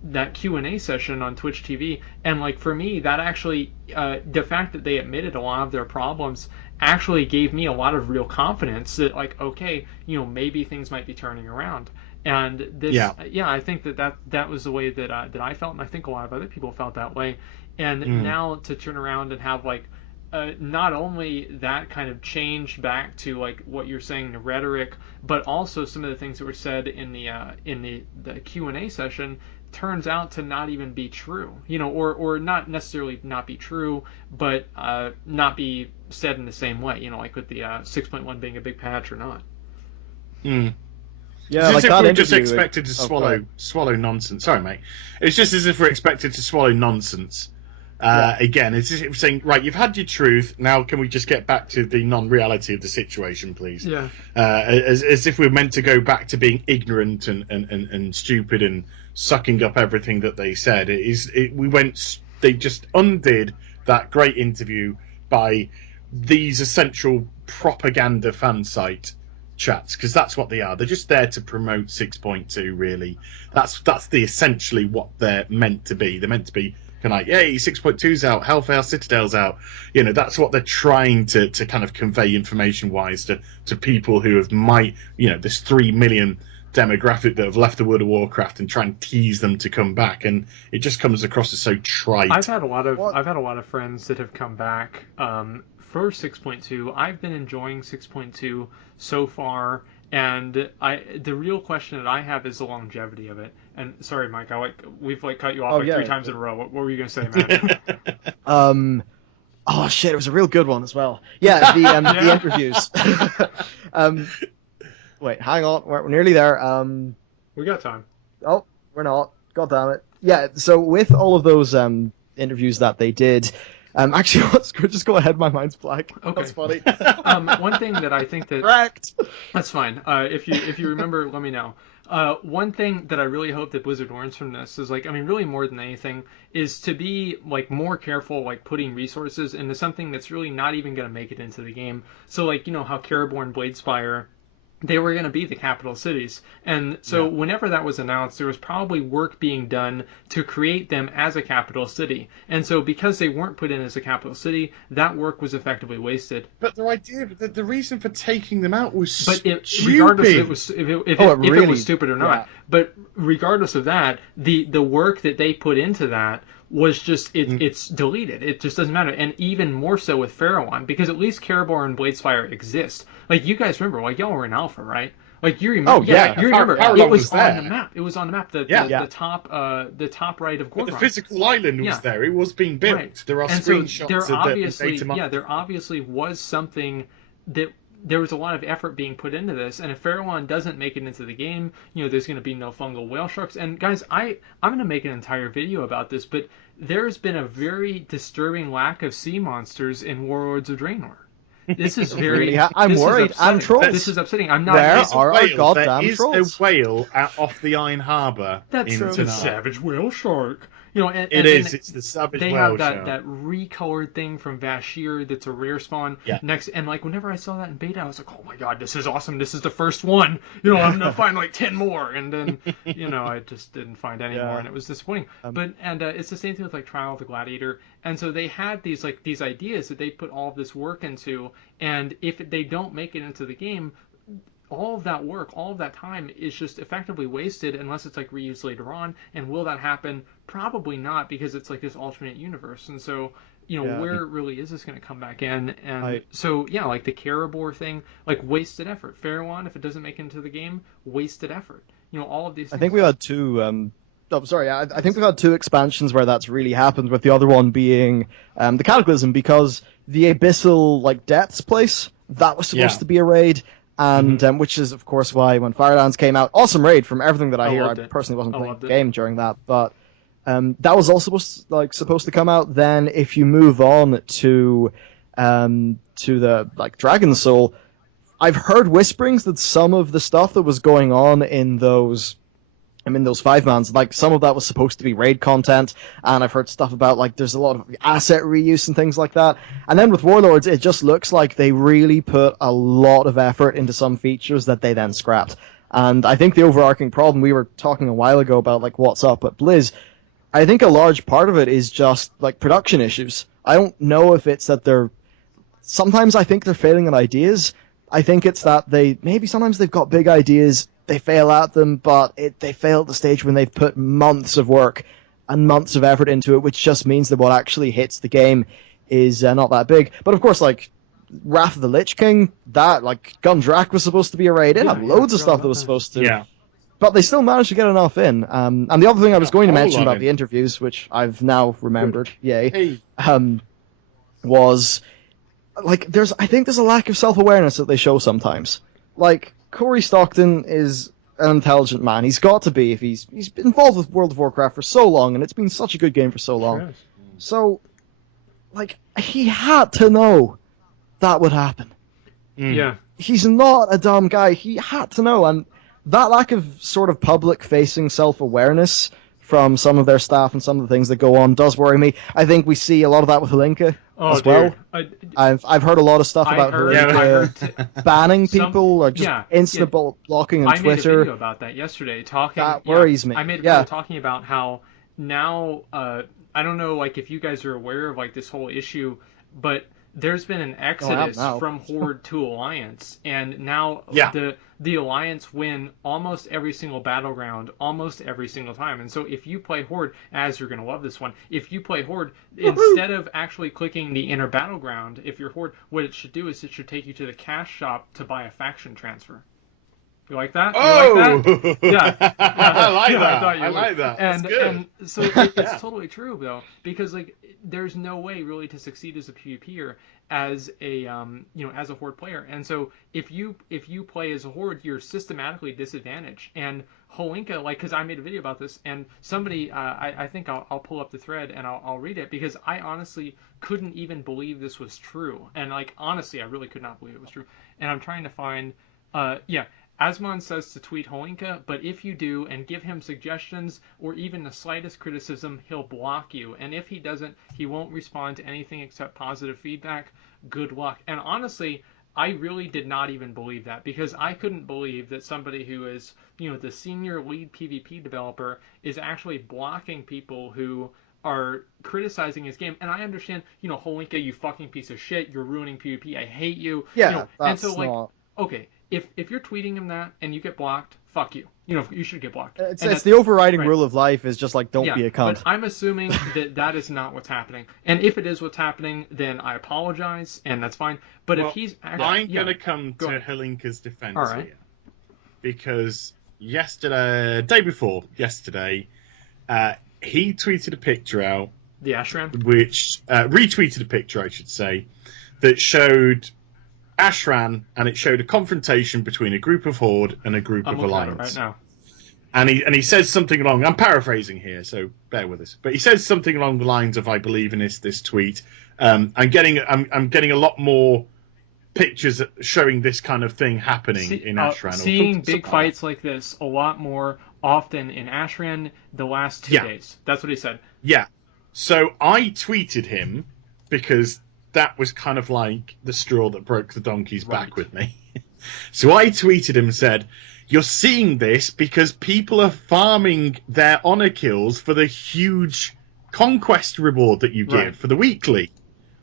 that Q&A session on Twitch TV, and like for me that actually the fact that they admitted a lot of their problems actually gave me a lot of real confidence that like, okay, you know, maybe things might be turning around. And this, I think that was the way that I felt, and I think a lot of other people felt that way. And now to turn around and have like not only that kind of change back to like what you're saying, the rhetoric, but also some of the things that were said in the Q&A session turns out to not even be true, you know, or not necessarily not be true, but not be said in the same way, you know, like with the 6.1 being a big patch or not. Yeah, it's like as if that we're just interview, expected to swallow nonsense. Sorry, mate. It's just as if we're expected to swallow nonsense. Again, it's just saying, right, you've had your truth. Now, can we just get back to the non-reality of the situation, please? Yeah. As if we're meant to go back to being ignorant and stupid and sucking up everything that they said. They just undid that great interview by these essential propaganda fan site chats, because that's what they are. They're just there to promote 6.2, really. That's essentially what they're meant to be. They're meant to be kind of like, yay, 6.2's out, Hellfire Citadel's out. You know, that's what they're trying to kind of convey information-wise to people who this 3 million demographic that have left the World of Warcraft, and try and tease them to come back, and it just comes across as so trite. I've had a lot of friends that have come back for 6.2. I've been enjoying 6.2 so far, and the real question that I have is the longevity of it. And sorry, Mike, we've cut you off 3 times in a row. What were you gonna say, man? Oh shit, it was a real good one as well. Yeah, the interviews. Wait, hang on, we're nearly there. We got time. Oh, we're not. God damn it. Yeah, so with all of those interviews that they did, actually, let's just go ahead. My mind's blank. Okay. That's funny. One thing that I think that correct. That's fine. If you remember, let me know. one thing that I really hope that Blizzard learns from this is, like, I mean, really more than anything, is to be, like, more careful, like, putting resources into something that's really not even going to make it into the game. So, like, you know, how Caribou and Bladespire, they were going to be the capital cities. And so Yeah. whenever that was announced, there was probably work being done to create them as a capital city. And so because they weren't put in as a capital city, that work was effectively wasted. But the idea, the reason for taking them out was But stupid. regardless if it was if Oh, it really? was stupid or not, Yeah. but regardless of that, the work that they put into that was just it's deleted. It just doesn't matter, and even more so with Pharaoh, because at least Caribou and Bladespire exist. Like, you guys remember, like, y'all were in Alpha, right? Like, you remember? Oh, yeah. You remember? Paragon It was was on there. the map. It was on the map. Yeah. The top right of But the Gorgon. physical island was Yeah. there. It was being built. Right. There are And so screenshots there of the obviously, data mine. there obviously was something that there was a lot of effort being put into this. And if Pharaoh doesn't make it into the game, you know, there's going to be no fungal whale sharks. And guys, I'm going to make an entire video about this, but there's been a very disturbing lack of sea monsters in Warlords of Draenor. This is very. Really I'm this is worried. upsetting. And trolls. This is upsetting. I'm not. Where There's a are our whale. goddamn There is trolls? a whale off the Iron Harbour That's in the tonight. savage whale shark. You know, It is. It's the savage they whale have that, shark. that recolored thing from Vashir that's a rare spawn. Yeah. Next, and like whenever I saw that in beta, I was like, oh my god, this is awesome. This is the first one. You know, I'm gonna find like 10 more, and then you know, I just didn't find any more, and it was disappointing. But it's the same thing with like Trial of the Gladiator, and so they had these ideas that they put all of this work into, and if they don't make it into the game, all of that work, all of that time is just effectively wasted unless it's like reused later on. And will that happen? Probably not, because it's like this alternate universe. And so, you know, Yeah. where really is this going to come back in? And I- so, yeah, like the Caribou thing, like wasted effort. Pharaoh, if it doesn't make it into the game, wasted effort. You know, all of these I things. think we had two. Oh, sorry. I think we've had two expansions where that's really happened. With the other one being the Cataclysm, because the Abyssal like Depths place that was supposed Yeah. to be a raid, and which is of course why when Firelands came out, awesome raid from everything that I hear. I loved it. personally wasn't I playing loved the it. game during that, but that was also supposed to come out. Then if you move on to the like Dragon Soul, I've heard whisperings that some of the stuff that was going on in those 5-mans, like some of that was supposed to be raid content, and I've heard stuff about like there's a lot of asset reuse and things like that. And then with Warlords, it just looks like they really put a lot of effort into some features that they then scrapped. And I think the overarching problem, we were talking a while ago about like what's up at Blizz, I think a large part of it is just like production issues. I don't know if it's that sometimes I think they're failing at ideas. I think it's that sometimes they've got big ideas, they fail at them, but they fail at the stage when they've put months of work and months of effort into it, which just means that what actually hits the game is not that big. But of course, like Wrath of the Lich King, that like Gundrak was supposed to be a raid. It had loads of stuff that was supposed to. Yeah. But they still managed to get enough in. And the other thing I was going to a whole mention lot about in. the interviews, which I've now remembered, yay, Hey. was like I think there's a lack of self-awareness that they show sometimes. Like Corey Stockton is an intelligent man. He's got to be if he's been involved with World of Warcraft for so long, and it's been such a good game for so long. Sure. So, like, he had to know that would happen. Yeah. He's not a dumb guy. He had to know, and that lack of sort of public-facing self-awareness from some of their staff and some of the things that go on does worry me. I think we see a lot of that with Halinka as well. I've heard a lot of stuff about Halinka banning people or just instant blocking on Twitter. I made a video about that yesterday. That worries me. I made a video talking about how now I don't know like if you guys are aware of like this whole issue, but there's been an exodus from Horde to Alliance, and now the Alliance win almost every single battleground, almost every single time. And so if you play Horde, as you're going to love this one, if you play Horde, instead of actually clicking the inner battleground, if you're Horde, what it should do is it should take you to the cash shop to buy a faction transfer. You like that? Oh! You like that? Yeah. I like that. I like that. That's And good. so it's totally true though, because like there's no way really to succeed as a PvPer as a as a Horde player. And so if you play as a Horde, you're systematically disadvantaged. And Holinka, like, because I made a video about this, and somebody I think I'll pull up the thread and I'll read it, because I honestly couldn't even believe this was true. And like honestly, I really could not believe it was true. And I'm trying to find Asmon says to tweet Holinka, but if you do and give him suggestions or even the slightest criticism, he'll block you. And if he doesn't, he won't respond to anything except positive feedback. Good luck. And honestly, I really did not even believe that, because I couldn't believe that somebody who is, the senior lead PvP developer is actually blocking people who are criticizing his game. And I understand, Holinka, you fucking piece of shit, you're ruining PvP, I hate you. Yeah, and so not... okay, if you're tweeting him that and you get blocked, fuck you. You should get blocked. It's the overriding rule of life is just like, don't be a cunt. But I'm assuming that is not what's happening. And if it is what's happening, then I apologize, and that's fine. But if he's actually... I'm going to come to Holinka's defense here. Because day before yesterday, he tweeted a picture out. The Ashran? Which, retweeted a picture, I should say, that showed Ashran, and it showed a confrontation between a group of Horde and a group of Alliance. Right now. And he says something along... I'm paraphrasing here, so bear with us. But he says something along the lines of, I believe in this tweet. I'm getting a lot more pictures showing this kind of thing happening in Ashran. Seeing big fights like this a lot more often in Ashran the last 2 days. That's what he said. Yeah. So I tweeted him because that was kind of like the straw that broke the donkey's back with me. So I tweeted him and said, you're seeing this because people are farming their honor kills for the huge conquest reward that you give for the weekly.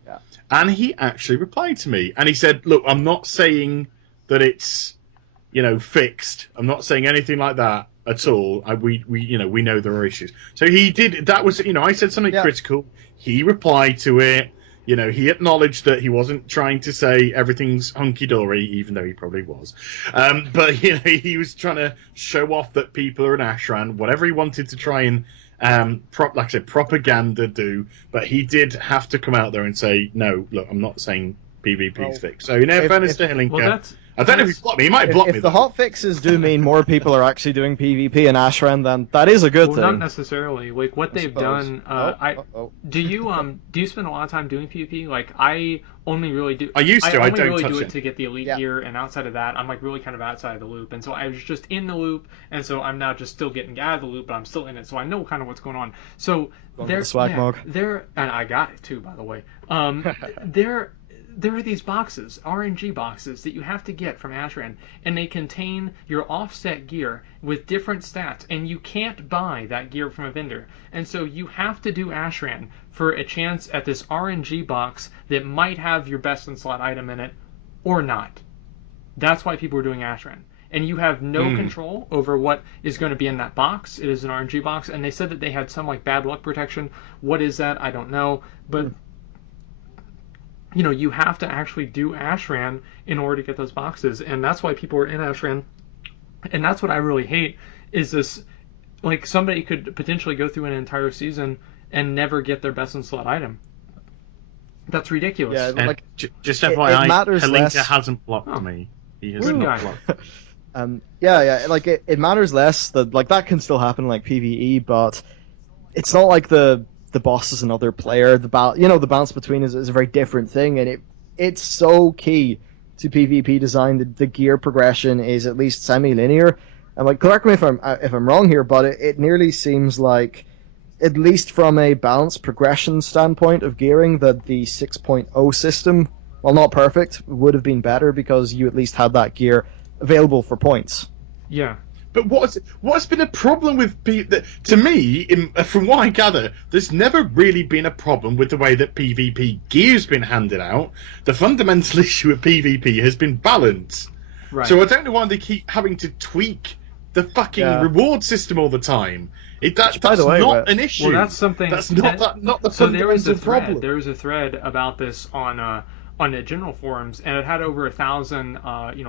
Yeah. And he actually replied to me and he said, look, I'm not saying that it's, fixed. I'm not saying anything like that at all. We know there are issues. So he did, that was, I said something critical. He replied to it. He acknowledged that he wasn't trying to say everything's hunky-dory, even though he probably was. But, he was trying to show off that people are in Ashran, whatever he wanted to try and, like I said, propaganda do. But he did have to come out there and say, no, look, I'm not saying PvP's fixed. So, in fairness to Holinka, I don't know if he's blocked me. He might block me. If the hotfixes do mean more people are actually doing PvP in Ashran, then that is a good thing. Not necessarily. Like what they've done. Do you spend a lot of time doing PvP? Like I only really do. I used to. I don't really touch do it it to get the elite gear, and outside of that, I'm like really kind of outside of the loop. And so I was just in the loop, and so I'm now just still getting out of the loop, but I'm still in it, so I know kind of what's going on. So there's and I got it too, by the way. There are these boxes, RNG boxes, that you have to get from Ashran, and they contain your offset gear with different stats, and you can't buy that gear from a vendor. And so you have to do Ashran for a chance at this RNG box that might have your best in slot item in it, or not. That's why people are doing Ashran. And you have no control over what is going to be in that box. It is an RNG box, and they said that they had some like bad luck protection. What is that? I don't know, but... you have to actually do Ashran in order to get those boxes, and that's why people are in Ashran. And that's what I really hate, is this, like, somebody could potentially go through an entire season and never get their best in slot item. That's ridiculous. Yeah, like, just FYI, Holinka hasn't blocked me. He has not blocked. It matters less that, like, that can still happen like PvE, but it's not like the boss is another player. The balance between is a very different thing, and it's so key to PvP design. The gear progression is at least semi-linear. And like, correct me if I'm wrong here, but it nearly seems like, at least from a balanced progression standpoint of gearing, that the 6.0 system, while not perfect, would have been better because you at least had that gear available for points. Yeah. But what's been a problem with to me, from what I gather, there's never really been a problem with the way that PvP gear's been handed out. The fundamental issue with PvP has been balance. Right. So I don't know why they keep having to tweak the fucking reward system all the time. That's not an issue. Well, that's something. That's not the fundamental problem. There was a thread about this on the general forums, and it had over 1,000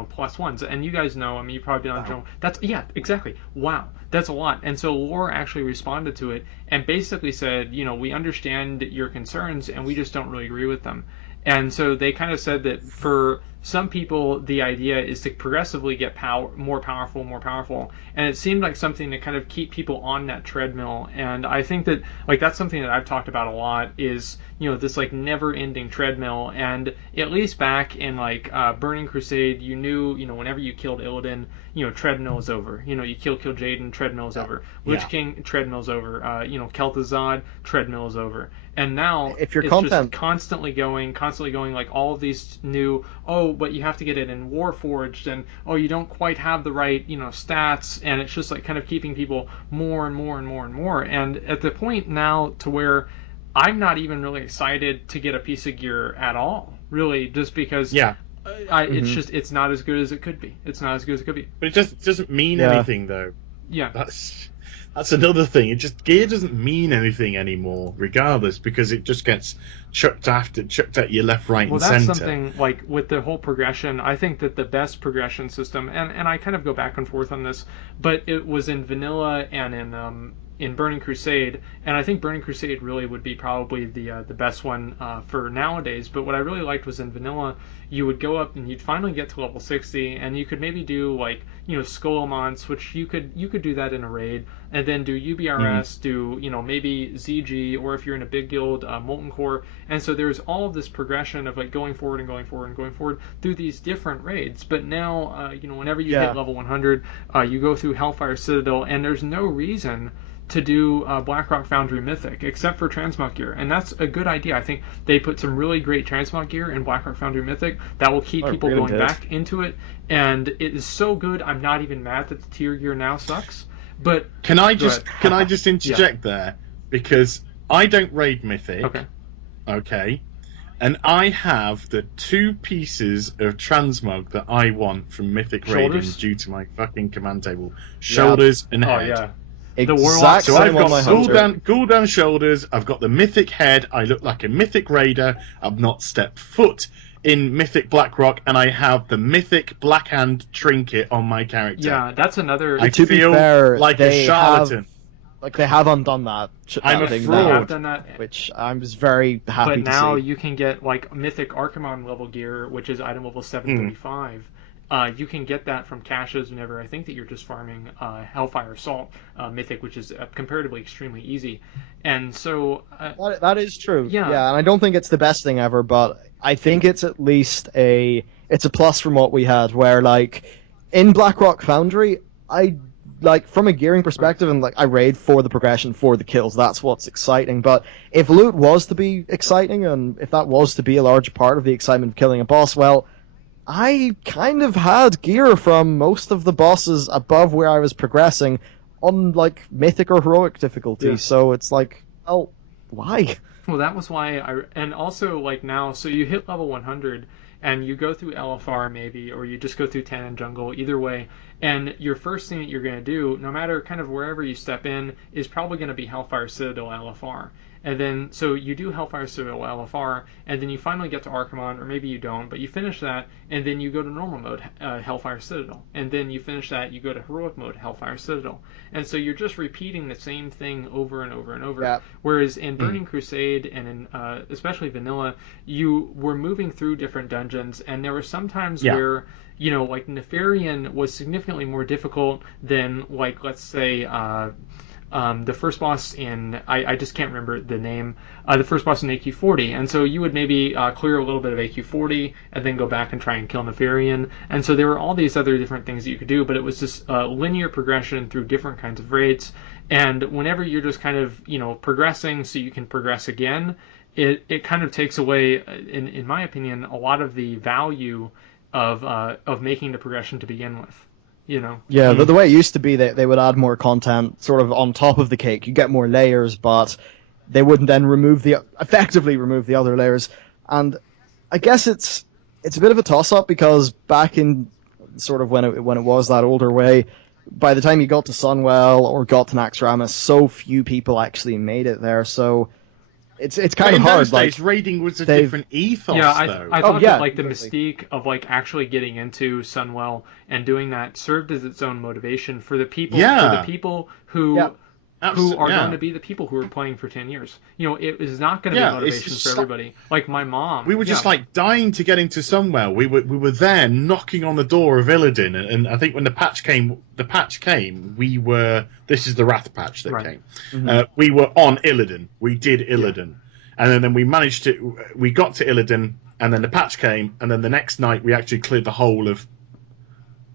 plus ones, and you guys know, I mean, you've probably been on general. That's exactly. Wow, that's a lot. And so Lore actually responded to it and basically said, we understand your concerns and we just don't really agree with them. And so they kind of said that for some people, the idea is to progressively get more powerful, more powerful, and it seemed like something to kind of keep people on that treadmill. And I think that like that's something that I've talked about a lot is this like never-ending treadmill. And at least back in like Burning Crusade, you knew whenever you killed Illidan, treadmill is over. You kill Jaden, treadmill is over. Lich King, treadmill's over. Kel'Thuzad, treadmill is over. And now if your it's content just constantly going, like all of these new, oh, but you have to get it in Warforged, and oh, you don't quite have the right, stats, and it's just like kind of keeping people more and more and more and more. And at the point now to where I'm not even really excited to get a piece of gear at all, really, just because it's just it's not as good as it could be. It's not as good as it could be. But it just doesn't mean anything, though. Yeah. That's another thing. Gear doesn't mean anything anymore, regardless, because it just gets chucked at you left, right, and that's center. Something like with the whole progression. I think that the best progression system, and I kind of go back and forth on this, but it was in vanilla and in Burning Crusade, and I think Burning Crusade really would be probably the best one for nowadays. But what I really liked was in vanilla, you would go up and you'd finally get to level 60, and you could maybe do like Skullmonts, which you could do that in a raid, and then do UBRS, do maybe ZG, or if you're in a big guild, Molten Core. And so there's all of this progression of like going forward and going forward and going forward through these different raids. But now whenever you hit level 100, you go through Hellfire Citadel, and there's no reason to do Blackrock Foundry Mythic, except for Transmog gear, and that's a good idea. I think they put some really great Transmog gear in Blackrock Foundry Mythic that will keep people really going back into it, and it is so good. I'm not even mad that the tier gear now sucks. But can I just interject there, because I don't raid Mythic. Okay, and I have the 2 pieces of Transmog that I want from Mythic raiding due to my fucking command table: shoulders and head. Yeah. The Warlock. So I've got Gul'dan shoulders, I've got the Mythic head, I look like a Mythic raider, I've not stepped foot in Mythic Blackrock, and I have the Mythic Blackhand trinket on my character. Yeah, that's another... I feel like a charlatan. They have undone that. I'm a fraud. Which I was very happy to see. But now you can get like Mythic Archimon level gear, which is item level 735. You can get that from caches whenever I think that you're just farming Hellfire Assault Mythic, which is comparatively extremely easy. And so... that is true. Yeah, and I don't think it's the best thing ever, but I think it's at least it's a plus from what we had, where like in Blackrock Foundry, from a gearing perspective, and like I raid for the progression, for the kills, that's what's exciting. But if loot was to be exciting, and if that was to be a large part of the excitement of killing a boss, well, I kind of had gear from most of the bosses above where I was progressing on like Mythic or Heroic difficulty, so it's like, well, why? Well, that was why and also like now, so you hit level 100 and you go through LFR maybe, or you just go through Tannin Jungle, either way, and your first thing that you're going to do, no matter kind of wherever you step in, is probably going to be Hellfire Citadel LFR. And then, so you do Hellfire Citadel LFR, and then you finally get to Archimon, or maybe you don't, but you finish that, and then you go to normal mode, Hellfire Citadel. And then you finish that, you go to heroic mode, Hellfire Citadel. And so you're just repeating the same thing over and over and over. Yeah. Whereas in Burning Crusade, and in especially Vanilla, you were moving through different dungeons, and there were some times where, like Nefarian was significantly more difficult than, like, let's say, the first boss in, I just can't remember the name, the first boss in AQ40, and so you would maybe clear a little bit of AQ40 and then go back and try and kill Nefarian, and so there were all these other different things that you could do, but it was just linear progression through different kinds of raids, and whenever you're just kind of, progressing so you can progress again, it kind of takes away, in my opinion, a lot of the value of making the progression to begin with. Yeah, the way it used to be, they would add more content sort of on top of the cake. You get more layers, but they wouldn't then effectively remove the other layers. And I guess it's a bit of a toss-up, because back in sort of when it was that older way, by the time you got to Sunwell or got to Naxxramas, so few people actually made it there. So it's kind of hard. Those days, raiding was a different ethos. Yeah, I thought that like the completely. mystique of like actually getting into Sunwell and doing that served as its own motivation for the people. For the people who who are yeah. going to be the people who are playing for 10 years. You know, it is not going to be motivation for everybody. Like my mom. We were just like dying to get into Sunwell. We were there knocking on the door of Illidan, and I think when the patch came, we were. This is the Wrath patch that came. Mm-hmm. We were on Illidan. We did Illidan, and then we managed to. We got to Illidan, and then the patch came, and then the next night we actually cleared the whole of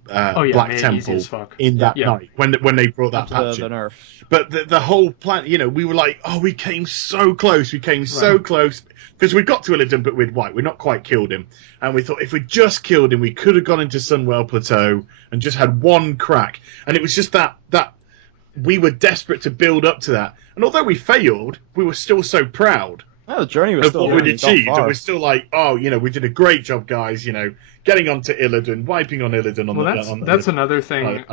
Black Temple in that night when they brought that patch in. Nerf. But the whole plan, you know, we were like, oh, we came so close. We came so close because we got to Illidan, but we'd white. We'd not quite killed him. And we thought if we just killed him, we could have gone into Sunwell Plateau and just had one crack. And it was just that we were desperate to build up to that. And although we failed, we were still so proud. Oh, the journey was still what we'd achieved. And we're still like, oh, you know, we did a great job, guys. You know, getting onto Illidan, wiping on Illidan. That's another thing.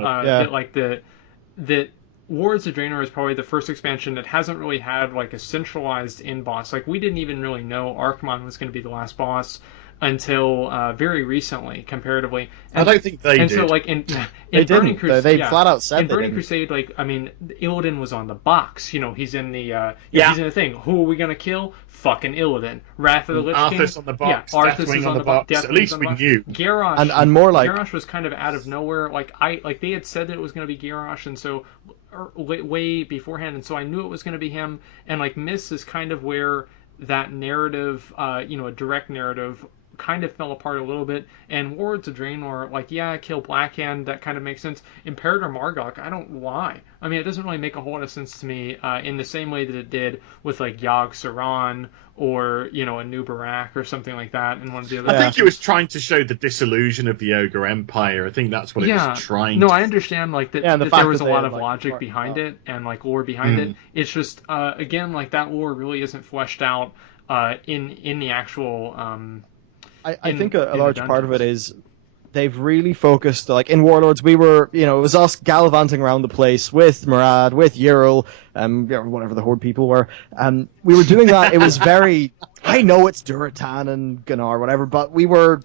That Warlords of Draenor is probably the first expansion that hasn't really had like a centralized end boss. Like we didn't even really know Archmon was going to be the last boss until very recently, comparatively. And, I don't think they did. And so, like in Burning Crusade, they flat out said in Burning Crusade, like I mean, Illidan was on the box. You know, he's in the he's in the thing. Who are we gonna kill? Fucking Illidan. Wrath of the Lich King. Arthas on the box. Yeah, Arthas is on the box. At least we knew. Garrosh and more like Garrosh was kind of out of nowhere. Like they had said that it was going to be Garrosh, and so way beforehand, and so I knew it was going to be him. And like Miss is kind of where that narrative, a direct narrative, kind of fell apart a little bit. And Warlords of Draenor, like kill Blackhand, that kind of makes sense. Imperator Margok, I don't know why. I mean, it doesn't really make a whole lot of sense to me in the same way that it did with like Yogg Saron or a New Barak or something like that. And one of the other. I think it was trying to show the dissolution of the Ogre Empire. I think that's what it was trying. No, to... I understand like that there was a lot of logic behind it and like lore behind it. It's just again like that lore really isn't fleshed out in the actual. I think a large part of it is they've really focused, like in Warlords, we were, it was us gallivanting around the place with Murad, with Ural, whatever the Horde people were. We were doing that. It was very, I know it's Duratan and Gunnar, whatever, but we were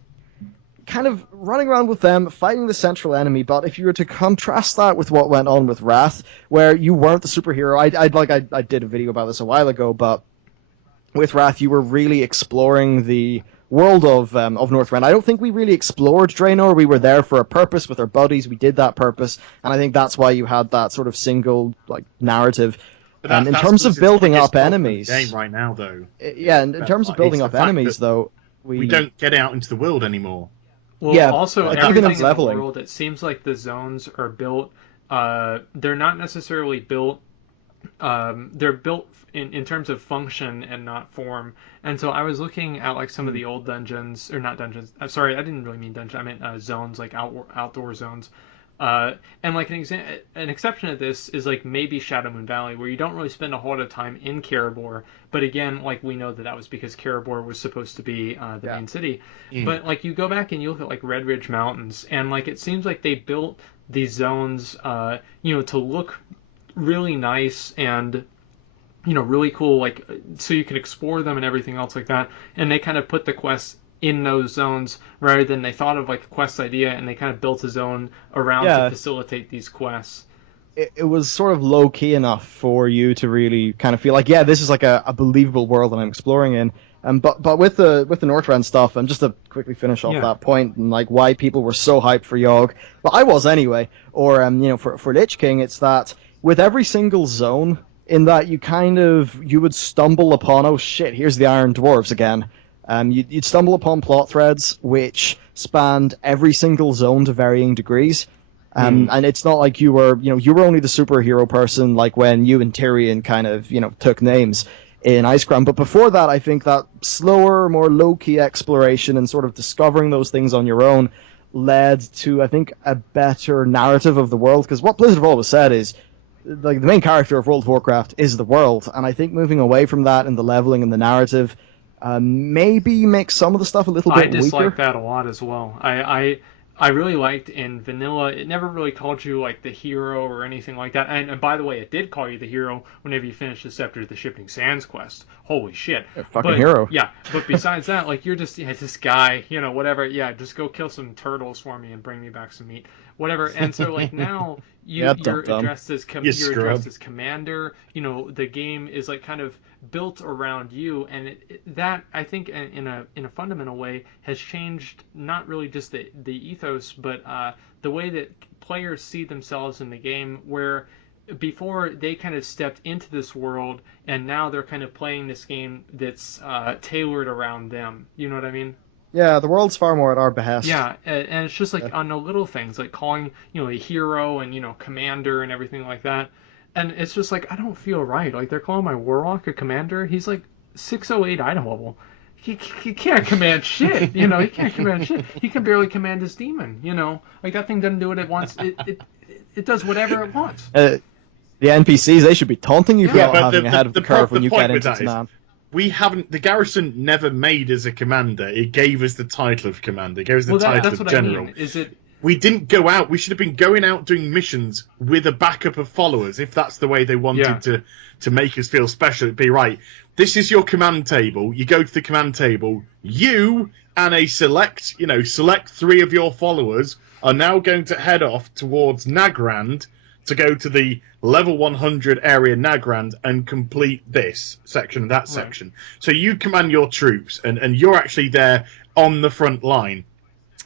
kind of running around with them, fighting the central enemy. But if you were to contrast that with what went on with Wrath, where you weren't the superhero, I did a video about this a while ago, but with Wrath, you were really exploring the world of Northrend. I don't think we really explored Draenor. We were there for a purpose with our buddies. We did that purpose, and I think that's why you had that sort of single like narrative. And in terms of building up enemies, game right now though. Yeah, and in terms of building up enemies though, we don't get out into the world anymore. Well, yeah, also everything in the leveling. world, it seems like the zones are built. They're not necessarily built. They're built in terms of function and not form. And so I was looking at like some of the old dungeons, or not dungeons. I'm sorry, I didn't really mean dungeon. I meant zones, like outdoor zones. And like an exception to this is like maybe Shadowmoon Valley, where you don't really spend a whole lot of time in Karabor. But again, like we know that was because Karabor was supposed to be the main city. But like you go back and you look at like Red Ridge Mountains, and like it seems like they built these zones, to look really nice and really cool, like so you can explore them and everything else like that. And they kind of put the quests in those zones rather than they thought of like a quest idea and they kind of built a zone around to facilitate these quests. It was sort of low key enough for you to really kind of feel like, this is like a believable world that I'm exploring in. But with the Northrend stuff, and just to quickly finish off that point, and like why people were so hyped for Yogg, well, I was anyway, or for Lich King, it's that with every single zone, in that you would stumble upon, oh shit, here's the Iron Dwarves again. You'd stumble upon plot threads which spanned every single zone to varying degrees. And it's not like you were only the superhero person, like when you and Tyrion kind of, took names in Icecrown. But before that, I think that slower, more low-key exploration and sort of discovering those things on your own led to, I think, a better narrative of the world. Because what Blizzard have always said is, like, the main character of World of Warcraft is the world, and I think moving away from that and the leveling and the narrative maybe makes some of the stuff a little bit weaker. I dislike that a lot as well. I really liked in vanilla, it never really called you like the hero or anything like that. And by the way, it did call you the hero whenever you finished the Scepter of the Shifting Sands quest. Holy shit. Hero. Yeah, but besides that, like you're just this guy, whatever. Yeah, just go kill some turtles for me and bring me back some meat. whatever. And so like now Yeah, you're dum-dum. addressed as You you're scrub. addressed as commander. You know, the game is like kind of built around you, and that I think in a fundamental way has changed not really just the ethos, but the way that players see themselves in the game, where before they kind of stepped into this world and now they're kind of playing this game that's tailored around them. You know what I mean? Yeah, the world's far more at our behest. Yeah, and it's just like Yeah. on the little things, like calling, a hero and, commander and everything like that. And it's just like, I don't feel right. Like, they're calling my warlock a commander. He's like 608 item level. He can't command shit, he can't command shit. He can barely command his demon, Like, that thing doesn't do it at once. It does whatever it wants. The NPCs, they should be taunting you for Yeah, not but having ahead of the curve when you point get with into that is, Tanan. the garrison never made us a commander. It gave us the title of commander. It gave us the title That's of what general. I mean. Is it? We didn't go out. We should have been going out doing missions with a backup of followers. If that's the way they wanted to make us feel special, it'd be right. This is your command table. You go to the command table. You and a select 3 of your followers are now going to head off towards Nagrand to go to the level 100 area Nagrand and complete this section and that section. So you command your troops, and you're actually there on the front line.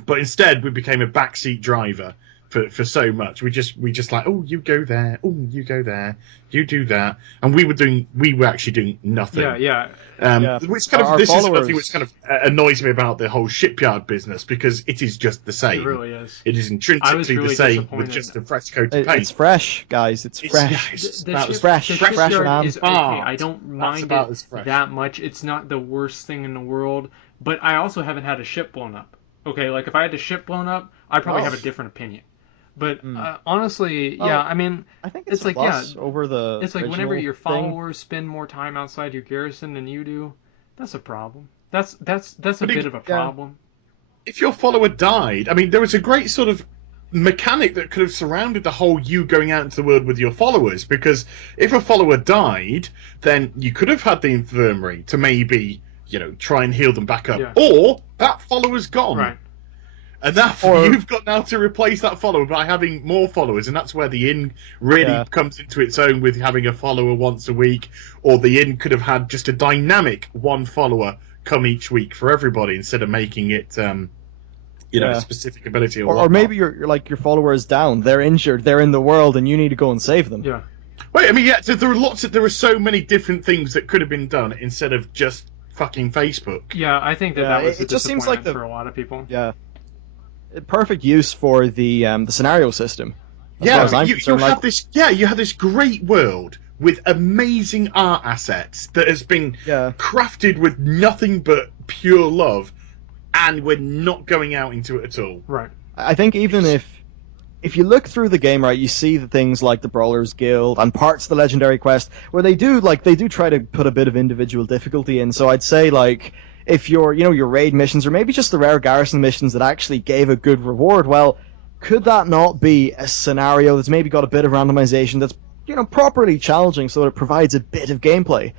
But instead, we became a backseat driver for so much. We just like, oh, you go there, oh, you go there, you do that, and we were actually doing nothing. Yeah. Which kind of Our this is followers- something which kind of annoys me about the whole shipyard business, because it is just the same. It really is. It is I was intrinsically really the same disappointed. with just a fresh coat of paint. It's fresh, guys. It's fresh. Yeah, it's The about ship- as fresh. the Fresh, shipyard man. is okay. I don't That's mind about it as fresh. that much. It's not the worst thing in the world, but I also haven't had a ship blown up. Okay, like if I had a ship blown up, I'd probably have a different opinion. But honestly, Well, I mean, I think it's a like, plus over the. it's like whenever original your thing. followers spend more time outside your garrison than you do, that's a problem. That's a But bit of a problem. If your follower died, I mean, there was a great sort of mechanic that could have surrounded the whole you going out into the world with your followers, because if a follower died, then you could have had the infirmary to maybe, try and heal them back up. Yeah. Or that follower's gone. Right. And that Or- you've got now to replace that follower by having more followers, and that's where the inn really comes into its own with having a follower once a week, or the inn could have had just a dynamic one follower come each week for everybody instead of making it, a specific ability or Or maybe you're like your follower is down, they're injured, they're in the world, and you need to go and save them. Yeah. Wait, I mean, so there were so many different things that could have been done instead of just fucking Facebook. Yeah, I think that Yeah, was a it just seems like disappointment for a lot of people. Yeah. Perfect use for the scenario system. As far as I'm you concerned, have this. Yeah, you have this great world with amazing art assets that has been crafted with nothing but pure love, and we're not going out into it at all. Right. I think even if you look through the game, right, you see the things like the Brawlers Guild and parts of the Legendary Quest where they do try to put a bit of individual difficulty in. So I'd say like if your raid missions or maybe just the rare garrison missions that actually gave a good reward, well, could that not be a scenario that's maybe got a bit of randomization that's properly challenging so that it provides a bit of gameplay?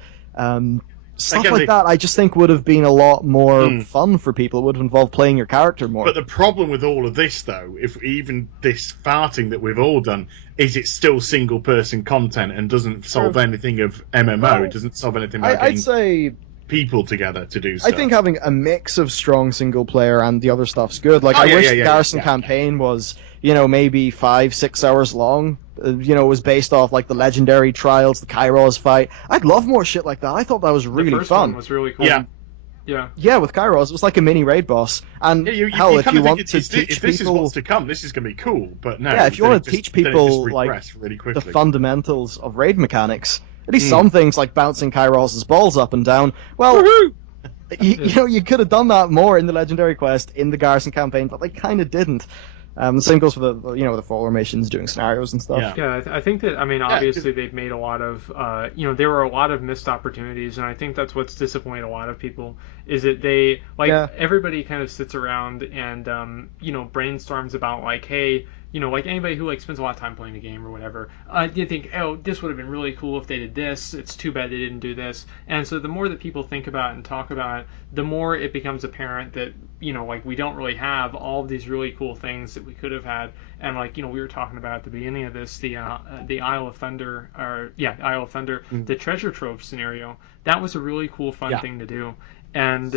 Stuff like that, I just think would have been a lot more fun for people. It would have involved playing your character more. But the problem with all of this, though, if even this farting that we've all done, is it's still single-person content and doesn't solve anything of MMO. Well, it doesn't solve anything about I'd getting say people together to do stuff. I think having a mix of strong single player and the other stuff's good. Like, I wish the Garrison campaign was, maybe 5-6 hours long. Was based off like the legendary trials, the Kairos fight. I'd love more shit like that. I thought that was really the first fun. one was really cool. Yeah, with Kairos, it was like a mini raid boss. And if you want to teach if this is people, what's to come, this is going to be cool. But no, if you want to teach people like really the fundamentals of raid mechanics, at least some things like bouncing Kairos's balls up and down. Well, you could have done that more in the Legendary Quest in the Garrison campaign, but they kind of didn't. The same goes for the follower missions, doing scenarios and stuff. Yeah, I think that, obviously they've made a lot of, there were a lot of missed opportunities, and I think that's what's disappointed a lot of people, is that they, everybody kind of sits around and, brainstorms about, like, hey, like anybody who, spends a lot of time playing a game or whatever, you think, oh, this would have been really cool if they did this, it's too bad they didn't do this, and so the more that people think about it and talk about it, the more it becomes apparent that like we don't really have all of these really cool things that we could have had. And like, we were talking about at the beginning of this, the Isle of Thunder, Isle of Thunder, the treasure trove scenario. That was a really cool, fun thing to do. And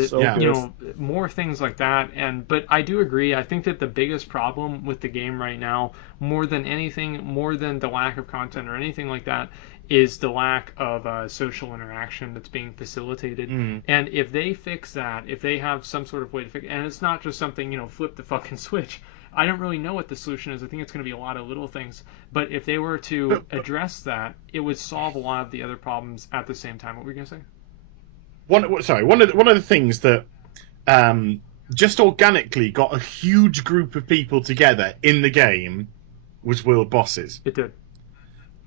more things like that. But I do agree. I think that the biggest problem with the game right now, more than anything, more than the lack of content or anything like that, is the lack of social interaction that's being facilitated. And if they fix that, if they have some sort of way to fix, and it's not just something, flip the fucking switch. I don't really know what the solution is. I think it's going to be a lot of little things. But if they were to address that, it would solve a lot of the other problems at the same time. What were you going to say? One of the things that just organically got a huge group of people together in the game was world bosses. It did.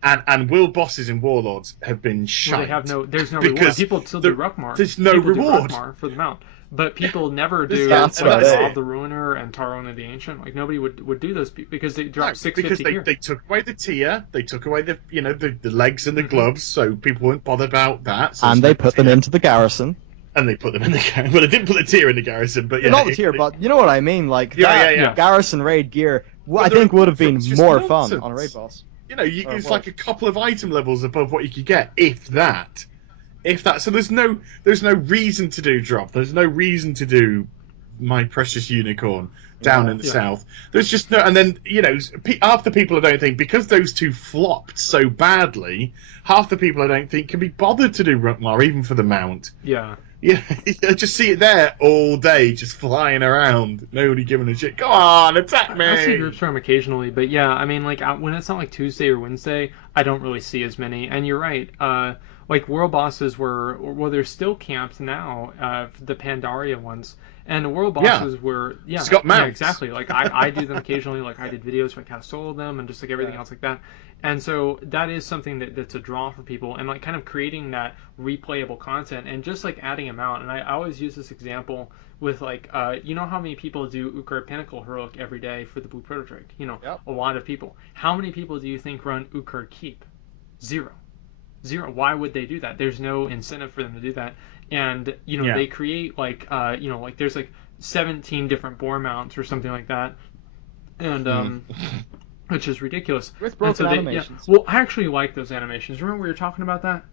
And world bosses in Warlords have been shite. Well, there's no reward. People still do Ruckmar. There's no reward. Do Ruckmar for the mount. But people never do Rob the Ruiner and Tarona the Ancient. Like nobody would do those because they drop 650 because they took away the tier, they took away the the legs and the gloves, so people weren't bothered about that. So and they put them into the garrison. And they put them in the garrison. Well, they didn't put the tier in the garrison, but not the tier, but you know what I mean. Like garrison raid gear, I think would have been more fun on a raid boss. It's like a couple of item levels above what you could get, if that. So there's no reason to do drop. There's no reason to do my precious unicorn down in the south. There's just no, and then half the people I don't think, because those two flopped so badly, half the people I don't think can be bothered to do Ruckmar even for the mount. Yeah. Yeah, I just see it there all day, just flying around. Nobody giving a shit. Go on, attack me! I see groups from occasionally, but yeah, I mean, like when it's not like Tuesday or Wednesday, I don't really see as many. And you're right. Like world bosses they're still camped now. The Pandaria ones, and the world bosses were it's got mounts. Yeah, exactly. Like I do them occasionally. Like I did videos where I kind of solo them and just like everything else like that. And so that is something that's a draw for people, and like kind of creating that replayable content and just like adding them out. And I always use this example with like how many people do Utgard Pinnacle Heroic every day for the Blue Protodrake? A lot of people. How many people do you think run Utgard Keep? Zero. Why would they do that? There's no incentive for them to do that. And they create like like there's like 17 different boar mounts or something like that, and which is ridiculous. With broken animations. Well, I actually like those animations. Remember we were talking about that?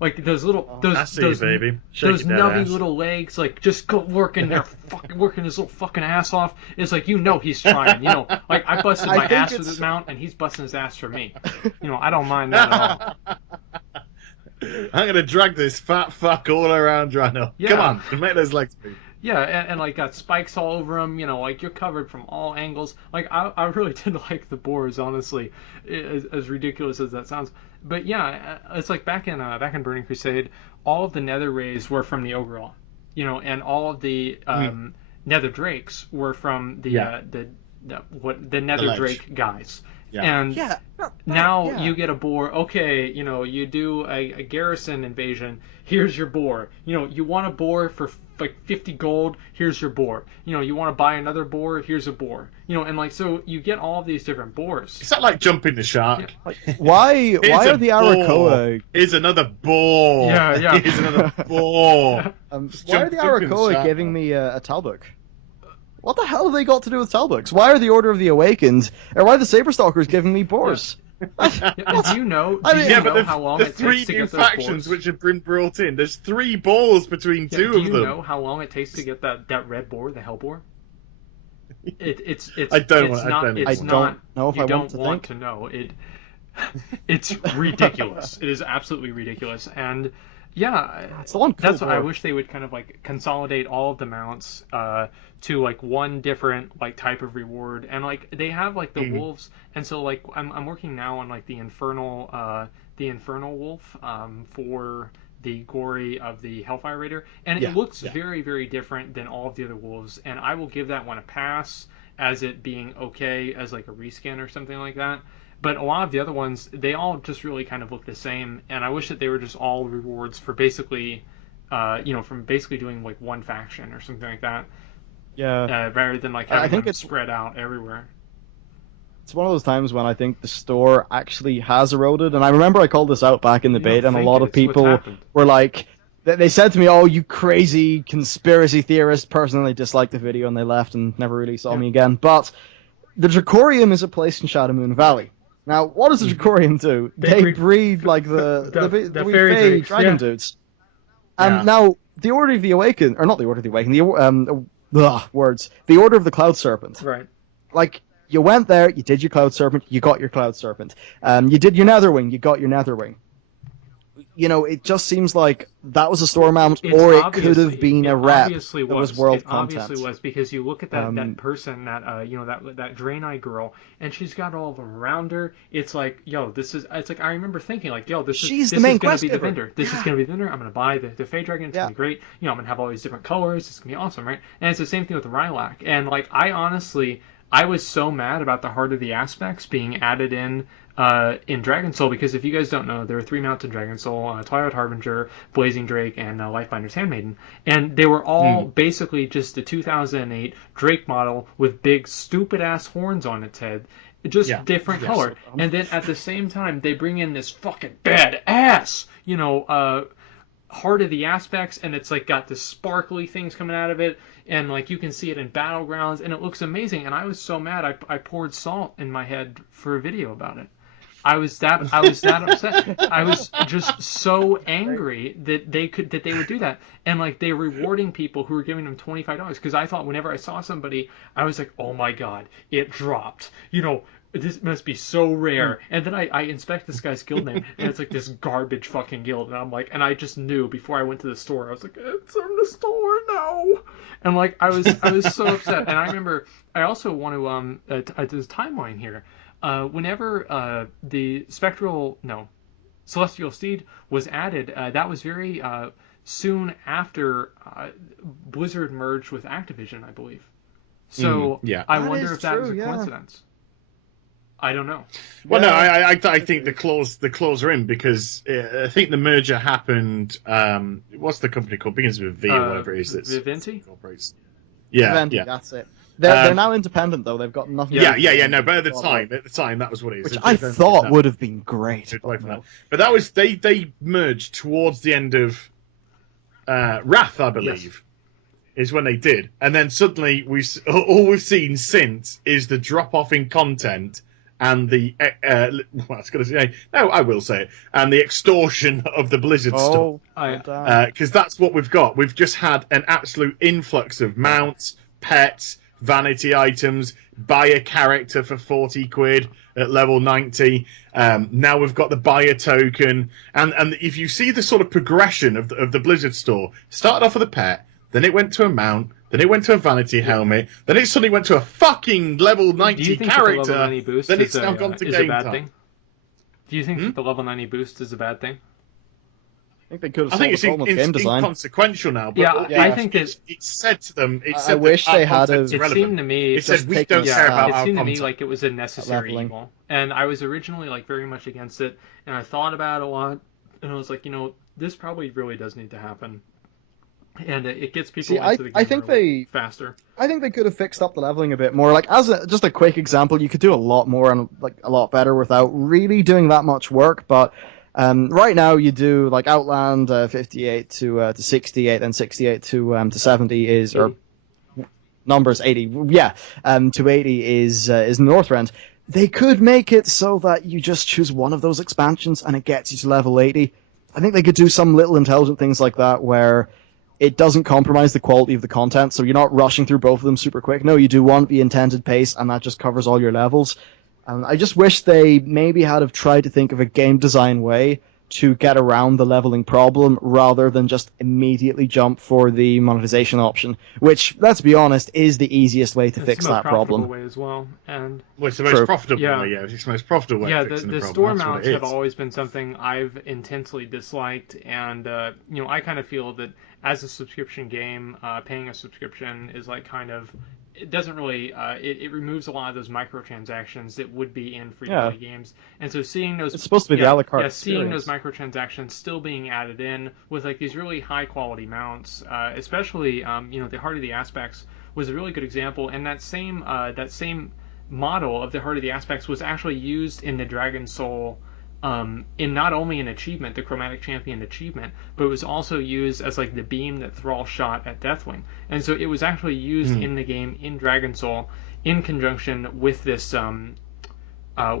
Like those little those baby. Those nubby little legs, like just go working their working his little fucking ass off. It's like he's trying. Like I busted my ass with his mount, and he's busting his ass for me. I don't mind that at all. I'm gonna drag this fat fuck all around Draenor. Yeah. Come on, make those legs move. Yeah, and like got spikes all over him. Like you're covered from all angles. Like I really did like the boars, honestly, as ridiculous as that sounds. But yeah, it's like back in Burning Crusade, all of the Nether Rays were from the Ogreall, and all of the Nether Drakes were from the Nether Drake guys. Yeah. And now you get a boar. Okay, you do a garrison invasion. Here's your boar. You want a boar for like 50 gold. Here's your boar. You want to buy another boar. Here's a boar. And like so you get all of these different boars. Is that like jumping the shark? Yeah. Why are the Arakoa? Here's another boar. Yeah. Here's another boar. Why are the Arakoa giving me a Talbuk? What the hell have they got to do with Talbuks? Why are the Order of the Awakened, or why are the Saberstalkers giving me boars? Do you know how long it takes to get those boars? 3 new factions which have been brought in. There's 3 boars between 2 of them. Do you know how long it takes to get that red boar, the hell boar? It's I don't know if I want to know. It's ridiculous. It is absolutely ridiculous. And yeah, it's the one cool that's what boar. I wish they would kind of like consolidate all of the mounts to like one different like type of reward, and like they have like the wolves, and so like I'm working now on like the infernal wolf for the gory of the Hellfire Raider, and it looks very, very different than all of the other wolves, and I will give that one a pass as it being okay as like a reskin or something like that. But a lot of the other ones, they all just really kind of look the same, and I wish that they were just all rewards for basically, from basically doing like one faction or something like that. Yeah. Rather than like having them spread out everywhere. It's one of those times when I think the store actually has eroded, and I remember I called this out back in the beta, and a lot of people were like, They said to me, "Oh, you crazy conspiracy theorist!" Personally, disliked the video and they left and never really saw me again. But the Dracorium is a place in Shadow Moon Valley. Now, what does the Dracorium do? They breed like the wee fairy fey drakes, dragon yeah. dudes. Yeah. Now, the Order of the Awakened, or not the Order of the Awakened, the Order of the Cloud Serpent. Right. Like, you went there, you did your Cloud Serpent, you got your Cloud Serpent. You did your Netherwing, you got your Netherwing. You know, it just seems like that was a store mount, or it could have been a rep that was world content. Obviously was, because you look at that person, that that Draenei girl, and she's got all of them around her. It's like, yo, it's like, I remember thinking like, yo, this is going to be the vendor. This is going to be the vendor. I'm going to buy the Fey Dragon. It's going to be great. You know, I'm going to have all these different colors. It's going to be awesome, right? And it's the same thing with Rylak. And like, I was so mad about the Heart of the Aspects being added in Dragon Soul, because if you guys don't know, there are 3 mounts in Dragon Soul: Twilight Harbinger, Blazing Drake, and Lifebinder's Handmaiden, and they were all basically just the 2008 Drake model with big stupid ass horns on its head, just different color. And then at the same time, they bring in this fucking badass, Heart of the Aspects, and it's like got this sparkly things coming out of it, and like you can see it in Battlegrounds, and it looks amazing. And I was so mad, I poured salt in my head for a video about it. I was that upset. I was just so angry that they would do that, and like they were rewarding people who were giving them $25, because I thought whenever I saw somebody, I was like, oh my god, it dropped. This must be so rare. And then I inspect this guy's guild name, and it's like this garbage fucking guild, and I'm like, and I just knew before I went to the store, I was like, it's in the store now. And like I was so upset. And I remember, I also want to this timeline here. Whenever the Celestial Steed was added, that was very soon after Blizzard merged with Activision, I believe. So I wonder if that was a coincidence. I don't know. Well, no, I think the claws are in, because I think the merger happened. What's the company called? Begins with V or whatever it is. Vivendi? Yeah, that's it. They're now independent, though. They've got nothing. Yeah. No, but at the time, that was what it is. Which I thought would have been great. But that was they merged towards the end of Wrath, I believe, is when they did, and then suddenly all we've seen since is the drop off in content. And the I will say it. And the extortion of the Blizzard store, because that's what we've got. We've just had an absolute influx of mounts, pets, vanity items. Buy a character for 40 quid at level 90. Now we've got the buyer token, and if you see the sort of progression of the Blizzard store, started off with a pet, then it went to a mount. Then it went to a vanity helmet. Then it suddenly went to a fucking level 90 character. The level 90 boost then it's now gone to game time. Thing? Do you think that the level 90 boost is a bad thing? I think they could have solved the problem with game design. Inconsequential now. But I think it's said to them. I wish they had. It seemed to me. It said we don't care about our It seemed to content. me like it was a necessary evil, and I was originally like very much against it, and I thought about it a lot, and I was like, this probably really does need to happen. And it gets people into the game faster. I think they could have fixed up the leveling a bit more. Like, just a quick example, you could do a lot more and like a lot better without really doing that much work. But right now, you do like Outland 58 to 68, then 68 to 70 is or numbers 80. Yeah, to 80 is Northrend. They could make it so that you just choose one of those expansions and it gets you to level 80. I think they could do some little intelligent things like that where it doesn't compromise the quality of the content, so you're not rushing through both of them super quick. No, you do one at the intended pace, and that just covers all your levels. I just wish they maybe had have tried to think of a game design way to get around the leveling problem, rather than just immediately jump for the monetization option, which, let's be honest, is the easiest way to fix that problem. Way as well, and it's the most profitable way. Yeah, it's the most profitable way. Yeah, of fixing the problem. store mounts have always been something I've intensely disliked, and I kind of feel that as a subscription game, paying a subscription is like kind of. It doesn't really. It removes a lot of those microtransactions that would be in free-to-play games, and so seeing those. It's supposed to be the a la carte. Yeah, seeing those microtransactions still being added in with like these really high-quality mounts, especially the Heart of the Aspects was a really good example, and that same model of the Heart of the Aspects was actually used in the Dragon Soul in not only an achievement, the Chromatic Champion achievement, but it was also used as like the beam that Thrall shot at Deathwing, and so it was actually used in the game in Dragon Soul in conjunction with this uh,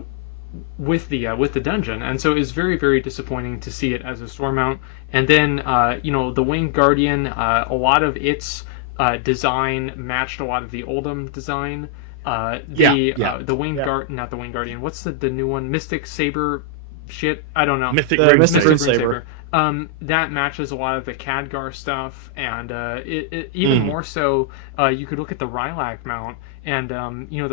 with the dungeon, and so it was very, very disappointing to see it as a store mount. And then the Winged Guardian, a lot of its design matched a lot of the Oldham design. The Winged Guard, not the Winged Guardian. What's the new one? Mystic Saber shit. I don't know. Mystic Rune Saber. That matches a lot of the Khadgar stuff, and even more so, you could look at the Rylak mount, and the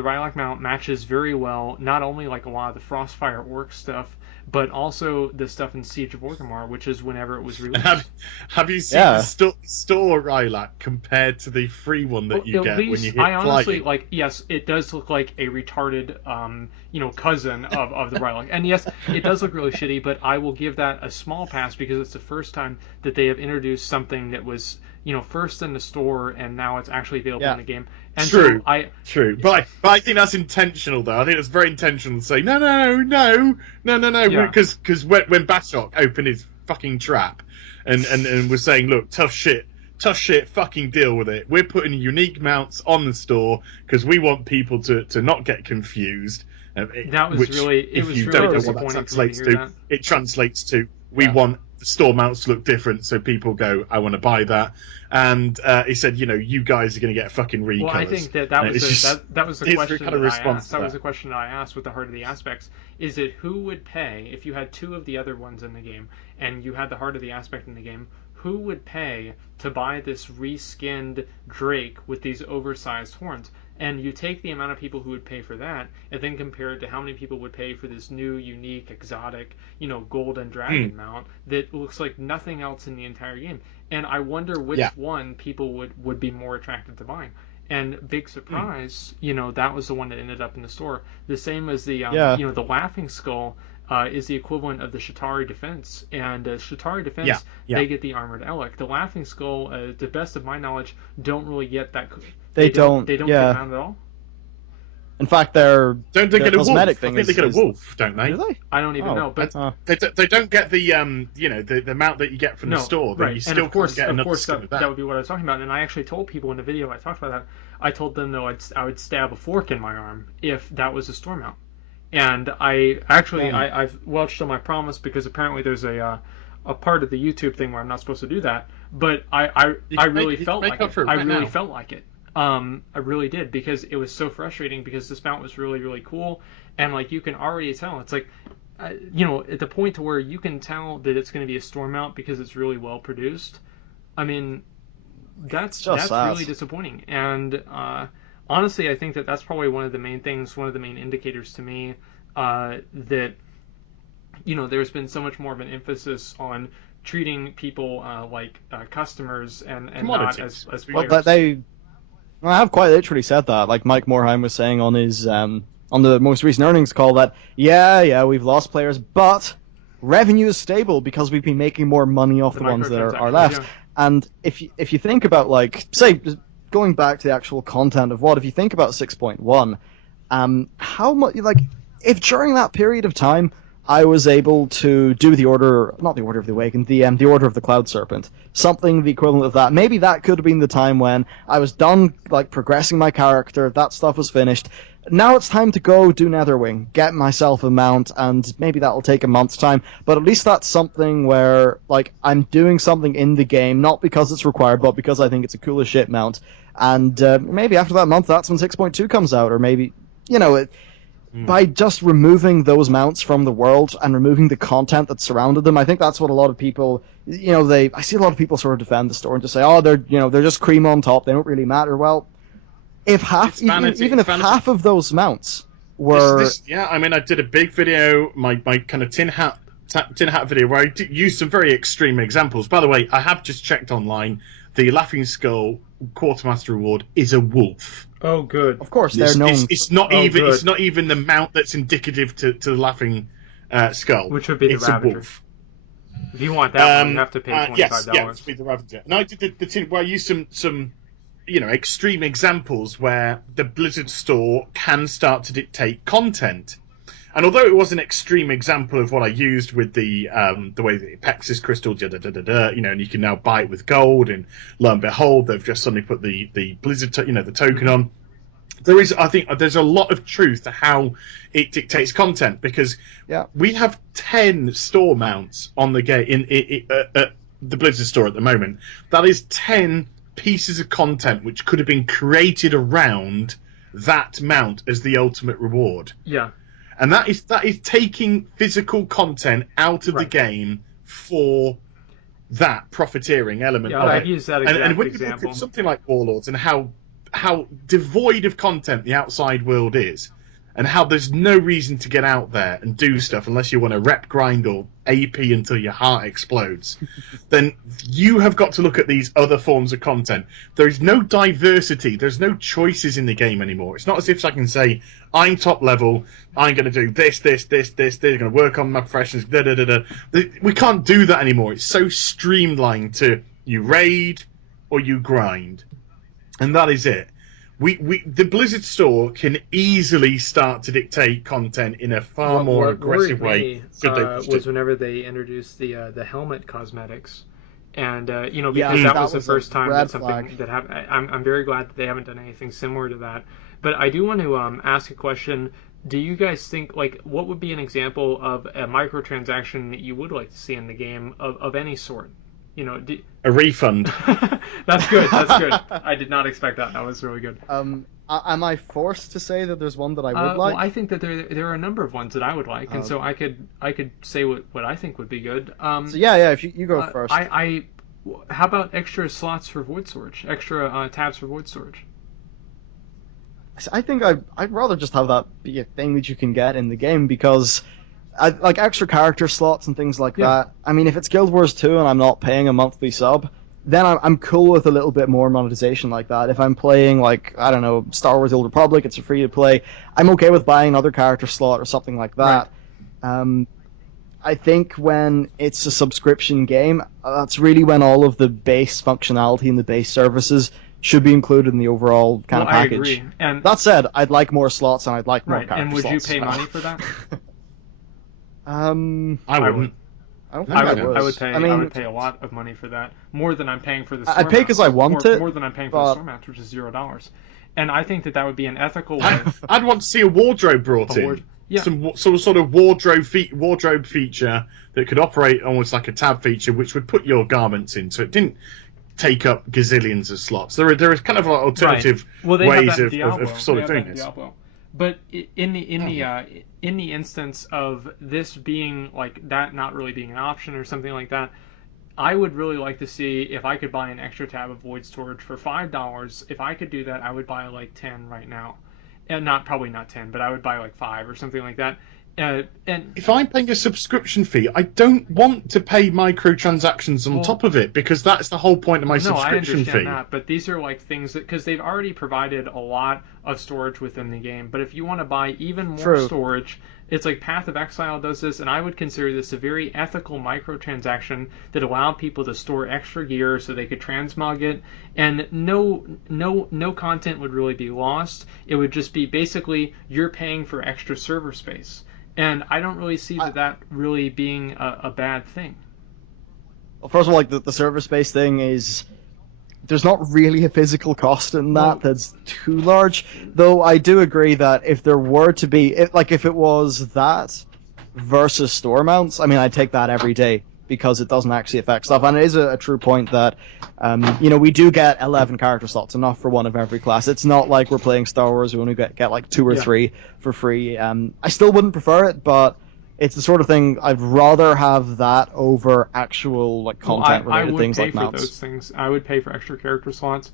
Rylak mount matches very well not only like a lot of the Frostfire Orc stuff, but also the stuff in Siege of Orgrimmar, which is whenever it was released. Have you seen the store Rylak compared to the free one that you get when you hit I honestly flying? yes, it does look like a retarded cousin of the Rylak, and yes, it does look really shitty, but I will give that a small pass because it's the first time that they have introduced something that was first in the store and now it's actually available in the game. And True, so true. But I think that's intentional, though. I think it's very intentional to say no, because when Bashok opened his fucking trap and was saying, look, tough shit, fucking deal with it. We're putting unique mounts on the store because we want people to not get confused. That was really disappointing for me to hear that. It translates to we want the store mounts to look different, so people go, I want to buy that. And he said, you guys are going to get fucking recolors. Well, I think that was the question that I asked. That was the question I asked with the Heart of the Aspects. Is it who would pay if you had two of the other ones in the game and you had the Heart of the Aspect in the game? Who would pay to buy this reskinned Drake with these oversized horns? And you take the amount of people who would pay for that, and then compare it to how many people would pay for this new, unique, exotic, golden dragon mount that looks like nothing else in the entire game. And I wonder which one people would be more attracted to buying. And big surprise, that was the one that ended up in the store. The same as the the Laughing Skull is the equivalent of the Shatari Defense. And Shatari Defense, they get the Armored Elk. The Laughing Skull, to the best of my knowledge, don't really get that. They don't get mounted at all. In fact, they're don't they get a wolf? I thing think they get a wolf, don't they? Do they? I don't even know, but they don't get the the mount that you get from the store. Right. You still of course, get that would be what I was talking about. And I actually told people in the video I talked about that. I told them though I would stab a fork in my arm if that was a store mount. And I've welched on my promise because apparently there's a part of the YouTube thing where I'm not supposed to do that. But I really felt like it. I really did, because it was so frustrating because this mount was really, really cool, and like you can already tell it's like at the point to where you can tell that it's going to be a store mount because it's really well produced. I mean, that's really disappointing. And honestly, I think that's probably one of the main indicators to me that there's been so much more of an emphasis on treating people like customers and not as players. Well, I have quite literally said that. Like Mike Morheim was saying on his on the most recent earnings call that we've lost players, but revenue is stable because we've been making more money off the ones that are left. Yeah. And if you think about, like, say, going back to the actual content of if you think about 6.1, how much, like, if during that period of time I was able to do the Order, not the Order of the Awakened, the Order of the Cloud Serpent, something the equivalent of that. Maybe that could have been the time when I was done, like, progressing my character, that stuff was finished. Now it's time to go do Netherwing, get myself a mount, and maybe that'll take a month's time, but at least that's something where, like, I'm doing something in the game, not because it's required, but because I think it's a cool as shit mount. And maybe after that month, that's when 6.2 comes out, or maybe, by just removing those mounts from the world and removing the content that surrounded them, I think that's what a lot of people, I see a lot of people sort of defend the store and just say, oh, they're just cream on top, they don't really matter. Well, if half, even if half of those mounts were, I did a big video, my kind of tin hat video where I used some very extreme examples. By the way, I have just checked online. The Laughing Skull Quartermaster reward is a wolf. Oh, good. Of course, they're known. It's not even the mount that's indicative to the Laughing Skull, which would be the Ravager. If you want that one, you have to pay $25. Yes, it would be the Ravager. And I did the tin where I used some extreme examples where the Blizzard store can start to dictate content. And although it was an extreme example of what I used with the way that it pecks this crystal, and you can now buy it with gold, and lo and behold, they've just suddenly put the Blizzard, the token on. I think there's a lot of truth to how it dictates content, because we have 10 store mounts on the game at the Blizzard store at the moment. That is 10 pieces of content which could have been created around that mount as the ultimate reward. Yeah. And that is taking physical content out of the game for that profiteering element of it. I've used that exact and when example. you look at something like Warlords and how devoid of content the outside world is, and how there's no reason to get out there and do stuff unless you want to rep grind or AP until your heart explodes, then you have got to look at these other forms of content. There is no diversity, there's no choices in the game anymore. It's not as if I can say, I'm top level, I'm going to do this, they're going to work on my professions, We can't do that anymore. It's so streamlined to you raid or you grind. And that is it. The Blizzard store can easily start to dictate content in a far more aggressive way. Was whenever they introduced the helmet cosmetics, and because that was the first time that something that happened. I'm very glad that they haven't done anything similar to that. But I do want to ask a question. Do you guys think, what would be an example of a microtransaction that you would like to see in the game of any sort? A refund. That's good. That's good. I did not expect that. That was really good. Am I forced to say that there's one that I would like? Well, I think that there are a number of ones that I would like, and so I could say what I think would be good. So if you go first. How about extra slots for void storage? Extra tabs for void storage? I think I'd rather just have that be a thing that you can get in the game, because like extra character slots and things like that. I mean, if it's Guild Wars 2 and I'm not paying a monthly sub, then I'm cool with a little bit more monetization like that. If I'm playing, I don't know, Star Wars The Old Republic, it's a free to play, I'm okay with buying another character slot or something like that. Right. I think when it's a subscription game, that's really when all of the base functionality and the base services should be included in the overall kind of package. I agree. And that said, I'd like more slots and I'd like more character slots. And would slots. You pay money for that? I wouldn't. I would pay a lot of money for that, more than I'm paying for the store I'd pay because I want it. More than I'm paying for the store match, which is $0. And I think that would be an ethical way. I'd want to see a wardrobe brought in. Some sort of wardrobe feature that could operate almost like a tab feature, which would put your garments in, so it didn't take up gazillions of slots. There is kind of alternative ways of sort of doing this. But in the instance of this being that not really being an option or something like that, I would really like to see if I could buy an extra tab of void storage for $5. If I could do that, I would buy 10 right now, and probably not 10, but I would buy 5 or something like that. And if I'm paying a subscription fee, I don't want to pay microtransactions on top of it, because that's the whole point of my subscription fee. I understand that, but these are things that, because they've already provided a lot of storage within the game. But if you want to buy even more storage, it's like Path of Exile does this, and I would consider this a very ethical microtransaction that allowed people to store extra gear so they could transmog it, and no content would really be lost. It would just be basically you're paying for extra server space. And I don't really see that really being a bad thing. Well, first of all, the server space thing is... There's not really a physical cost in that that's too large. Though I do agree that if there were to be... If it was that versus store mounts, I mean, I'd take that every day, because it doesn't actually affect stuff. And it is a true point that, we do get 11 character slots, enough for one of every class. It's not like we're playing Star Wars, we only get 2 or 3 for free. I still wouldn't prefer it, but it's the sort of thing I'd rather have that over actual content-related things like mounts. I would pay for those things. I would pay for extra character slots.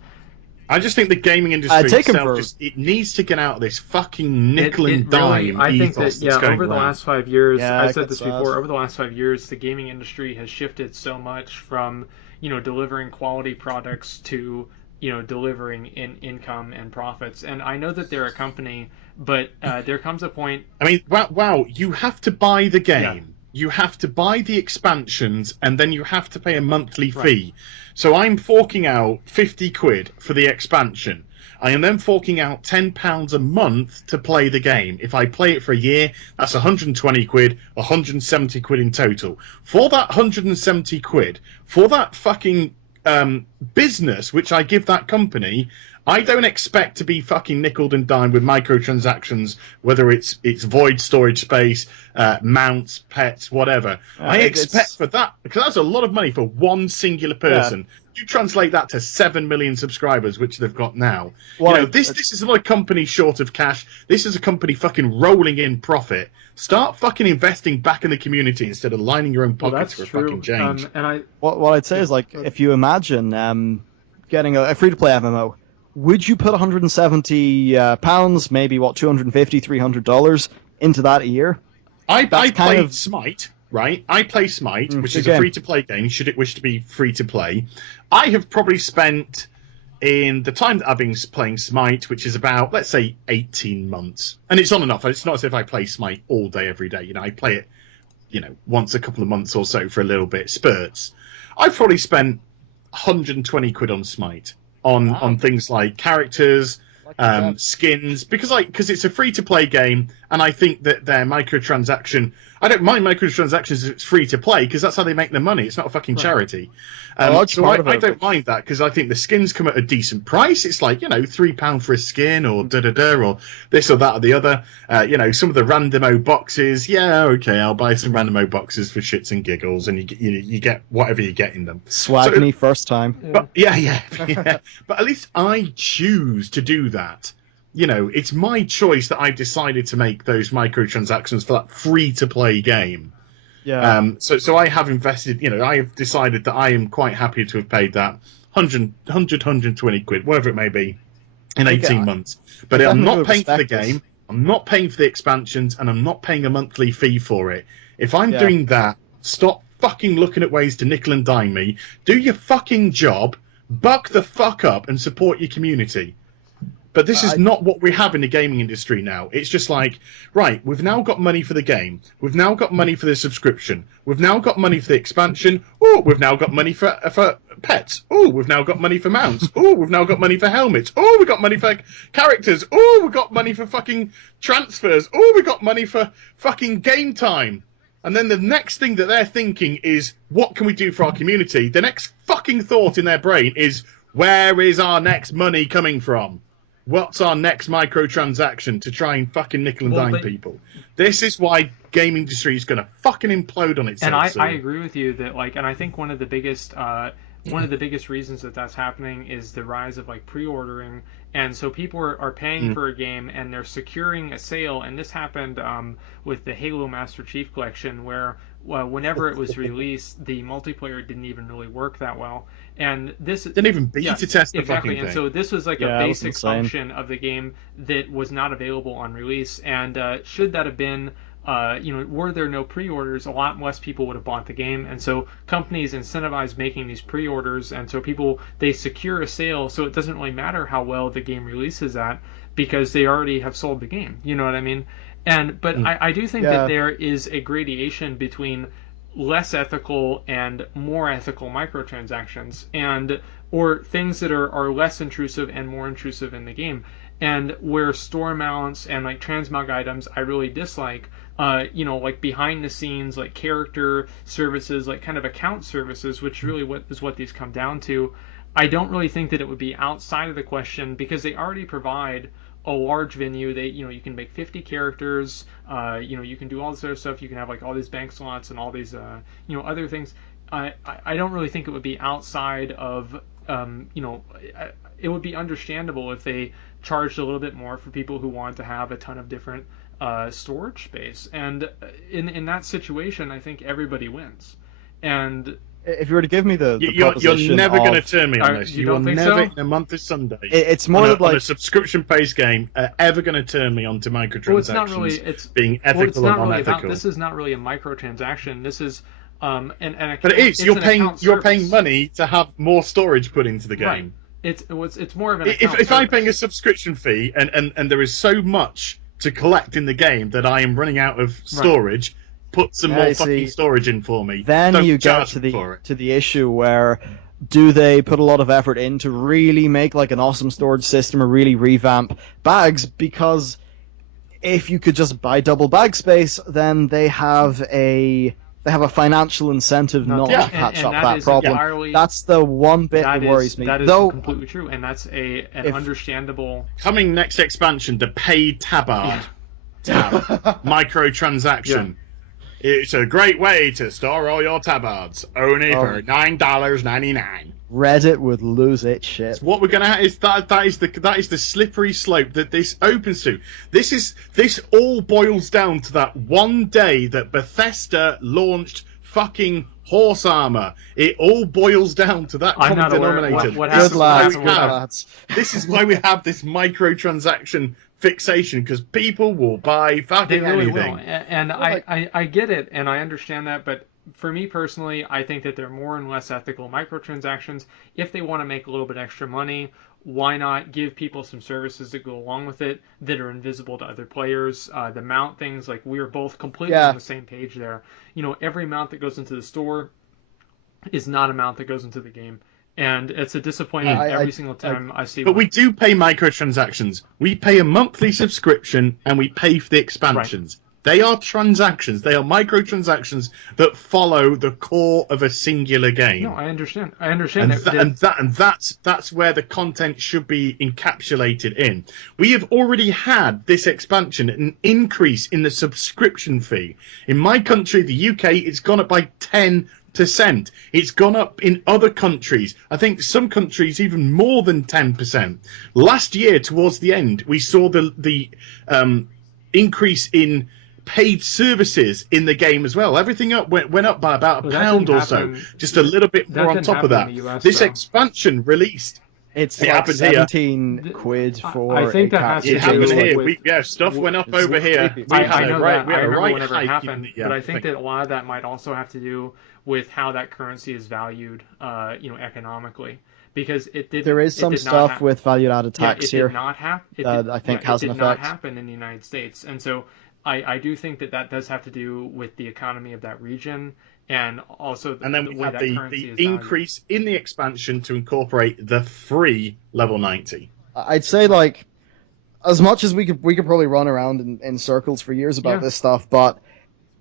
I just think the gaming industry itself it needs to get out of this fucking nickel and dime I think ethos that over the last 5 years, I said this sad. before, over the last 5 years, the gaming industry has shifted so much from delivering quality products to delivering income and profits. And I know that they're a company, but there comes a point. I mean, wow! You have to buy the game. Yeah. You have to buy the expansions, and then you have to pay a monthly fee. So I'm forking out £50 for the expansion. I am then forking out £10 a month to play the game. If I play it for a year, that's 120 quid, 170 quid in total. For that 170 quid, for that fucking business which I give that company, I don't expect to be fucking nickeled and dimed with microtransactions, whether it's void storage space, mounts, pets, whatever. I expect for that, because that's a lot of money for one singular person. Yeah. You translate that to 7 million subscribers, which they've got now. Well, this is not a company short of cash. This is a company fucking rolling in profit. Start fucking investing back in the community instead of lining your own pockets for fucking change. What I'd say is, like, if you imagine getting a free-to-play MMO, would you put £170, maybe $250, $300 into that a year? I play Smite, right? I play Smite, which is a free-to-play game, should it wish to be free-to-play. I have probably spent, in the time that I've been playing Smite, which is about, let's say, 18 months, and it's on and off. It's not as if I play Smite all day, every day. I play it, once a couple of months or so for a little bit, spurts. I've probably spent 120 quid on Smite. On things like characters, skins, because it's a free-to-play game, and I think that their microtransaction... I don't mind microtransactions if it's free-to-play, because that's how they make their money. It's not a fucking charity. So I don't mind that, because I think the skins come at a decent price. It's like, £3 for a skin, or da-da-da, or this or that or the other. Some of the random-o boxes, okay, I'll buy some random-o boxes for shits and giggles, and you get whatever you get in them. Swag me first time. But, yeah. But at least I choose to do that. It's my choice that I've decided to make those microtransactions for that free-to-play game. Yeah. So I have invested, I have decided that I am quite happy to have paid that 120 quid, whatever it may be, in 18 months. But I'm not paying for the game, I'm not paying for the expansions, and I'm not paying a monthly fee for it. If I'm doing that, stop fucking looking at ways to nickel and dime me. Do your fucking job, buck the fuck up, and support your community. But this is not what we have in the gaming industry now. It's just like, right, we've now got money for the game. We've now got money for the subscription. We've now got money for the expansion. Oh, we've now got money for pets. Oh, we've now got money for mounts. Oh, we've now got money for helmets. Oh, we've got money for characters. Oh, we've got money for fucking transfers. Oh, we've got money for fucking game time. And then the next thing that they're thinking is, what can we do for our community? The next fucking thought in their brain is, where is our next money coming from? What's our next microtransaction to try and fucking nickel and dime people? This is why gaming industry is going to fucking implode on itself. And I agree with you that, and I think one of the biggest reasons that that's happening is the rise of pre-ordering, and so people are paying for a game and they're securing a sale. And this happened with the Halo Master Chief Collection, where whenever it was released, the multiplayer didn't even really work that well. And this didn't even beta test the fucking thing. And so this was a basic function of the game that was not available on release. And should that have been, were there no pre-orders, a lot less people would have bought the game. And so companies incentivize making these pre-orders, and so they secure a sale, so it doesn't really matter how well the game releases at, because they already have sold the game. You know what I mean? But I do think that there is a gradation between less ethical and more ethical microtransactions, or things that are less intrusive and more intrusive in the game. And where store mounts and transmog items I really dislike, behind the scenes, character services, kind of account services, which really what these come down to. I don't really think that it would be outside of the question, because they already provide a large venue. You can make 50 characters, you can do all this other stuff, you can have all these bank slots and all these other things. I don't really think it would be outside of it would be understandable if they charged a little bit more for people who want to have a ton of different storage space, and in that situation I think everybody wins. And if you were to give me the you're never going to turn me on this. You are never, in a month of Sunday, it's more on a subscription-based game, ever going to turn me on to microtransactions being ethical or unethical. This is not really a microtransaction. This is but it is. You're paying money to have more storage put into the game. Right. It's more of an if I'm paying a subscription fee and there is so much to collect in the game that I am running out of storage. Right. Put some more fucking storage in for me. Then you get to the issue where do they put a lot of effort in to really make like an awesome storage system or really revamp bags? Because if you could just buy double bag space, then they have a financial incentive not to patch up that problem. That's the one bit that worries me. That is completely true, and that's an understandable. Coming next expansion, the paid tabard tab microtransaction. Yeah. It's a great way to store all your tabards, only for $9.99. Reddit would lose its shit. So what we're gonna have is that is the slippery slope that this opens to. This all boils down to that one day that Bethesda launched fucking horse armor. It all boils down to that common denominator. This is why we have this microtransaction fixation, because people will buy fucking anything. Will. And I get it, and I understand that, but for me personally, I think that they're more and less ethical microtransactions. If they want to make a little bit extra money, why not give people some services that go along with it that are invisible to other players? The mount things, like, we are both completely on the same page there. You know, every mount that goes into the store is not a mount that goes into the game. And it's a disappointment every single time I see. But we do pay microtransactions. We pay a monthly subscription, and we pay for the expansions. Right. They are transactions. They are microtransactions that follow the core of a singular game. No, I understand. And that's where the content should be encapsulated in. We have already had this expansion, an increase in the subscription fee. In my country, the UK, it's gone up by 10%. It's gone up in other countries. I think some countries even more than 10%. Last year, towards the end, we saw the increase in paid services in the game as well. Everything went up by about £1 or so. Just a little bit more on top of that. This expansion released. It's like 17 quid for. I think that has to do with stuff went up over here. I know that. I remember whenever it happened, but I think that a lot of that might also have to do with how that currency is valued, economically. Because there is some stuff with value-added tax here. It did not happen. I think has an effect. It did not happen in the United States, and so I do think that does have to do with the economy of that region, and also then we have the increase in the expansion to incorporate the free level 90. I'd say, like, as much as we could probably run around in circles for years about this stuff, but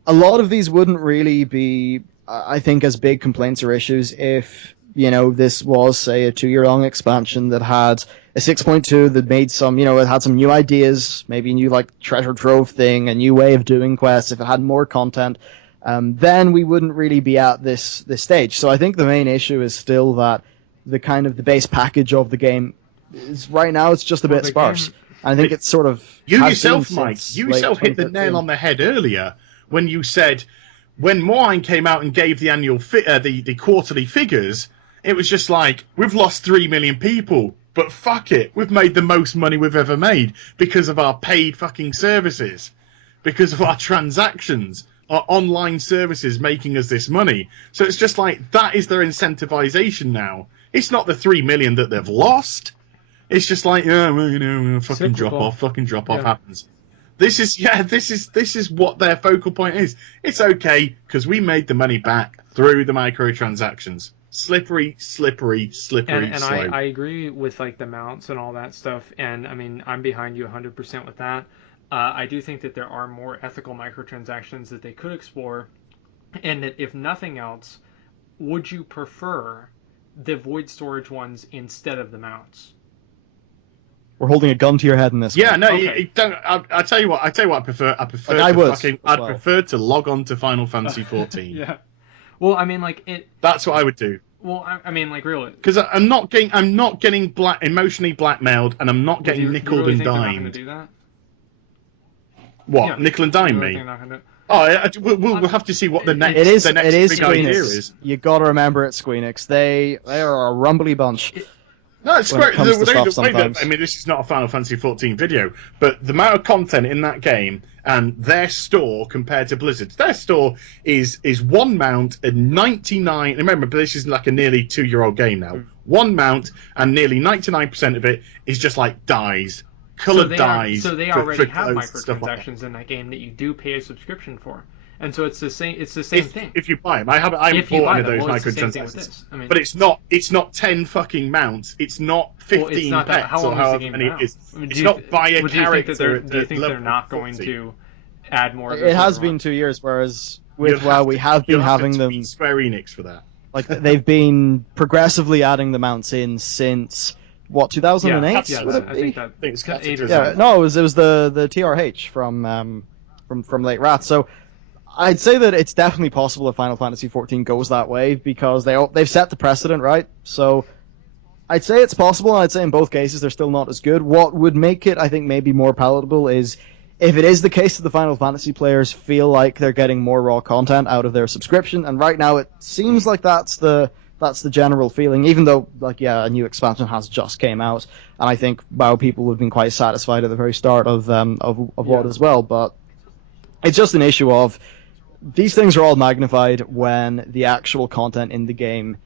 a lot of these wouldn't really be, I think, as big complaints or issues if, this was, say, a 2-year-long expansion that had a 6.2 that made some, it had some new ideas, maybe a new, like, treasure trove thing, a new way of doing quests, if it had more content, then we wouldn't really be at this stage. So I think the main issue is still that the kind of the base package of the game is, right now, it's just a bit sparse. I think it's sort of... You yourself, Mike, hit the nail on the head earlier when you said when Moine came out and gave the annual the quarterly figures, it was just like, we've lost 3 million people, but fuck it, we've made the most money we've ever made because of our paid fucking services, because of our transactions, our online services making us this money. So it's just like, that is their incentivization now. It's not the 3 million that they've lost. It's just like, fucking drop off happens. This is what their focal point is. It's okay, because we made the money back through the microtransactions. Slippery slope. And I agree with, like, the mounts and all that stuff, and I mean, I'm behind you 100% with that. I do think that there are more ethical microtransactions that they could explore, and that if nothing else, would you prefer the void storage ones instead of the mounts? We're holding a gun to your head in this. Yeah, one. No, okay. You don't. I tell you what. I prefer. I'd prefer to log on to Final Fantasy 14. Yeah. Well, I mean, like it. That's what I would do. Well, I mean, like, really. Because I'm not getting emotionally blackmailed, and I'm not getting nickel and dimed. They're not going to do that? What? Yeah, nickel and dime me? We'll have to see what the next. It is big idea is. You got to remember it's Squeenix. They are a rumbly bunch. No, it's great. I mean, this is not a Final Fantasy 14 video, but the amount of content in that game and their store compared to Blizzard's, their store is one mount and 99. Remember, this is like a nearly 2-year-old game now. One mount and nearly 99% of it is just like dyes, colored dyes. So they already have microtransactions in that game that you do pay a subscription for. And so it's the same. It's the same thing. If you buy them, I haven't bought any of those microtransactions. But it's not 10 fucking mounts. It's not 15 not that, pets how long or however game many it is. It's not buy a character. Do you think they're not going to add more? It has been 2 years, whereas with WoW we have been having them. Square Enix for that. Like they've been progressively adding the mounts in since what 2008? Yeah, I think it's 8 or 7. No, it was the TRH from Late Wrath. So I'd say that it's definitely possible that Final Fantasy XIV goes that way because they've set the precedent, right? So I'd say it's possible, and I'd say in both cases they're still not as good. What would make it, I think, maybe more palatable is if it is the case that the Final Fantasy players feel like they're getting more raw content out of their subscription, and right now it seems like that's the general feeling, even though, a new expansion has just came out, and I think WoW people have been quite satisfied at the very start of WoD as well, but it's just an issue of these things are all magnified when the actual content in the game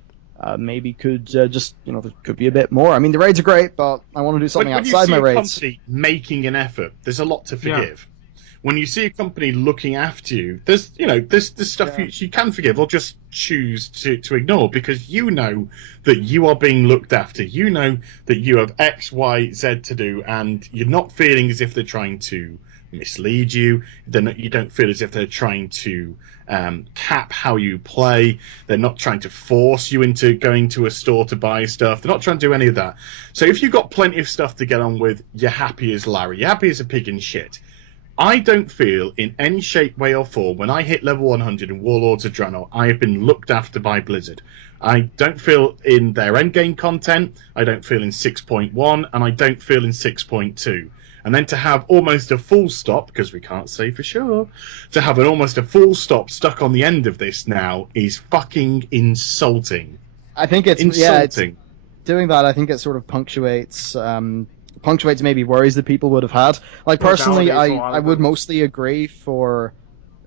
maybe could there could be a bit more. I mean, the raids are great, but I want to do something outside my raids. When you see a company making an effort, there's a lot to forgive. Yeah. When you see a company looking after you, there's stuff you can forgive or just choose to ignore because you know that you are being looked after. You know that you have X, Y, Z to do, and you're not feeling as if they're trying to mislead you. You don't feel as if they're trying to cap how you play. They're not trying to force you into going to a store to buy stuff. They're not trying to do any of that. So if you've got plenty of stuff to get on with, you're happy as Larry. You're happy as a pig in shit. I don't feel in any shape, way or form when I hit level 100 in Warlords of Draenor, I have been looked after by Blizzard. I don't feel in their endgame content, I don't feel in 6.1, and I don't feel in 6.2. And then to have almost a full stop, because we can't say for sure, to have almost a full stop stuck on the end of this now is fucking insulting. I think it's insulting. Doing that, I think it sort of punctuates maybe worries that people would have had. Like personally, I would mostly agree for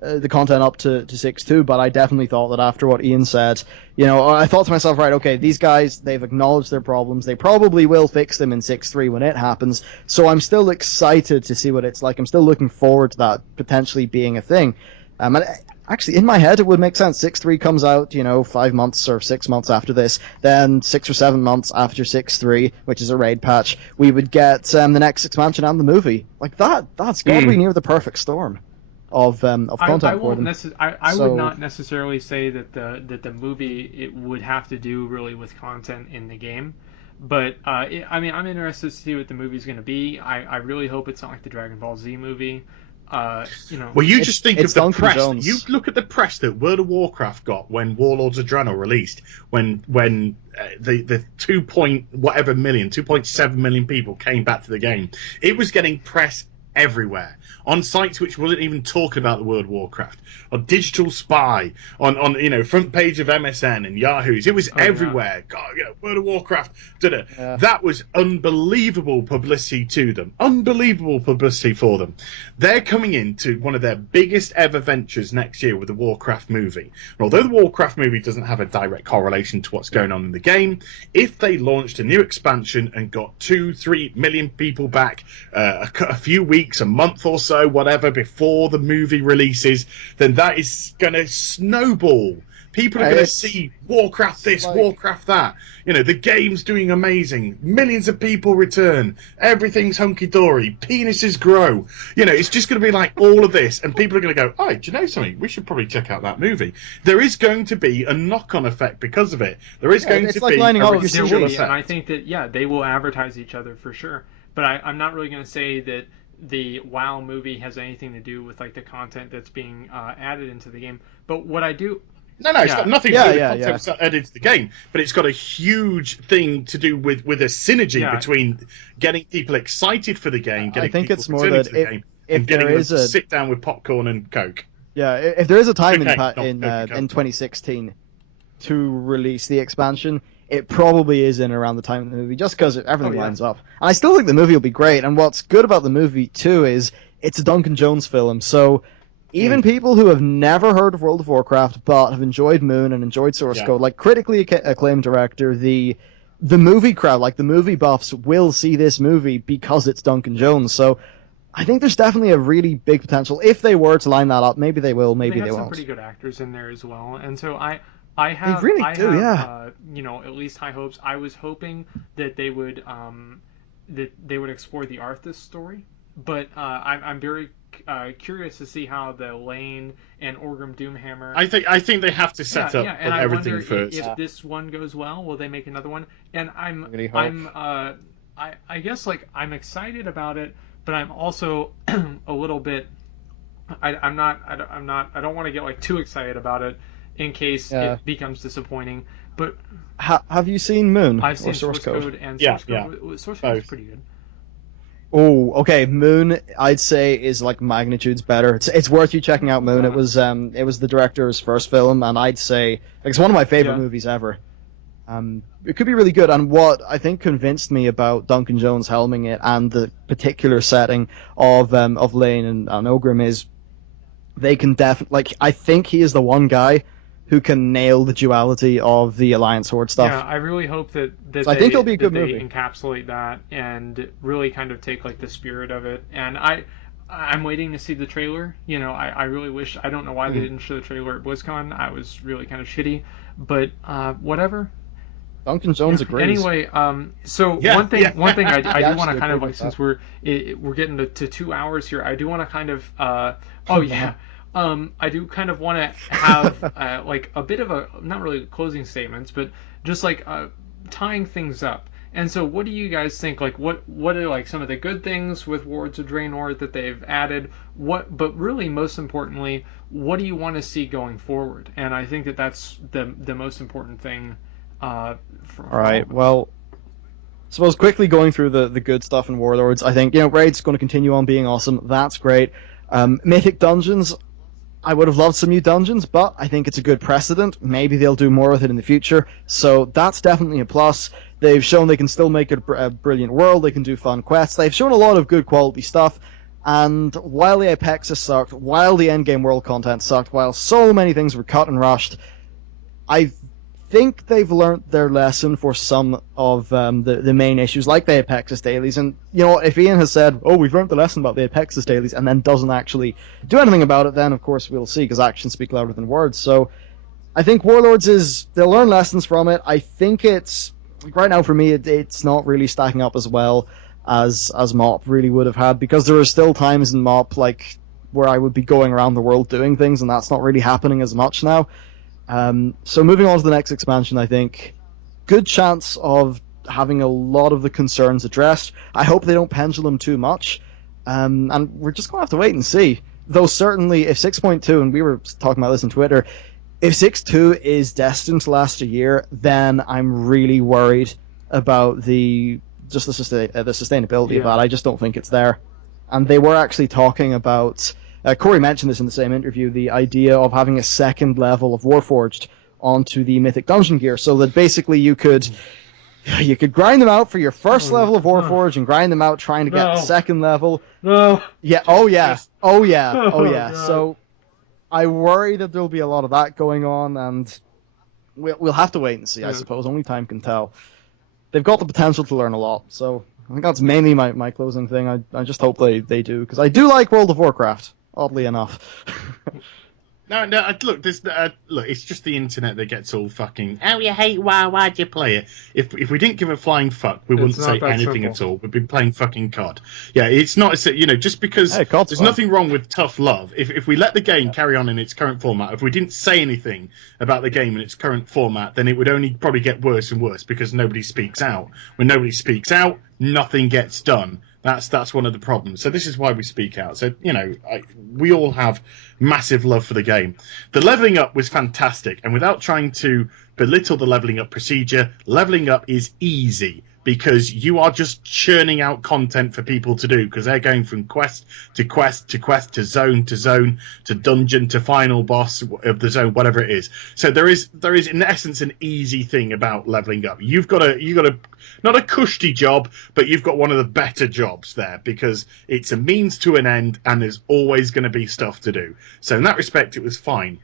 the content up to 6.2, but I definitely thought that after what Ian said, I thought to myself, right, okay, these guys, they've acknowledged their problems. They probably will fix them in 6.3 when it happens. So I'm still excited to see what it's like. I'm still looking forward to that potentially being a thing. And actually, in my head, it would make sense. 6.3 comes out, 5 months or 6 months after this. Then 6 or 7 months after 6.3, which is a raid patch, we would get the next expansion and the movie. Like that's got to be near the perfect storm of content for them. I would not necessarily say that the movie it would have to do really with content in the game, but I'm interested to see what the movie's going to be. I really hope it's not like the Dragon Ball Z movie. Well, you just think of the Duncan press. Jones. You look at the press that World of Warcraft got when Warlords of Draenor released, when the 2.7 million people came back to the game. It was getting press everywhere on sites which wasn't even talking about the World of Warcraft, on Digital Spy, on front page of MSN and Yahoo's. It was everywhere. God, World of Warcraft. Yeah. That was unbelievable publicity to them. Unbelievable publicity for them. They're coming into one of their biggest ever ventures next year with the Warcraft movie. And although the Warcraft movie doesn't have a direct correlation to what's going on in the game, if they launched a new expansion and got 2-3 million people back a few weeks, a month or so, whatever, before the movie releases, then that is going to snowball. People are going to see Warcraft this, Warcraft that. The game's doing amazing. Millions of people return. Everything's hunky-dory. Penises grow. It's just going to be like all of this. And people are going to go, oh, do you know something? We should probably check out that movie. There is going to be a knock-on effect because of it. There is going to be a residual effect. And I think that, they will advertise each other for sure. But I'm not really going to say that the WoW movie has anything to do with the content that's being added into the game. But what I do... No, it's got nothing to do with the content that's added to the game, but it's got a huge thing to do with a synergy between getting people excited for the game, getting people returning to the game, and getting them to sit down with popcorn and Coke. Yeah, if there is a time in 2016 to release the expansion, it probably is in around the time of the movie, just because everything lines up. And I still think the movie will be great, and what's good about the movie, too, is it's a Duncan Jones film, so... Even people who have never heard of World of Warcraft but have enjoyed Moon and enjoyed Source Code, critically acclaimed director, the movie crowd, the movie buffs, will see this movie because it's Duncan Jones. So I think there's definitely a really big potential. If they were to line that up, maybe they will, They maybe have they some won't. pretty good actors in there as well, and so They really I do, have yeah. at least high hopes. I was hoping that they would explore the Arthas story, but I'm very curious to see how the Lane and Orgrim Doomhammer. I think they have to Yeah, set up yeah, and I wonder everything first. if this one goes well, will they make another one? And I really hope. I guess like I'm excited about it, but I'm also a little bit. I don't want to get like too excited about it in case Yeah. it becomes disappointing. But Have you seen Moon I've or seen Source Code? and Yeah, Source Code is both. pretty good. Oh, okay. Moon, I'd say, is like magnitudes better. It's worth you checking out Moon. It was the director's first film, and I'd say like, it's one of my favorite Yeah. movies ever. It could be really good. And what I think convinced me about Duncan Jones helming it and the particular setting of Lane and Ogrim is they can definitely like. I think he is the one guy who can nail the duality of the Alliance Horde stuff. Yeah, I really hope that So I think it'll be a good they movie. encapsulate that and really kind of take like the spirit of it. And I'm waiting to see the trailer. You know, I really wish. I don't know why they didn't show the trailer at BlizzCon. I was really kind of shitty, but whatever. Duncan Jones agrees. Anyway, so Yeah, one thing yeah. I do want actually to kind agree of with like, since that. we're getting to 2 hours here, I do want to kind of oh yeah, I do kind of want to have like a bit of a, not really closing statements, but just like tying things up. And so, what do you guys think? Like, what are like some of the good things with Warlords of Draenor that they've added? But really, most importantly, what do you want to see going forward? And I think that that's the most important thing. For All right. Well, suppose quickly going through the good stuff in Warlords. I think Raid's going to continue on being awesome. That's great. Mythic Dungeons. I would have loved some new dungeons, but I think it's a good precedent. Maybe they'll do more with it in the future. So that's definitely a plus. They've shown they can still make it a brilliant world. They can do fun quests. They've shown a lot of good quality stuff. And while the Apexis sucked, while the endgame world content sucked, while so many things were cut and rushed, I think they've learnt their lesson for some of the main issues, like the Apexis dailies. And, if Ian has said, oh, we've learnt the lesson about the Apexis dailies, and then doesn't actually do anything about it, then, of course, we'll see, because actions speak louder than words. So I think Warlords they'll learn lessons from it. I think it's, right now for me, it's not really stacking up as well as MoP really would have had, because there are still times in MoP, like, where I would be going around the world doing things, and that's not really happening as much now. So moving on to the next expansion, I think good chance of having a lot of the concerns addressed. I hope they don't pendulum too much, and we're just going to have to wait and see. Though certainly, if 6.2, and we were talking about this on Twitter, if 6.2 is destined to last a year, then I'm really worried about the sustainability of that. I just don't think it's there. And they were actually talking about. Corey mentioned this in the same interview, the idea of having a second level of Warforged onto the Mythic Dungeon gear, so that basically you could grind them out for your first level of Warforged and grind them out trying to get the second level. No. Yeah, oh yeah. God. So I worry that there'll be a lot of that going on, and we'll have to wait and see, I suppose. Only time can tell. They've got the potential to learn a lot, so I think that's mainly my closing thing. I just hope they do, because I do like World of Warcraft. Oddly enough. No. Look, it's just the internet that gets all fucking. Oh, you hate WoW? Why'd you play it? If we didn't give a flying fuck, we wouldn't say anything at all. We'd be playing fucking COD. Yeah, it's not. Just because there's nothing wrong with tough love. If we let the game carry on in its current format, if we didn't say anything about the game in its current format, then it would only probably get worse and worse, because nobody speaks out. When nobody speaks out, nothing gets done. That's one of the problems. So this is why we speak out. So, we all have massive love for the game. The leveling up was fantastic. And without trying to belittle the leveling up procedure, leveling up is easy, because you are just churning out content for people to do, because they're going from quest to quest to quest to zone to dungeon to final boss of the zone, whatever it is. So there is in essence an easy thing about leveling up. You've got a not a cushy job, but you've got one of the better jobs there, because it's a means to an end and there's always going to be stuff to do. So in that respect, it was fine.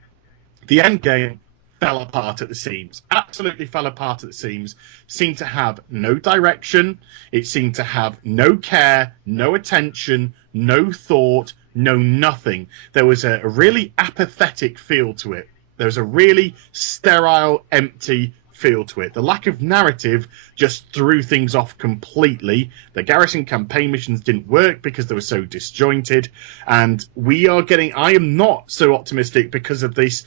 The end game, fell apart at the seams. Absolutely fell apart at the seams. Seemed to have no direction. It seemed to have no care, no attention, no thought, no nothing. There was a really apathetic feel to it. There was a really sterile, empty feel to it. The lack of narrative just threw things off completely. The garrison campaign missions didn't work because they were so disjointed. And I am not so optimistic because of these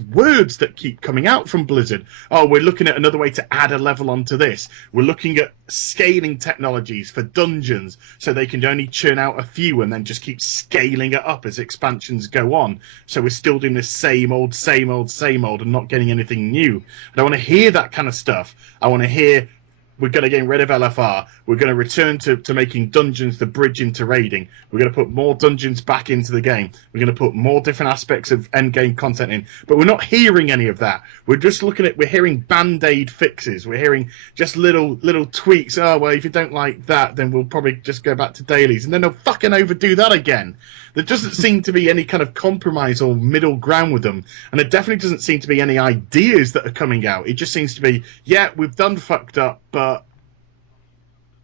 words that keep coming out from Blizzard. Oh, we're looking at another way to add a level onto this. We're looking at scaling technologies for dungeons so they can only churn out a few and then just keep scaling it up as expansions go on. So we're still doing the same old and not getting anything new. I don't want to hear that kind of stuff. I want to hear we're going to get rid of LFR. We're going to return to making dungeons the bridge into raiding. We're going to put more dungeons back into the game. We're going to put more different aspects of end game content in. But we're not hearing any of that. We're just we're hearing band-aid fixes. We're hearing just little tweaks. Oh, well, if you don't like that, then we'll probably just go back to dailies. And then they'll fucking overdo that again. There doesn't seem to be any kind of compromise or middle ground with them. And there definitely doesn't seem to be any ideas that are coming out. It just seems to be, yeah, we've done fucked up, but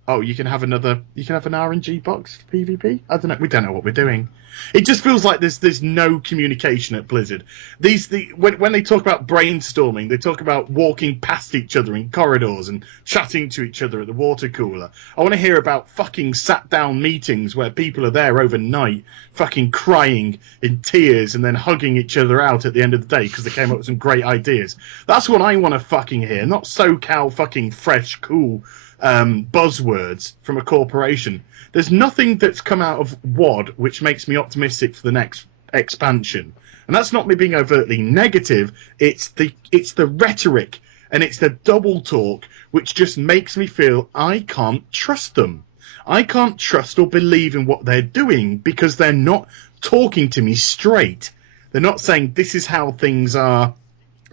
you can have an RNG box for PvP? I don't know. We don't know what we're doing. It just feels like there's no communication at Blizzard. When they talk about brainstorming, they talk about walking past each other in corridors and chatting to each other at the water cooler. I want to hear about fucking sat down meetings where people are there overnight, fucking crying in tears and then hugging each other out at the end of the day because they came up with some great ideas. That's what I want to fucking hear, not SoCal fucking fresh, cool buzzwords from a corporation. There's nothing that's come out of WoD which makes me optimistic for the next expansion. And that's not me being overtly negative. It's the rhetoric and it's the double talk which just makes me feel I can't trust them. I can't trust or believe in what they're doing because they're not talking to me straight. They're not saying this is how things are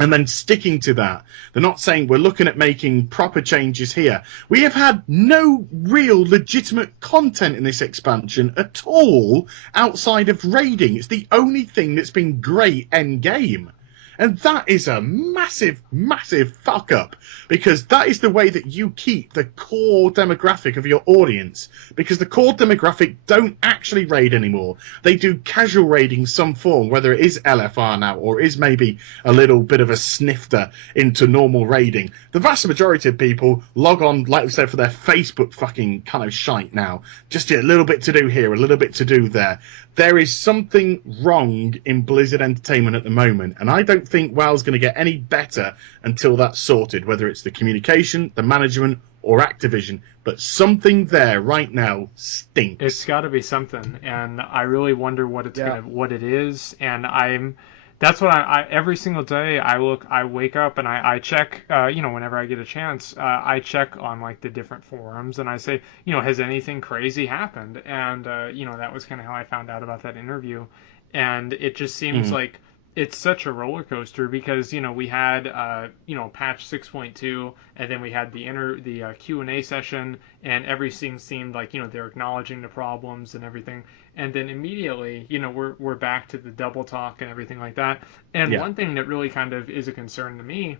and then sticking to that. They're not saying we're looking at making proper changes here. We have had no real legitimate content in this expansion at all outside of raiding. It's the only thing that's been great end game. And that is a massive, massive fuck up because that is the way that you keep the core demographic of your audience, because the core demographic don't actually raid anymore. They do casual raiding some form, whether it is LFR now or is maybe a little bit of a snifter into normal raiding. The vast majority of people log on, like we said, for their Facebook fucking kind of shite now. Just a little bit to do here, a little bit to do there. There is something wrong in Blizzard Entertainment at the moment, and I don't think WoW's going to get any better until that's sorted, whether it's the communication, the management, or Activision. But something there right now stinks. It's got to be something, and I really wonder what what it is. And that's what I every single day I wake up and I check, whenever I get a chance, I check on like the different forums and I say, has anything crazy happened? And that was kind of how I found out about that interview. And it just seems like it's such a roller coaster because we had patch 6.2 and then we had the Q&A session and everything seemed like they're acknowledging the problems and everything, and then immediately we're back to the double talk and everything like that. And one thing that really kind of is a concern to me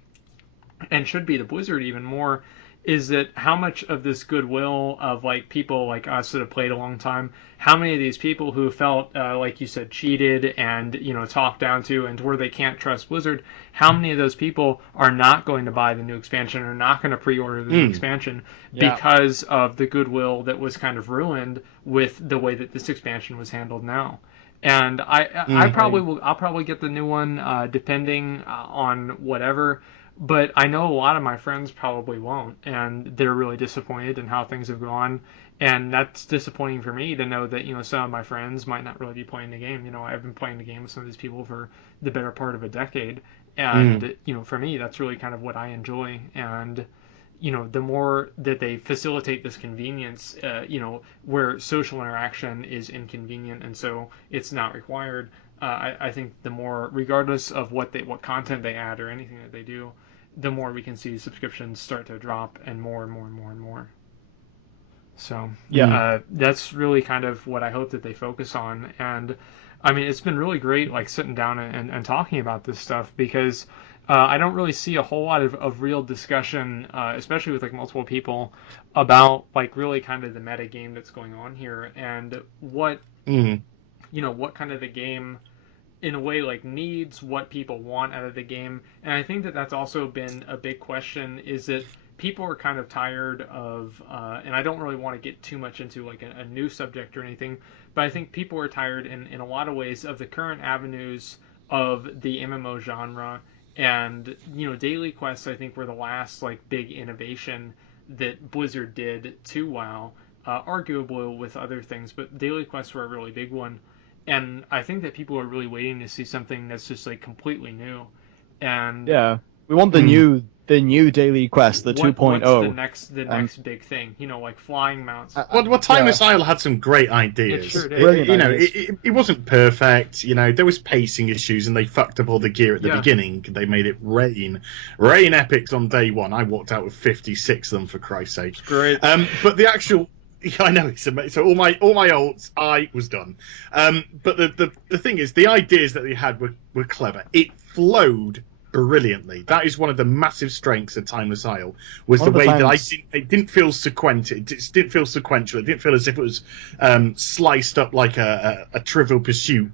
and should be to Blizzard even more is that how much of this goodwill of like people like us that have played a long time, how many of these people who felt like you said cheated and talked down to and where they can't trust Blizzard, how many of those people are not going to buy the new expansion or not going to pre-order the new expansion because of the goodwill that was kind of ruined with the way that this expansion was handled now. And I'll probably get the new one depending on whatever. But I know a lot of my friends probably won't, and they're really disappointed in how things have gone. And that's disappointing for me to know that, some of my friends might not really be playing the game. I've been playing the game with some of these people for the better part of a decade. And, for me, that's really kind of what I enjoy. And, the more that they facilitate this convenience, where social interaction is inconvenient and so it's not required, I think the more, regardless of what content they add or anything that they do, the more we can see subscriptions start to drop and more and more and more and more. So that's really kind of what I hope that they focus on. And I mean, it's been really great like sitting down and talking about this stuff because I don't really see a whole lot of real discussion, especially with like multiple people, about like really kind of the meta game that's going on here and what Mm. what kind of the game in a way like needs, what people want out of the game. And I think that that's also been a big question, is that people are kind of tired of and I don't really want to get too much into like a new subject or anything, but I think people are tired in a lot of ways of the current avenues of the MMO genre. And daily quests I think were the last like big innovation that Blizzard did to WoW, arguable with other things, but daily quests were a really big one. And I think that people are really waiting to see something that's just like completely new. And Yeah, we want Mm. the new daily quest, the what's the 2.0. next big thing? Like flying mounts. Well, Yeah, Timeless Isle had some great It ideas. sure did. brilliant ideas. It wasn't perfect. There was pacing issues, and they fucked up all the gear at the Yeah. beginning. They made it rain epics on day one. I walked out with 56 of them, for Christ's sake. Great. But the actual, yeah, I know it's amazing. So all my ults, I was done. But the thing is, the ideas that they had were clever. It flowed brilliantly. That is one of the massive strengths of Timeless Isle, was One the of the way that times- it didn't feel sequential. It just didn't feel sequential. It didn't feel as if it was sliced up like a Trivial Pursuit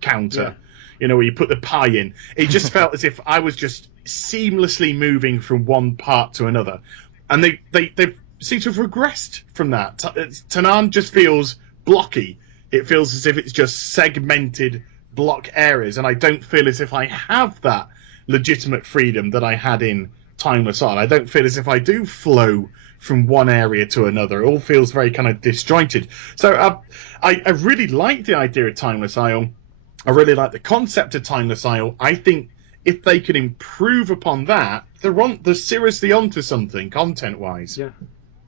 counter. Where you put the pie in. It just felt as if I was just seamlessly moving from one part to another, and they seem to have regressed from that. Tanaan just feels blocky. It feels as if it's just segmented block areas, and I don't feel as if I have that legitimate freedom that I had in Timeless Isle. I don't feel as if I do flow from one area to another. It all feels very kind of disjointed. So I really like the idea of Timeless Isle. I really like the concept of Timeless Isle. I think if they can improve upon that, they're seriously onto something content-wise. Yeah.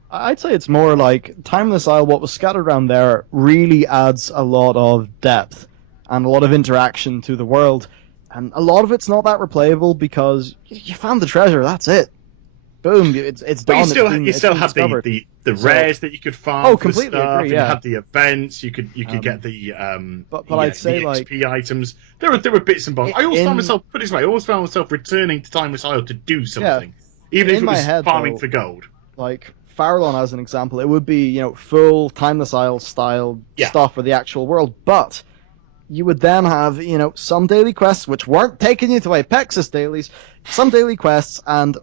I'd say it's more like Timeless Isle, what was scattered around there really adds a lot of depth and a lot of interaction to the world. And a lot of it's not that replayable because you found the treasure, that's it. Boom, it's But done. you still, it's have discovered. the So- rares that you could farm. Oh, for completely stuff, agree, and yeah. You had the events. You could get the but I'd say, the like, XP items. There were bits and bobs. I always found myself, put it this way, I always found myself returning to Timeless Isle to do something, even if in it my was head, farming though, for gold. like Farallon as an example, it would be full Timeless Isle style Yeah. stuff for the actual world, but you would then have some daily quests which weren't taking you to Apexis dailies, some daily quests, and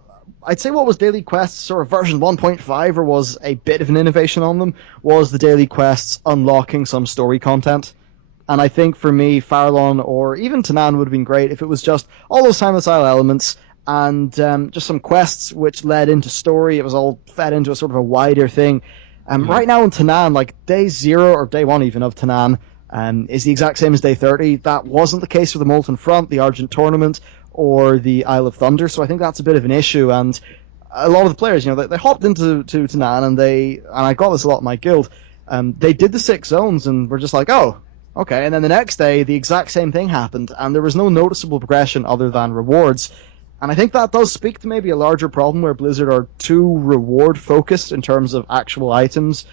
I'd say what was daily quests sort of version 1.5 or was a bit of an innovation on them was the daily quests unlocking some story content. And I think for me, Farallon or even Tanaan would have been great if it was just all those Timeless Isle elements and just some quests which led into story. It was all fed into a sort of a wider thing. Right now in Tanaan, like day 0 or day 1 even of Tanaan, is the exact same as day 30. That wasn't the case for the Molten Front, the Argent Tournament, or the Isle of Thunder, so I think that's a bit of an issue. And a lot of the players, they hopped into Tanaan, and I got this a lot in my guild. They did the 6 zones, and were just like, oh, okay. And then the next day, the exact same thing happened, and there was no noticeable progression other than rewards. And I think that does speak to maybe a larger problem where Blizzard are too reward focused in terms of actual items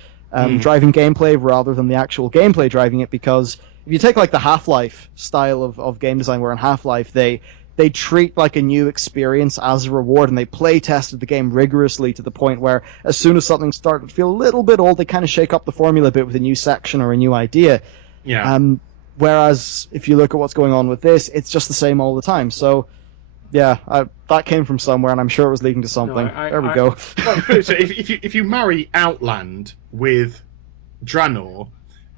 driving gameplay rather than the actual gameplay driving it. Because if you take like the Half-Life style of game design, where in Half-Life they treat like a new experience as a reward, and they play tested the game rigorously to the point where as soon as something started to feel a little bit old, they kind of shake up the formula a bit with a new section or a new idea. Yeah. Whereas if you look at what's going on with this, it's just the same all the time. So yeah, that came from somewhere, and I'm sure it was leading to something. There we go. Well, so if you marry Outland with Draenor,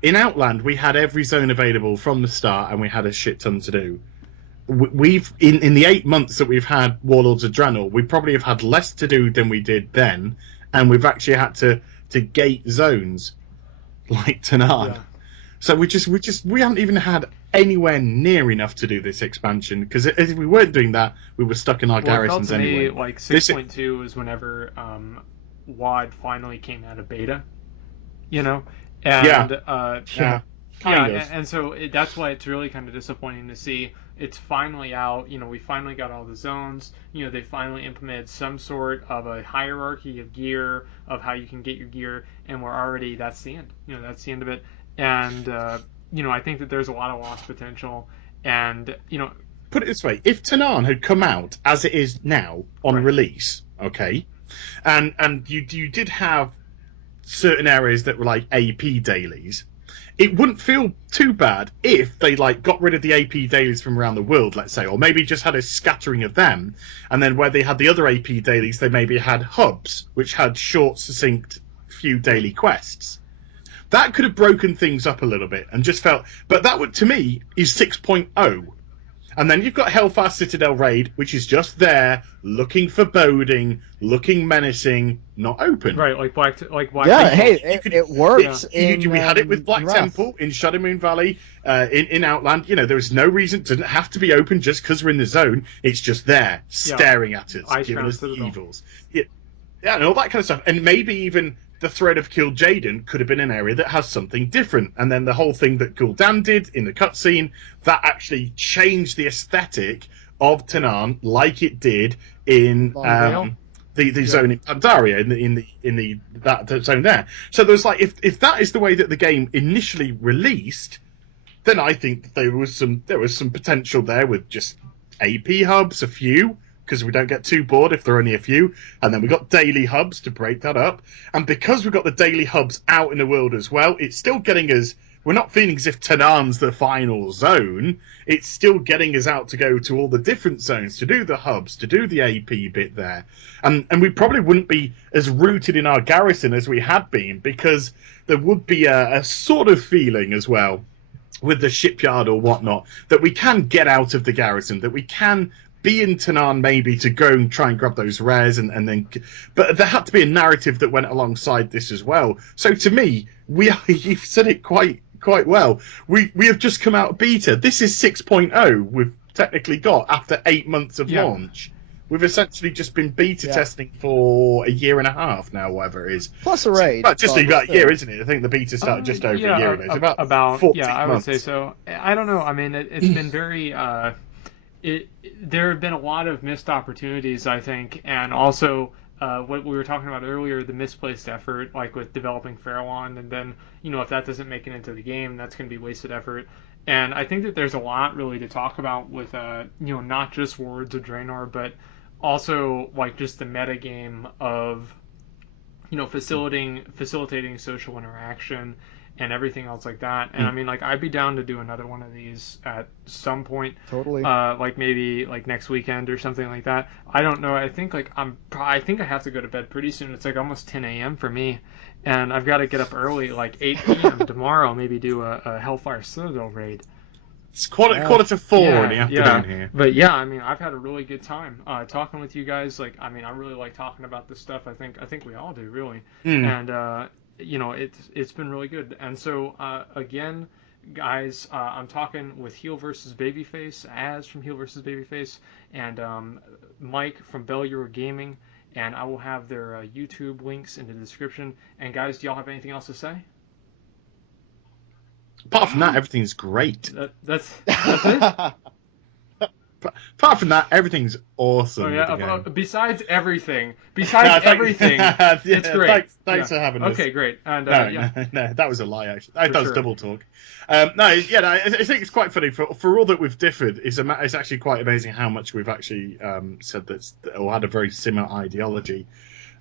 in Outland we had every zone available from the start, and we had a shit ton to do. We've in the 8 months that we've had Warlords of Draenor, we probably have had less to do than we did then, and we've actually had to gate zones like Tanaan. Yeah. So we haven't even had anywhere near enough to do this expansion, because if we weren't doing that, we were stuck in our garrisons Well, it felt to anyway. me like 6.2 was whenever WoD finally came out of beta, and Kind of. and so that's why it's really kind of disappointing to see it's finally out. We finally got all the zones. They finally implemented some sort of a hierarchy of gear, of how you can get your gear, and that's the end. That's the end of it. And I think that there's a lot of lost potential. And put it this way: if Tanaan had come out as it is now on release, okay, and you did have certain areas that were like AP dailies, it wouldn't feel too bad if they like got rid of the AP dailies from around the world, let's say, or maybe just had a scattering of them, and then where they had the other AP dailies, they maybe had hubs which had short, succinct, few daily quests. That could have broken things up a little bit and just felt, but that would to me is 6.0. And then you've got Hellfast Citadel Raid, which is just there, looking foreboding, looking menacing, not open. Right, like Black. Yeah, hey, it works. We had it with Black Wrath. Temple in Shadow Moon Valley, in Outland. You know, there was no reason. It doesn't have to be open just because we're in the zone. It's just there, staring at us, giving us the evils. Yeah, and all that kind of stuff. And maybe even the threat of Kill Jaden could have been an area that has something different. And then the whole thing that Gul'dan did in the cutscene, that actually changed the aesthetic of Tanaan like it did in the zone in Pandaria, in that zone there. So there's like, if that is the way that the game initially released, then I think that there was some potential there with just AP hubs, a few, because we don't get too bored if there are only a few, and then we got daily hubs to break that up. And because we've got the daily hubs out in the world as well, it's still getting us. We're not feeling as if Tanaan's the final zone. It's still getting us out to go to all the different zones, to do the hubs, to do the AP bit there. And we probably wouldn't be as rooted in our garrison as we had been, because there would be a sort of feeling as well with the shipyard or whatnot that we can get out of the garrison, that we can be in Tanaan maybe to go and try and grab those rares and then, but there had to be a narrative that went alongside this as well. So to me, you've said it quite well. We have just come out of beta. This is 6.0 we've technically got after 8 months of launch. We've essentially just been beta testing for a year and a half now, whatever it is. Plus a raid. But just about a year, isn't it? I think the beta started just over a year ago. It's about 14 I would months. say so. I don't know. I mean, it's been very... there have been a lot of missed opportunities, I think, and also what we were talking about earlier, the misplaced effort, like with developing Farallon, and then, if that doesn't make it into the game, that's going to be wasted effort. And I think that there's a lot really to talk about with, not just Warlords of Draenor, but also like just the meta game of, facilitating social interaction and everything else like that. And I mean, like, I'd be down to do another one of these at some point. Totally. Like maybe like next weekend or something like that. I don't know. I think I think I have to go to bed pretty soon. It's like almost 10 a.m. for me, and I've got to get up early, like 8 p.m. tomorrow. Maybe do a Hellfire Citadel raid. It's quarter to 4 in the afternoon here. But yeah, I mean, I've had a really good time talking with you guys. Like, I mean, I really like talking about this stuff. I think we all do, really. And it's been really good. And so again, guys, I'm talking with HeelvsBabyface, Az from HeelvsBabyface, and Mike from Bellulargaming, and I will have their YouTube links in the description. And guys, do y'all have anything else to say? Apart from that, everything's great. That's it? Apart from that, everything's awesome. Oh yeah. Besides everything, it's great. Thanks for having us. Okay, great. And no, that was a lie. Actually, that was double talk. I think it's quite funny for all that we've differed. It's actually quite amazing how much we've actually said that or had a very similar ideology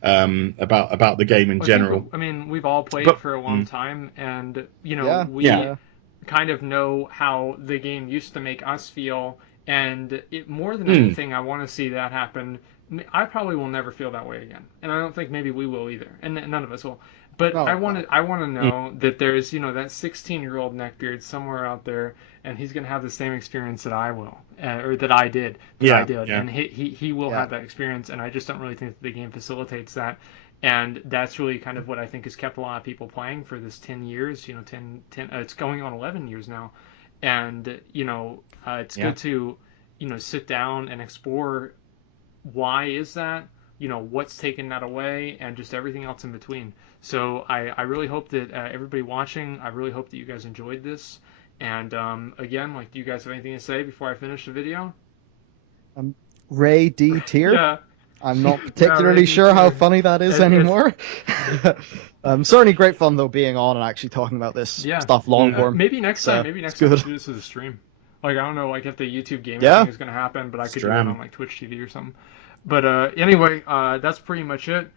about the game in general. I mean, we've all played for a long time, and we kind of know how the game used to make us feel. And more than anything, I want to see that happen. I probably will never feel that way again, and I don't think maybe we will either, and none of us will. But I want to know that there's that 16-year-old neckbeard somewhere out there, and he's gonna have the same experience that I will, or that I did. And he will have that experience, and I just don't really think that the game facilitates that. And that's really kind of what I think has kept a lot of people playing for this 10 years. 10 it's going on 11 years now. And it's good to sit down and explore why is that, what's taking that away, and just everything else in between. So I really hope that everybody watching, I really hope that you guys enjoyed this. And again, like, do you guys have anything to say before I finish the video? Ray D tier. Yeah. I'm not particularly sure how funny that is anymore. Certainly great fun though being on and actually talking about this stuff long form. Maybe next time. Maybe next time we'll do this as a stream. Like, I don't know, like if the YouTube gaming Yeah. thing is gonna happen, but I could do it Stram. on like Twitch TV or something. But anyway, that's pretty much it.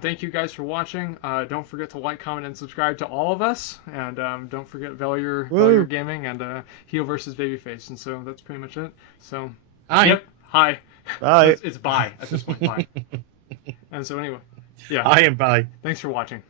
Thank you guys for watching. Don't forget to like, comment, and subscribe to all of us. And don't forget Bellulargaming and Heel versus Babyface. And so that's pretty much it. So, Hi. yep, hi. Bye. It's bye at this point, bye. And so anyway, yeah. Hi and bye. Thanks for watching.